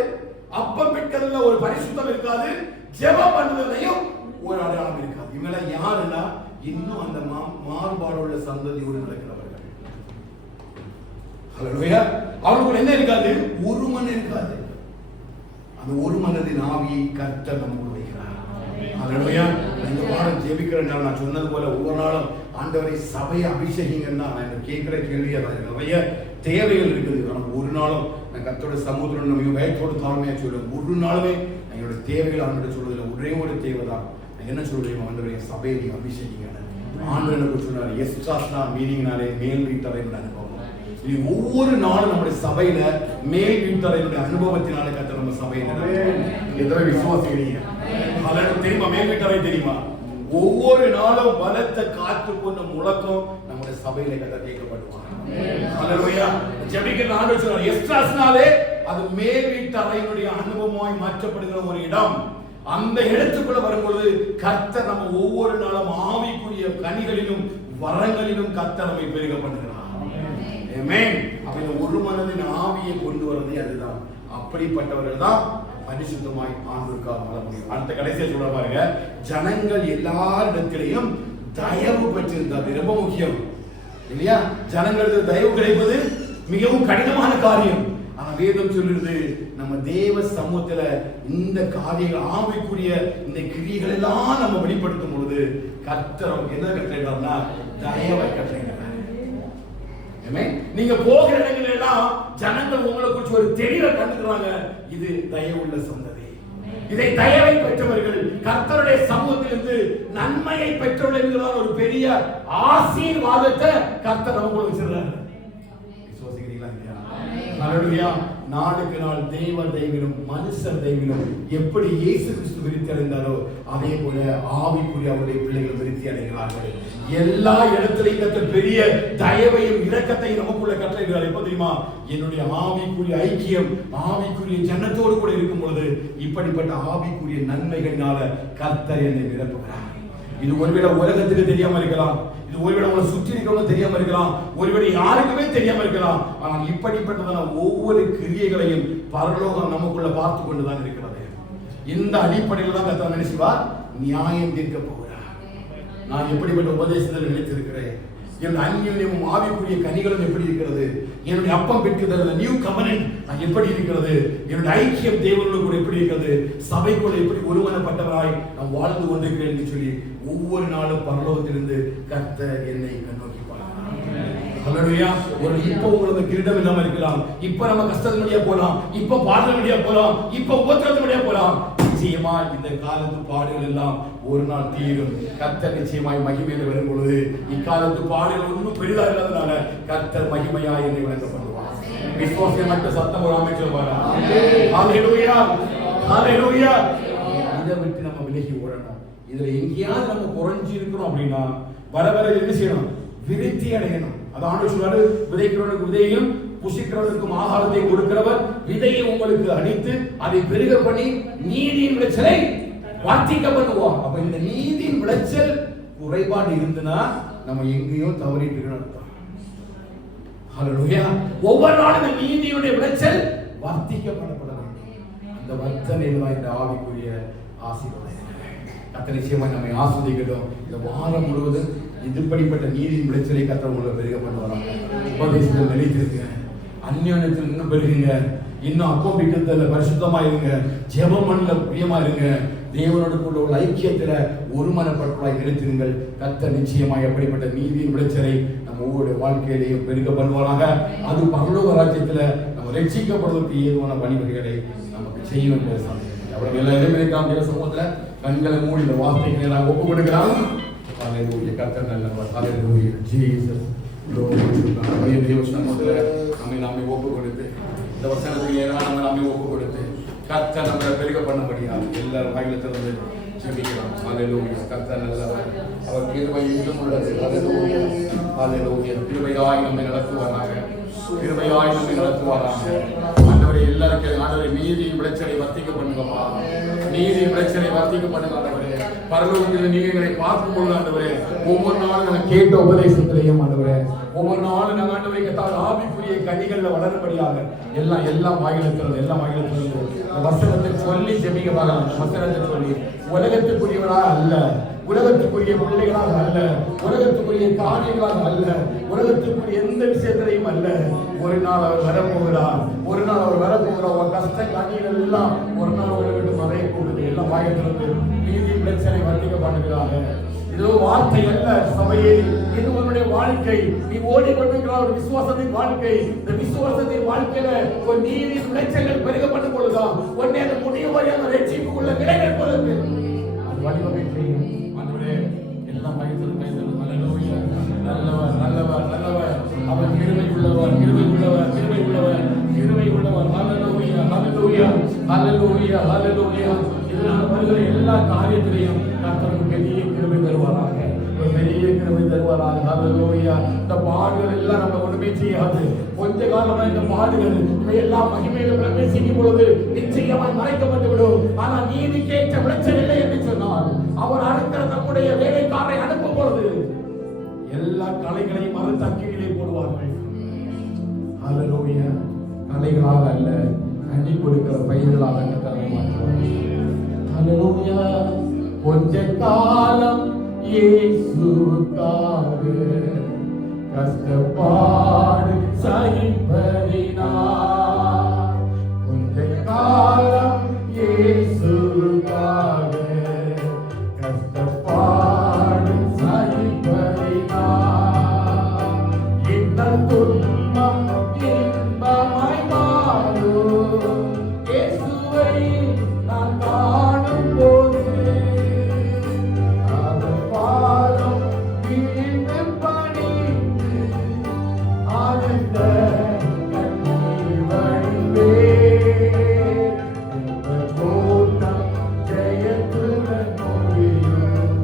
அப்பம் பிட்கிறதுல ஒரு பரிசுத்தம் இருக்காது. ஜெபம் பண்ணுவதையும் ஒரு அடையாளம் இருக்காது. இவங்க யாருன்னா இன்னும் அந்த மாறுபாடு உள்ள சந்ததியோடு நடக்கிறவர்கள். ஹல்லேலூயா. அவங்களுக்கு என்ன இருக்காது? ஒரு மனம் இருக்காது. அந்த ஒரு மனதின் ஆவியை கர்த்தர் நமக்கு வைக்கிறார். ஹல்லேலூயா. இந்த வாரம் ஜெபிக்கிற நாள் நான் சொன்னது போல ஒவ்வொரு நாளும் ஆண்டவரை சபையை அபிஷேகிங்கன்னா நான் கேட்கிற கேள்வி நிறைய தேவைகள் இருக்குது. ஆனால் ஒரு நாளும் நான் கர்த்தரோட சமூகத்தோடு நம்ம பயத்தோடு தாழ்மையா சொல்லுவேன். ஒரு நாளுமே என்னோட தேவைகள் ஆண்டோட சொல்வதில்லை. ஒரே ஒரு தேவை தான். நான் என்ன சொல்றேன்? ஆண்டவரை சபையை நீங்க அபிஷேகிங்க. ஆண்டவர் எனக்கு சொன்னார், எஸ்டாஸ்னா மீனிங்னாலே மேல் வீட்டறையினுடைய அனுபவம். இது ஒவ்வொரு நாளும் நம்முடைய சபையில மேல் வீட்டறையினுடைய அனுபவத்தினால கர்த்தர் நம்ம சபையை எத்தனை விசுவாசிக்கிறீங்க? அதற்கு தெரியுமா? மேல் வீட்டறை தெரியுமா? ஒவ்வொரு நாளும் பலத்த காற்று போன்ற முழக்கம் நம்முடைய சபையில கர்த்தர் கேட்கப்படுவாங்க. ஹல்லேலூயா. ஜெபிக்கிற ஆண்டவர் சொன்னார், எஸ்டாஸ்னாலே அது மேல் வீட்டறையினுடைய அனுபவமாய் மாற்றப்படுகிற ஒரு இடம். அந்த இடத்துக்குள்ள வரும்பொழுது கர்த்தர் நம்ம ஒவ்வொரு நாளும் ஆவிக்குரிய கனிகளிலும் வரங்களிலும் கர்த்தர் நம்மை பெருக பண்ணுகிறார். ஆமென். அப்ப இந்த ஒரு மனதின் ஆவியை கொண்டு வரதே அதுதான். அப்படிப்பட்டவர்கள் தான் பரிசுத்தமாய் ஆண்டவருக்காக வாழ முடியும். அடுத்த கடைசியா சொல்ற பாருங்க, ஜனங்கள் எல்லாரிடத்திலையும் தயவு பெற்றிருந்தார். ரொம்ப முக்கியம் இல்லையா? ஜனங்களுக்கு தயவு கிடைப்பது மிகவும் கடினமான காரியம். ஆனா வேதம் சொல்லுது, நம்ம தேவ சமூகத்துல இந்த காரியங்கள் ஆவிக்குரிய இந்த கிரியைகள் எல்லாம் நம்ம வெளிப்படுத்தும் பொழுது கர்த்தர் என்ன கட்டளையிட்டார்னா தயவை கட்டளையிட்டார். நீங்க போகிற இடங்கள் எல்லாம் ஜனங்கள் உங்களை குறித்து ஒரு தெளிவை கண்டுக்கிறாங்க. இது தயவுள்ள சந்ததி. இதை தயவை பெற்றவர்கள் கர்த்தருடைய சமூகத்திலிருந்து நன்மையை பெற்றவர்கள் ஒரு பெரிய ஆசீர்வாதத்தை கர்த்தர் நமக்கு வச்சிருக்காரு. விசுவாசிக்கிறீங்களா? ஹல்லேலூயா. நாளுக்கு நாள் தெய்வ தெய்வம் மனுஷர் தெய்வம் எப்படி இயேசு கிறிஸ்து விருத்தி அடைந்தாரோ அதே போல ஆவிக்குரிய அவருடைய பிள்ளைகள் விருத்தி அடைகிறார்கள். எல்லா இடத்திலையும் கர்த்தர் பெரிய தயவையும் இரக்கத்தையும் நமக்குள்ள கட்டளையிடுகிறார். எப்ப தெரியுமா? என்னுடைய ஆவிக்குரிய ஐக்கியம் ஆவிக்குரிய ஜனத்தோடு கூட இருக்கும் பொழுது இப்படிப்பட்ட ஆவிக்குரிய நன்மைகளினால கர்த்தர் என்னை நிரப்புகிறார். இது ஒருவேளை உலகத்துக்கு தெரியாம இருக்கலாம். இது ஒருவேளை உங்களை சுற்றி இருக்கவங்க தெரியாம இருக்கலாம். ஒருவேளை யாருக்குமே தெரியாம இருக்கலாம். ஆனால் இப்படிப்பட்டதான ஒவ்வொரு கிரியைகளையும் பரலோகம் நமக்குள்ள பார்த்து கொண்டுதான் இருக்கிறது. இந்த அடிப்படையில் தான் கர்த்தர் நினைச்சுவார் நியாயம் தீர்க்க போகிறார். நான் எப்படிப்பட்ட உபதேசத்தில் நினைத்திருக்கிறேன். என்னுடைய அந்நியமும் ஆவிக்குரிய கனிகளும் எப்படி இருக்கிறது? என்னுடைய அப்பம் பெற்றுதல் நியூ கவெனன்ட் நான் எப்படி இருக்கிறது? என்னுடைய ஐக்கியம் தேவனோடு கூட எப்படி இருக்கிறது? சபைக்குள்ள எப்படி ஒருமனப்பட்டவராய் நான் வாழ்ந்து கொண்டிருக்கிறேன் என்று சொல்லி ஒவ்வொரு நாளும் பரலோகத்திலிருந்து கர்த்தர் என்னை கண்ணோக்கி பார்க்கிறார். ஹல்லேலூயா. ஒரு இப்ப உங்களுக்கு கிரீடம் இல்லாம இருக்கலாம். இப்ப நம்ம கஷ்டத்து வழியா போலாம். இப்ப பாடல் வழியா போலாம். இப்ப உபத்திரத்து வழியா போலாம். நிச்சயமா இந்த காலத்து பாடுகள் எல்லாம் ஒரு நாள் தீரும். கர்த்தர் நிச்சயமாய் மகிமையில வரும் பொழுது இக்காலத்து பாடுகள் ஒன்றும் பெரிதா இல்லாதனால கர்த்தர் மகிமையாய் என்னை விளக்கப்படுவார். விசுவாசம் மட்டும் சத்தம் ஒரு அமைச்சர் பாரு. ஹalleluya ஹalleluya. இதை விட்டு நம்ம விலகி ஓடணும். இதுல எங்கேயாவது நம்ம குறைஞ்சி இருக்கிறோம் அப்படின்னா வர வர என்ன செய்யணும்? விருத்தி அடையணும். அதான் சொல்றாரு, விதைக்கிறவனுக்கு விதையையும் புசிக்கிறவனுக்கும் ஆகாரத்தை கொடுக்கிறவர் விதையை உங்களுக்கு அடித்து அதை பெருக பண்ணி நீதியின் விளைச்சலை வர்த்திக்க பண்ணுவார். அப்ப இந்த நீதியின் விளைச்சல் குறைபாடு இருந்துனா நம்ம எங்கேயோ தவறிட்டு இருக்கணும் அர்த்தம். ஹalleluya. ஒவ்வொரு நாளும் இந்த நீதியுடைய விளைச்சல் வர்த்திக்கப்பட வேண்டும். அந்த வர்த்தனையில தான் இந்த ஆவிக்குரிய ஆசீர்வாதம். கர்த்தர் நிச்சயமாய் நம்மை ஆசீர்வதிக்கட்டும். இந்த வாரம் முழுவதும் இதுபடிப்பட்ட நீதியின் விளைச்சலை கர்த்தர் உங்களை பெருக பண்ணுவாங்க. உபதேசத்தில் நிலைத்திருக்க, அந்நியத்தில் இன்னும் பெருகுங்க, இன்னும் அப்போபிக்கத்துல பரிசுத்தமா இருங்க, ஜெபம் பண்ணல பிரியமா இருங்க, தேவனோடு கூட உள்ள ஐக்கியத்துல ஒருமனப்பட்டுள்ளாய் நிலைத்திருங்கள். கர்த்தர் நிச்சயமாய் அப்படிப்பட்ட நீதியின் விளைச்சலை நம்ம ஒவ்வொரு வாழ்க்கையிலையும் பெருக பண்ணுவாங்க. அது பரலோக ராஜ்யத்துல நம்ம ரட்சிக்கப்படுவதற்கு ஏதுவான வழிவகைகளை நமக்கு செய்ய வேண்டிய சமயம். அவ்வளவு எல்லாரும் இருக்காம தேவ சமூகத்துல கண்களை மூடி இந்த வார்த்தைகளை நான் ஒப்பு கொடுக்கலாம். ஹalleluya. கர்த்தர் நல்லவர். ஹalleluya. ஜீசஸ் தேவ சமூகத்துல நம்மை ஒப்பு கொடுத்து இந்த வசனத்துக்கு ஏராளமாக நம்மை ஒப்பு கொடுத்து கர்த்தர் நம்மளை பெருக பண்ணபடியாக எல்லாரும் வாயிலிருந்து ஜெபிக்கிறோம். ஹalleluya. கர்த்தர் நல்லவர். அவர் கிருபை என்றும் உள்ளது. ஹalleluya ஹalleluya. கிருபையாய் நம்மை நடத்துவாராக, கிருபையாய் நம்மை நடத்துவாராக. ஆண்டவரே, எல்லாருக்கும் ஆண்டவரே நீதியின் விளைச்சலை வர்த்திக்க பண்ணுங்கப்பா. நீதியின் விளைச்சலை வர்த்திக்க பண்ணுங்க ஆண்டவரே. பரலோகத்தில் நீங்க எங்களை பார்க்கும் பொழுது ஆண்டவரே, ஒவ்வொரு நாளும் நாங்கள் கேட்ட உபதேசத்திலையும் ஆண்டவரே, ஒவ்வொரு நாளும் நாங்கள் ஆண்டவரை கேட்டால் ஆவிக்குரிய கனிகள்ல வளரும்படியாக எல்லாம் வாயிலிருக்கிறது, எல்லாம் வாயிலிருக்கிறது. வசனத்தை சொல்லி ஜெபிக்க பார்க்கலாம். வசனத்தை சொல்லி உலகத்துக்குரியவராக அல்ல, உலகத்துக்குரிய பிள்ளைகளாக அல்ல, உலகத்துக்குரிய காரியங்களாக அல்ல, உலகத்துக்குரிய எந்த விஷயத்திலையும் அல்ல. ஒரு நாள் அவர் வரப்போகிறார், ஒரு நாள் அவர் வரப்போகிறார். உன் கஷ்ட கண்ணீர் எல்லாம் ஒரு நாள் உங்களை விட்டு மறைய போகுது. எல்லாம் வாயிலிருந்து நீதி பிரச்சனை வர்த்திக்க பண்ணுகிறாங்க. இதோ வார்த்தை அல்ல சபையே, இது உன்னுடைய வாழ்க்கை. நீ ஓடிக்கொண்டிருக்கிற ஒரு விசுவாசத்தின் வாழ்க்கை. இந்த விசுவாசத்தின் வாழ்க்கையில ஒரு நீதி விளைச்சல்கள் பெருகப்படும் பொழுதுதான் உன்னை அந்த முடிவு வரையான ரட்சிப்புக்குள்ள நிலைநிற்பதற்கு அது வழிவகை செய்யும். ஆண்டவரே, எல்லாம் ஹalleluya. நல்லவர் நல்லவர் நல்லவர். அவர் கிருபை உள்ளவர், கிருபை உள்ளவர், கிருபை உள்ளவர், கிருபை உள்ளவர். ஹalleluya ஹalleluya ஹalleluya ஹalleluya. இதனால் வருகிற எல்லா காரியத்திலையும் கர்த்தர் பெரிய கிருபை தருவாராக, பெரிய கிருபை தருவாராக. ஹalleluya. இந்த பாடுகள் எல்லாம் நம்ம ஒண்ணுமே செய்யாது. கொஞ்ச காலமா இந்த பாடுகள் இவையெல்லாம் மகிமையில பிரவேசிக்கும் பொழுது நிச்சயமாய் மறைக்கப்பட்டு விடும். ஆனால் நீதிக்கேற்ற விளைச்சல் இல்லை என்று சொன்னால் அவர் அடுத்த நம்முடைய வேலைக்காரரை அனுப்பும் பொழுது எல்லா கலைகளையும் மறுத்து அக்கினியிலே போடுவார்கள். ஹalleluya. கலைகளாக அல்ல, கனி கொடுக்கிற பயிர்களாக கர்த்தரை மாற்றுவார். ஹalleluya. கொஞ்ச காலம் இயேசுவுக்காக கஷ்டப்பாடு சகிப்பதினார், கொஞ்ச காலம் இயேசுவுக்காக கஷ்டப்பாடு சகிப்பதினார், இந்த துன்பம் இன்பமாய் மாறும். இயேசுவை நான் காணும் போது அவர் பாதம் வீழ்ந்து பணிந்து ஆழ்ந்த கண்ணீர் வடிவேன். எங்கள் கூட்டம் ஜெயத்துடன் முடியும்.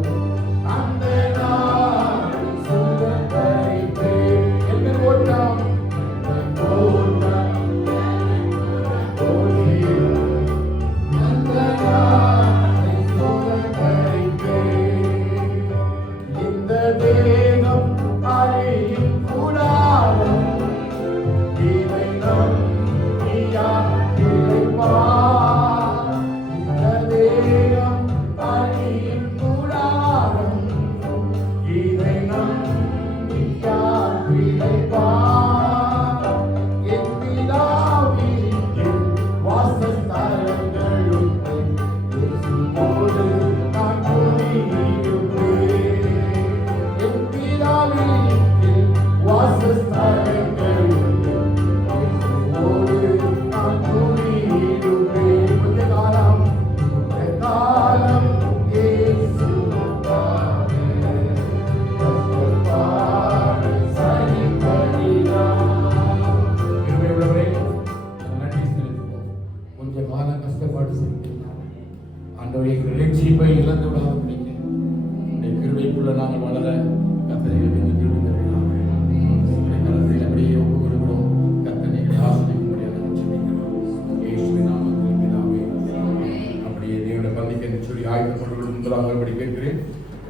அந்த நாள் சுதந்தரிப்பேன். எங்கள் கூட்டம்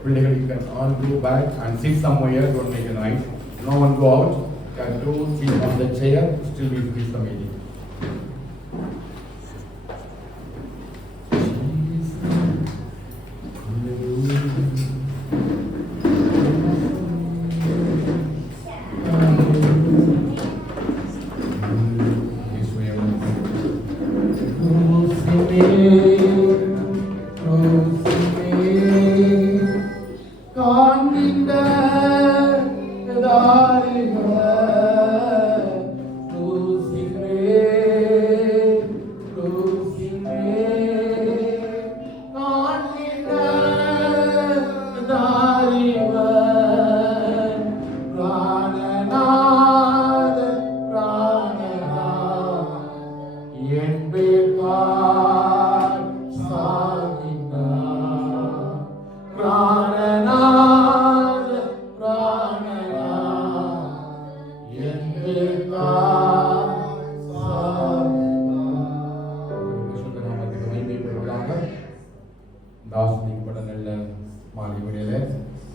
பிள்ளைகள், you can all go back and sit somewhere, don't make a noise. No one go out. You can do sit on the chair, still we finish the meeting.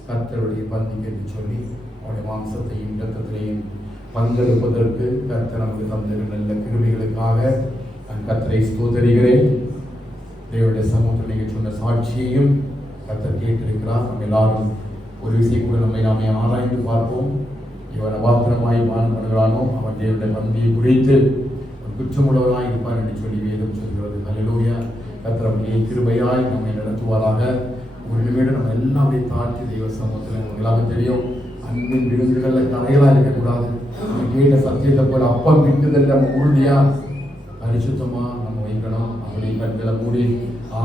கர்த்தருடைய பந்திக்கு என்று சொல்லி அவருடைய மாம்சத்தையும் இரத்தத்திலையும் பங்கெடுப்பதற்கு கர்த்தர் நமக்கு தந்த நல்ல கிருபைகளுக்காக நான் கர்த்தரை ஸ்தோத்திரிக்கிறேன். தேவனுடைய சமூகத்தில் நீங்கள் சொன்ன சாட்சியையும் கர்த்தர் கேட்டிருக்கிறார். நம்ம எல்லாரும் ஒரு விஷயம் கூட நாமே ஆராய்ந்து பார்ப்போம். இவன் அபாத்திரமாய் மானம் பண்ணுகிறானோ அவன் தேவனுடைய பந்தியை குறித்து குற்றமுள்ளவராய் இருப்பார் என்று சொல்லி வேதம் சொல்கிறது. அல்லேலூயா. கர்த்தர் அப்படியே கிருபையாய் நம்மை நடத்துவாராக. ஒரு நிமிடம் நம்ம எல்லாம் அப்படியே தாழ்த்தி தெய்வ சமூகத்தில் உங்களுக்கு எல்லாமே தெரியும், அன்பின் விருந்துகளில் கரைகளாக இருக்கக்கூடாது. நம்ம கேட்ட சத்தியத்தை போல அப்பம் விட்டுதல் நம்ம உறுதியாக பரிசுத்தமாக நம்ம வைக்கணும். அப்படி கண்களை மூடி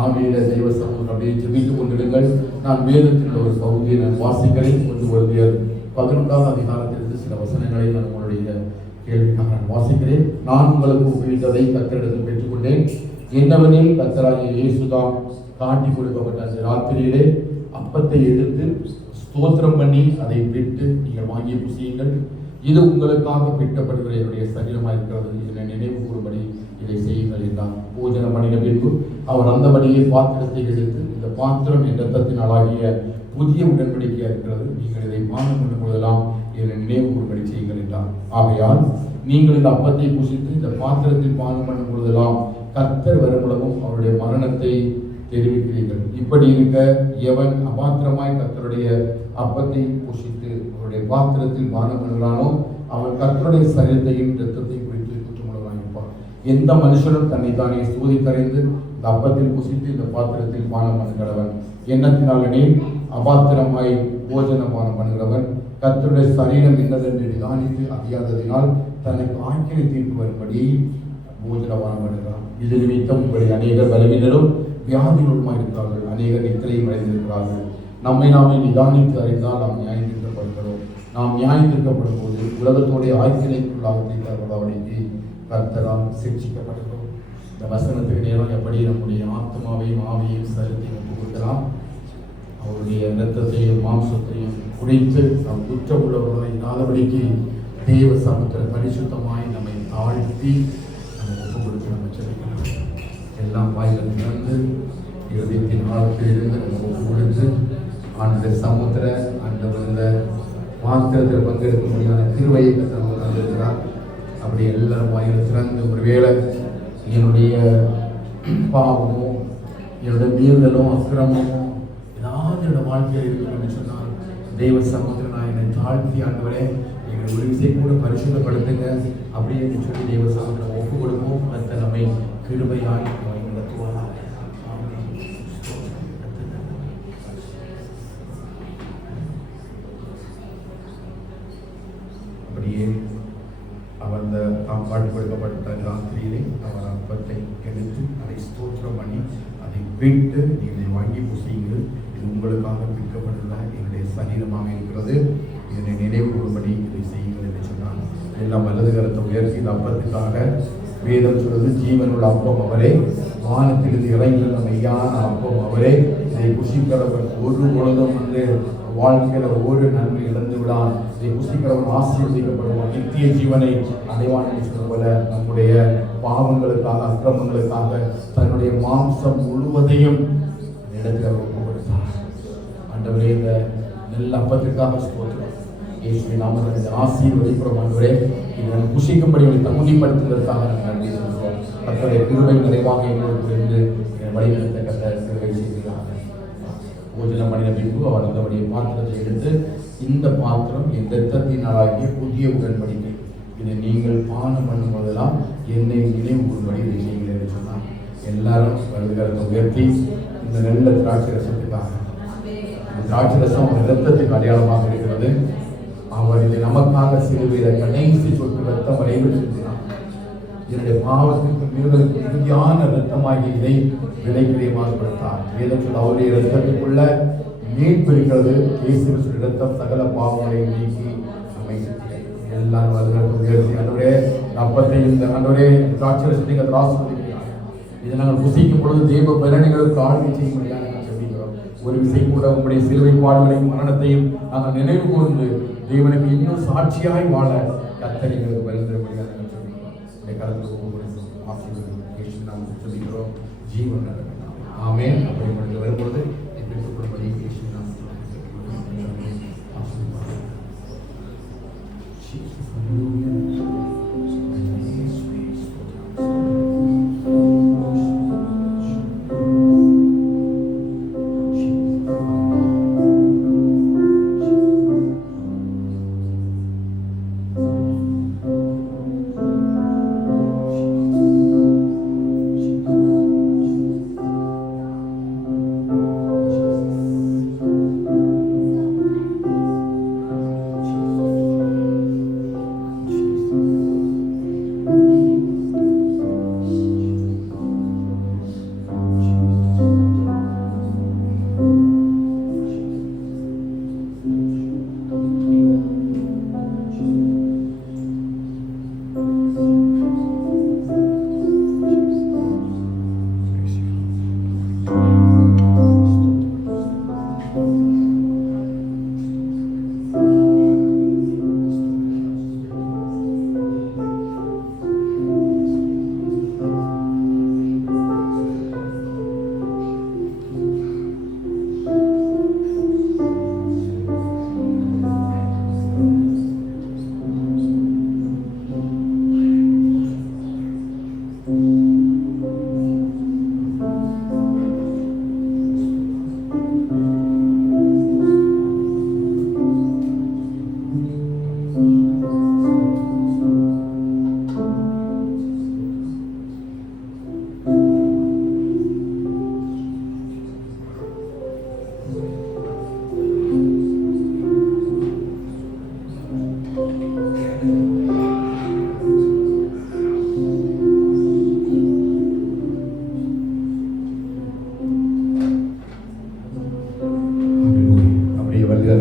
ஆவியில தெய்வ சமூகம் அப்படியே ஜெபித்துக் கொண்டிருங்கள். நான் வேதத்தில் ஒரு பகுதியை நான் வாசிக்கிறேன். 11வது அதிகாரத்திலிருந்து சில வசனங்களை நான் உங்களுடைய கேள்விக்காக நான் வாசிக்கிறேன். நான் உங்களுக்கு ஒப்புவித்ததை கர்த்தரிடத்தில் பெற்றுக்கொண்டேன். என்னவெனில் கர்த்தராகிய இயேசுதான் காட்டி கொடுக்கப்பட்ட அந்த ராத்திரியிலே அப்பத்தை எடுத்து ஸ்தோத்திரம் பண்ணி அதை விட்டு நீங்கள் வாங்கி புசியுங்கள், இது உங்களுக்காக பிற்கப்படுகிற என்னுடைய சரீரமாக இருக்கிறது, இதனை நினைவு கூறும்படி இதை செய்யுங்கள் என்றார். போஜனம் பண்ணின பின்பு அவர் அந்தபடியே பாத்திரத்தை எடுத்து, இந்த பாத்திரம் என் இரத்தத்தினாலாகிய புதிய உடன்படிக்கையாக இருக்கிறது, நீங்கள் இதை பானம் பண்ணும் போதெல்லாம் இதனை நினைவு கூறும்படி செய்யுங்கள் என்றார். ஆகையால் நீங்கள் இந்த அப்பத்தை புசித்து இந்த பாத்திரத்தில் பானம் பண்ணும் பொழுதெல்லாம் கர்த்தர் வரும்பொழுதும் அவருடைய மரணத்தை தெரிவிக்கிறீர்கள். இப்படி இருக்க எவன் அபாத்திரமாய் கர்த்தருடைய அப்பத்தை புசித்து அவருடைய பாத்திரத்தில் பானம் பண்ணுகிறானோ அவன் கர்த்தருடைய சரீரத்தையும் இரத்தத்தையும் குறித்து குற்றமுள்ளவனாய் இருப்பான். எந்த மனுஷனும் தன்னைத்தானே சோதித்தறிந்து இந்த அப்பத்தில் புசித்து இந்த பாத்திரத்தில் பானம் பண்ணுகிறவன் எண்ணத்தினாலே அபாத்திரமாய் போஜன பானம் பண்ணுகிறவன் கர்த்தருடைய சரீரம் என்னதென்று நிதானித்து அறியாததினால் தனக்கு ஆக்கினை தீர்ப்பு வரும்படி போஜன பானம் பண்ணுகிறான். இது நிமித்தம் உங்களுடைய அநேகர் பலவீனரும் வியாதிகளுமாய் இருக்கிறார்கள், அநேகர் நித்திரையும் அடைந்திருக்கிறார்கள். நம்மை நாமே நிதானித்து அறிந்தால் நாம் நியாயந்திருக்கப்படுகிறோம். நாம் நியாயந்திருக்கப்படும் போது உலகத்தோடைய ஆய்ச்சினைக்குள்ளாக தீர்க்கப்படாதபடிக்கு கர்த்தரால் சிக்ஷிக்கப்படுகிறோம். இந்த வசனத்துக்கு நேரம் எப்படி நம்முடைய ஆத்மாவையும் ஆவியையும் சரீரத்தையும் ஒப்புக் கொடுக்கலாம். அவருடைய இரத்தத்தையும் மாம்சத்தையும் குடித்து நாம் குற்றமுள்ளவர்களாய் இல்லாதபடிக்கு தேவ சமூகத்தில் பரிசுத்தமாய் நம்மை தாழ்த்தி நம்ம ஒப்புக் கொடுத்து நம்ம செலுத்தலாம். எல்லாம் வாயில திறந்து இருதயத்தின் ஆழத்தில் இருந்து நம்ம ஒப்புக் கொடுத்து அந்த சமுத்திர அந்த மாத்திரத்தில் பங்கெடுக்க முடியாத திருவையை நம்ம தந்திருக்கிறார். அப்படி எல்லாரும் வாயில திறந்து ஒருவேளை என்னுடைய பாவமோ என்னுடைய மீறுதலோ அக்கிரமமோ ஏதாவது என்னோட வாழ்க்கையில் இருக்குன்னு சொன்னால் தெய்வ சமுத்திரம் நான் என்னை தாழ்த்தி ஆண்டவரே எங்களை ஒரு விஷயம் கூட பரிசுத்தப்படுத்துங்க அப்படின்னு சொல்லி தெய்வ சமுத்திரம் ஒப்பு கொடுப்போம். அந்த நம்மை கிருபையாய் நடத்துவாராக. அப்படியே அவர் அந்த காப்பாடு கொடுக்கப்பட்ட ராத்திரியிலே அவர் அப்பத்தை எடுத்து அதை ஸ்தோத்திரம் பண்ணி அதை விட்டு இதை வாங்கி புசியுங்கள், இது உங்களுக்காக பிற்கப்பட்டுள்ள என்னுடைய சரீரமாக இருக்கிறது, இதனை நினைவு கூறும்படி இதை செய்யுங்கள் என்று சொன்னார். எல்லாம் வலது கரத்தை உயர்த்தி இந்த அப்பத்துக்காக வேதம் சொல்வது ஜீவனுள்ள அப்பம் அவரே, வானத்திலிருந்து இறங்கியுள்ள மெய்யான அப்பம் அவரே, இதை புசிக்கிறவன் ஒரு பொழுதும் வாழ்க்கையில ஒரு நன்மை இழந்து விடான், இதை புசிக்கிறவன் ஆசீர்வதிக்கப்படுவான், நித்திய ஜீவனை அடைவான் என்று சொன்ன போல நம்முடைய பாவங்களுக்காக அக்கிரமங்களுக்காக தன்னுடைய மாம்சம் முழுவதையும் இடத்தில் அவர் ஒப்பு கொடுத்தார். ஆண்டவரே இந்த நல்ல அப்பத்திற்காக ஸ்தோத்திரம். இயேசுவின் நாமத்தில் இந்த ஆசீர்வதிக்கிறோம் ஆண்டவரே. இதை புசிக்கும்படி தகுதிப்படுத்துவதற்காக நாங்கள் நன்றி சொல்கிறோம். கர்த்தருடைய கிருபை நிறைவாக எங்களோடு இருந்து வழிநடத்த கர்த்தர் கிருபை செய்கிறார். போஜனம் பண்ணின பின்பு அவர் அந்தபடிய பாத்திரத்தை எடுத்து, இந்த பாத்திரம் என் இரத்தத்தினாலாகிய புதிய உடன்படிக்கை, இதை நீங்கள் பானம் பண்ணும் போதெல்லாம் என்னை நினைவு கூறும்படி இதை செய்யுங்கள் என்று சொன்னார். எல்லாரும் வலதுகரத்தை உயர்த்தி இந்த நல்ல திராட்சை ரசத்துக்காக, இந்த திராட்சை ரசம் ஒரு இரத்தத்துக்கு அடையாளமாக இருக்கிறது. அவர் இதை நமக்காக சிலுவையில கடைசி சொட்டு ரத்தம் வரைவில் செலுத்தினார். என்னுடைய பாவத்திற்கு மிகுதியான இரத்தமாகி இதை விலைக்கிரயமாகப்படுத்தார். வேதத்தில் அவருடைய இரத்தத்துக்குள்ள மீட்பு இருக்கிறது. இயேசுவின் இரத்தம் சகல பாவங்களையும் நீக்கி நம்மை எல்லாரும் வலதுகரத்தை உயர்த்தி, ஆண்டவரே அப்பத்தை இந்த ஆண்டவரே திராட்சை ரசத்தை ஆசீர்வதிக்கிறார். இதை நாங்கள் புசிக்கும் பொழுது தெய்வ பலன்களுக்கு ஆளுகை செய்ய முடியாது சொல்லிக்கிறோம். ஒரு விசை கூட உங்களுடைய சிலுவை பாடுகளையும் மரணத்தையும் நாங்கள் நினைவு கூர்ந்து தேவனுக்கு இன்னும் சாட்சியாய் வாழ கர்த்தர்களுக்கு பலன் முடியாது சொல்லிக்கிறோம். இந்த கருத்து ஆசீர்வதிக்கிறோம், நாம் சொல்லிக்கிறோம். ஜீவன் ஆமென். அப்படி உங்களுக்கு வரும்பொழுது பெற்றுக்கொள்ளும்படி இயேசுவின் நாமத்தில்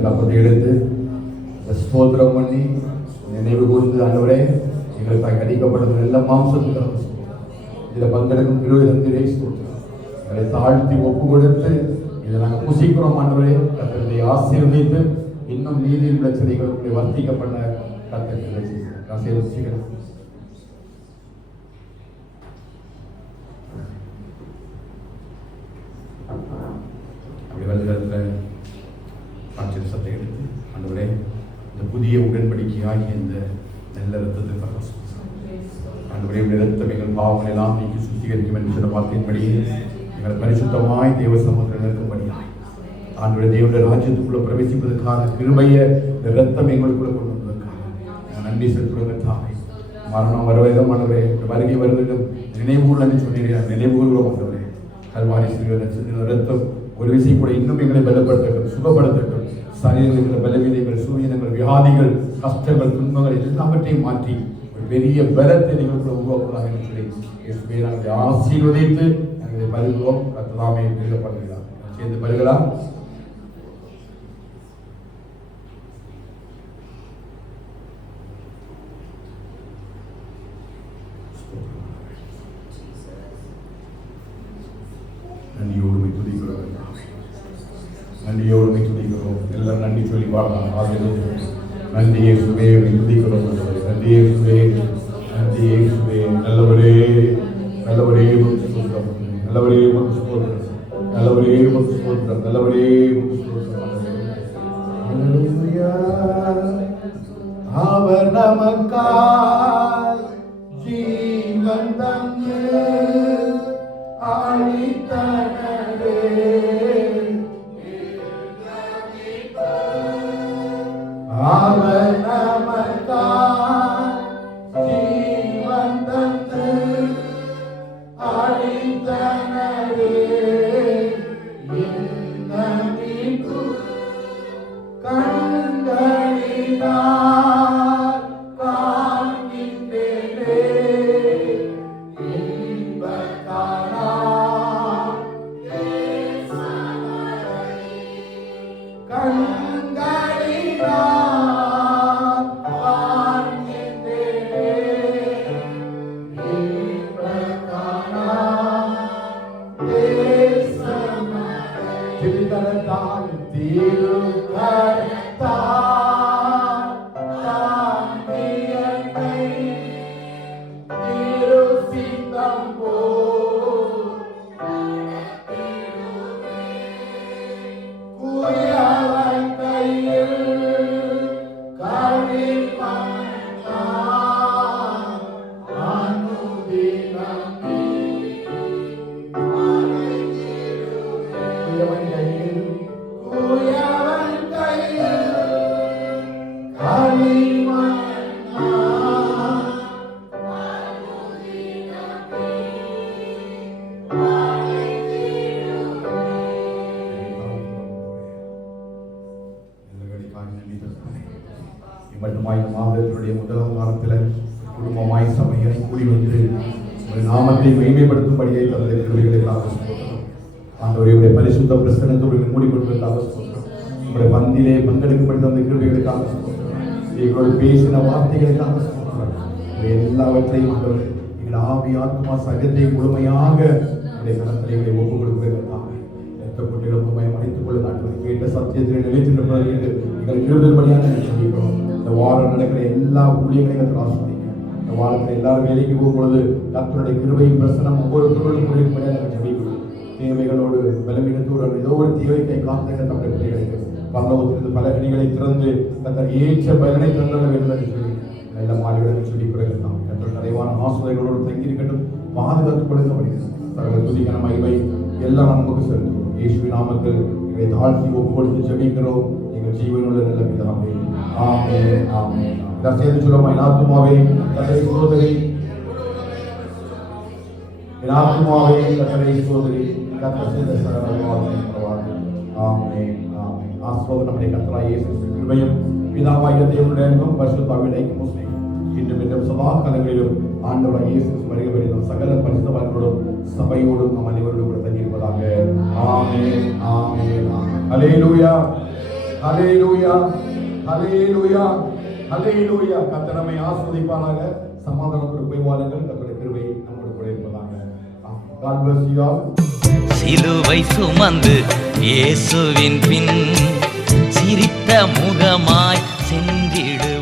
அப்பத்தை எடுத்து ஸ்தோத்திரம் பண்ணி நினைவு கூர்ந்து, ஆண்டவரே எங்களுக்கு கடிக்கப்பட்டது எல்லா மாம்சத்துக்கு இதில் பங்கெடுக்கும் விரோதத்திலே ஸ்தோத்திரம். எங்களை தாழ்த்தி ஒப்பு கொடுத்து இதை நாங்கள் புசிக்கிறோம். ஆண்டவரே கர்த்தரை ஆசீர்வதித்து இன்னும் நீதியில் உள்ள செடிகளுக்கு வர்த்திக்கப்பட்ட கர்த்தரை ஆசீர்வதிக்கிறோம். அப்படி வருகிறதுல ராட்சசத்தை எடுத்து, ஆண்டவரே இந்த புதிய உடன்படிக்கையாகி இந்த நல்ல ரத்தத்துக்காக ஆண்டவரே ரத்தம் எங்கள் பாவங்கள் எல்லாம் நீக்கி சுத்திகரிக்கும் என்று சில வார்த்தையின்படி எங்கள் பரிசுத்தமாய் தேவ சமூகத்தில் இருக்கும்படியாய் ஆண்டவரே தேவனுடைய ராஜ்யத்துக்குள்ள பிரவேசிப்பதற்காக கிருபைய இந்த ரத்தம் எங்களுக்குள்ள கொண்டு வந்ததற்காக நன்றி செலுத்துவதற்காக மரணம் வருவதும் ஆண்டவரே வருகை வருவதும் நினைவுகள் என்று சொன்னீர்கள். நினைவுகளும் ஆண்டவரே கல்வாரி சிறுவன் ரத்தம் ஒரு விஷயம் கூட இன்னும் எங்களை பலப்படுத்தட்டும், சுகப்படுத்தட்டும். சரீரங்கள் பலவீனங்கள், சூரியனங்கள், வியாதிகள், கஷ்டங்கள், துன்பங்கள் எல்லாவற்றையும் மாற்றி ஒரு பெரிய பலத்தை நீங்கள் உருவாக்குவதாக என்று சொல்லி நாங்கள் ஆசீர்வதித்து நாங்கள் பருகுவோம். கர்த்தராமே பெருகப்படுகிறார். சேர்ந்து பருகலாம். நன்றியோடு துதிக்கிறோம், நன்றியோடு துதிக்கிறோம். எல்லாம் நன்றி சொல்லி பாடலாம். நன்றி இயேசுவே துதிக்கிறோம். நன்றி இயேசுவே, நன்றி இயேசுவே. நல்லவரே, நல்லவரே நல்லவரே நல்லவரே நல்லவரே கூடி வந்து உங்களுடைய நாமத்தை மேன்மைப்படுத்தும்படியே தந்தை கிருபைகளுக்காக ஸ்தோத்திரம். ஆண்டவரே பரிசுத்த பிரசன்னத்தோடு மூடிக்கொள்வதற்காக ஸ்தோத்திரம். உங்களுடைய பந்திலே பங்கெடுக்கப்படி தந்த கிருபைகளுக்காக ஸ்தோத்திரம். எங்களோடு பேசின வார்த்தைகளுக்காக ஸ்தோத்திரம். எல்லாவற்றையும் ஆண்டவரே எங்கள் ஆவி ஆத்மா சகத்தை முழுமையாக உங்களுடைய கரத்திலே ஒப்புக் கொடுப்பதற்காக குட்டிகளும் மறைத்துக் கொள்ள ஆண்டவரே கேட்ட சத்தியத்தில் நிலைத்திருப்பதற்கு எங்கள் கிருபைப்படியாக சொல்லிக்கிறோம். இந்த வாரம் நடக்கிற எல்லா ஊழியங்களையும் ஆஸ்வதிங்க. இந்த வாரத்தில் எல்லாரும் வேலைக்கு போகும்பொழுது கர்த்தருடைய கிருபை பிரசனம் ஒவ்வொருத்தரோடும் முடிவுபடியாக ஜெபிக்கிறோம். தேவைகளோடு பலவீனத்தோடு ஏதோ ஒரு தேவைக்கை காத்திருக்க நம்முடைய பிள்ளைகளுக்கு பரலோகத்திலிருந்து பல கனிகளை திறந்து கர்த்தர் ஏற்ற பலனை தந்துள்ள வேண்டும் என்று சொல்லி நல்ல மாறிவிட சொல்லி பிறகுதான் கர்த்தர் நிறைவான ஆசிரியர்களோடு தங்கியிருக்கட்டும். பாதுகாத்துக் கொடுக்கப்படுகிறது. சகல துதிக்கான மகிமை எல்லாம் நமக்கு செலுத்துவோம். இயேசுவின் நாமத்தில் எங்களை தாழ்த்தி ஒப்புக்கொடுத்து ஜெபிக்கிறோம். எங்கள் ஜீவனுள்ள நல்ல பிதாவே. ஆமென் ஆமென். சேர்ந்து சொல்லுமா, என் ஆத்துமாவே கர்த்தரை சோதரி, என் ஆத்துமாவே கர்த்தரை சோதரி, கர்த்தர் செய்த சகல உபகாரங்களையும் ஆமென் ஆமென். ஆசீர்வாதம் நம்முடைய கர்த்தராகிய இயேசு கிறிஸ்துவின் கிருபையும் பிதாவாகிய தேவனுடைய அன்பும் பரிசுத்த ஆவியின் ஐக்கியமும் இன்றும் என்றும் சதா காலங்களிலும் ஆண்டவராகிய இயேசு கிறிஸ்து வருகிறவரிலும் சகல பரிசுத்தவான்களோடும் சபையோடும் நம் அனைவரோடும் கூட தங்கியிருப்பதாக. ஆமென் ஆமென் ஆமென். ஹல்லேலூயா ஹல்லேலூயா ஹல்லேலூயா ஹல்லேலூயா. கர்த்தர் நம்மை ஆசீர்வதிப்பாராக. சமாதானத்தோடு போய் வாருங்கள். கர்த்தருடைய கிருபை நம்மோடு கூட இருப்பதாக. God bless you all. சிலுவை சுமந்து இயேசுவின் பின் சிரித்த முகமாய் சென்றிடு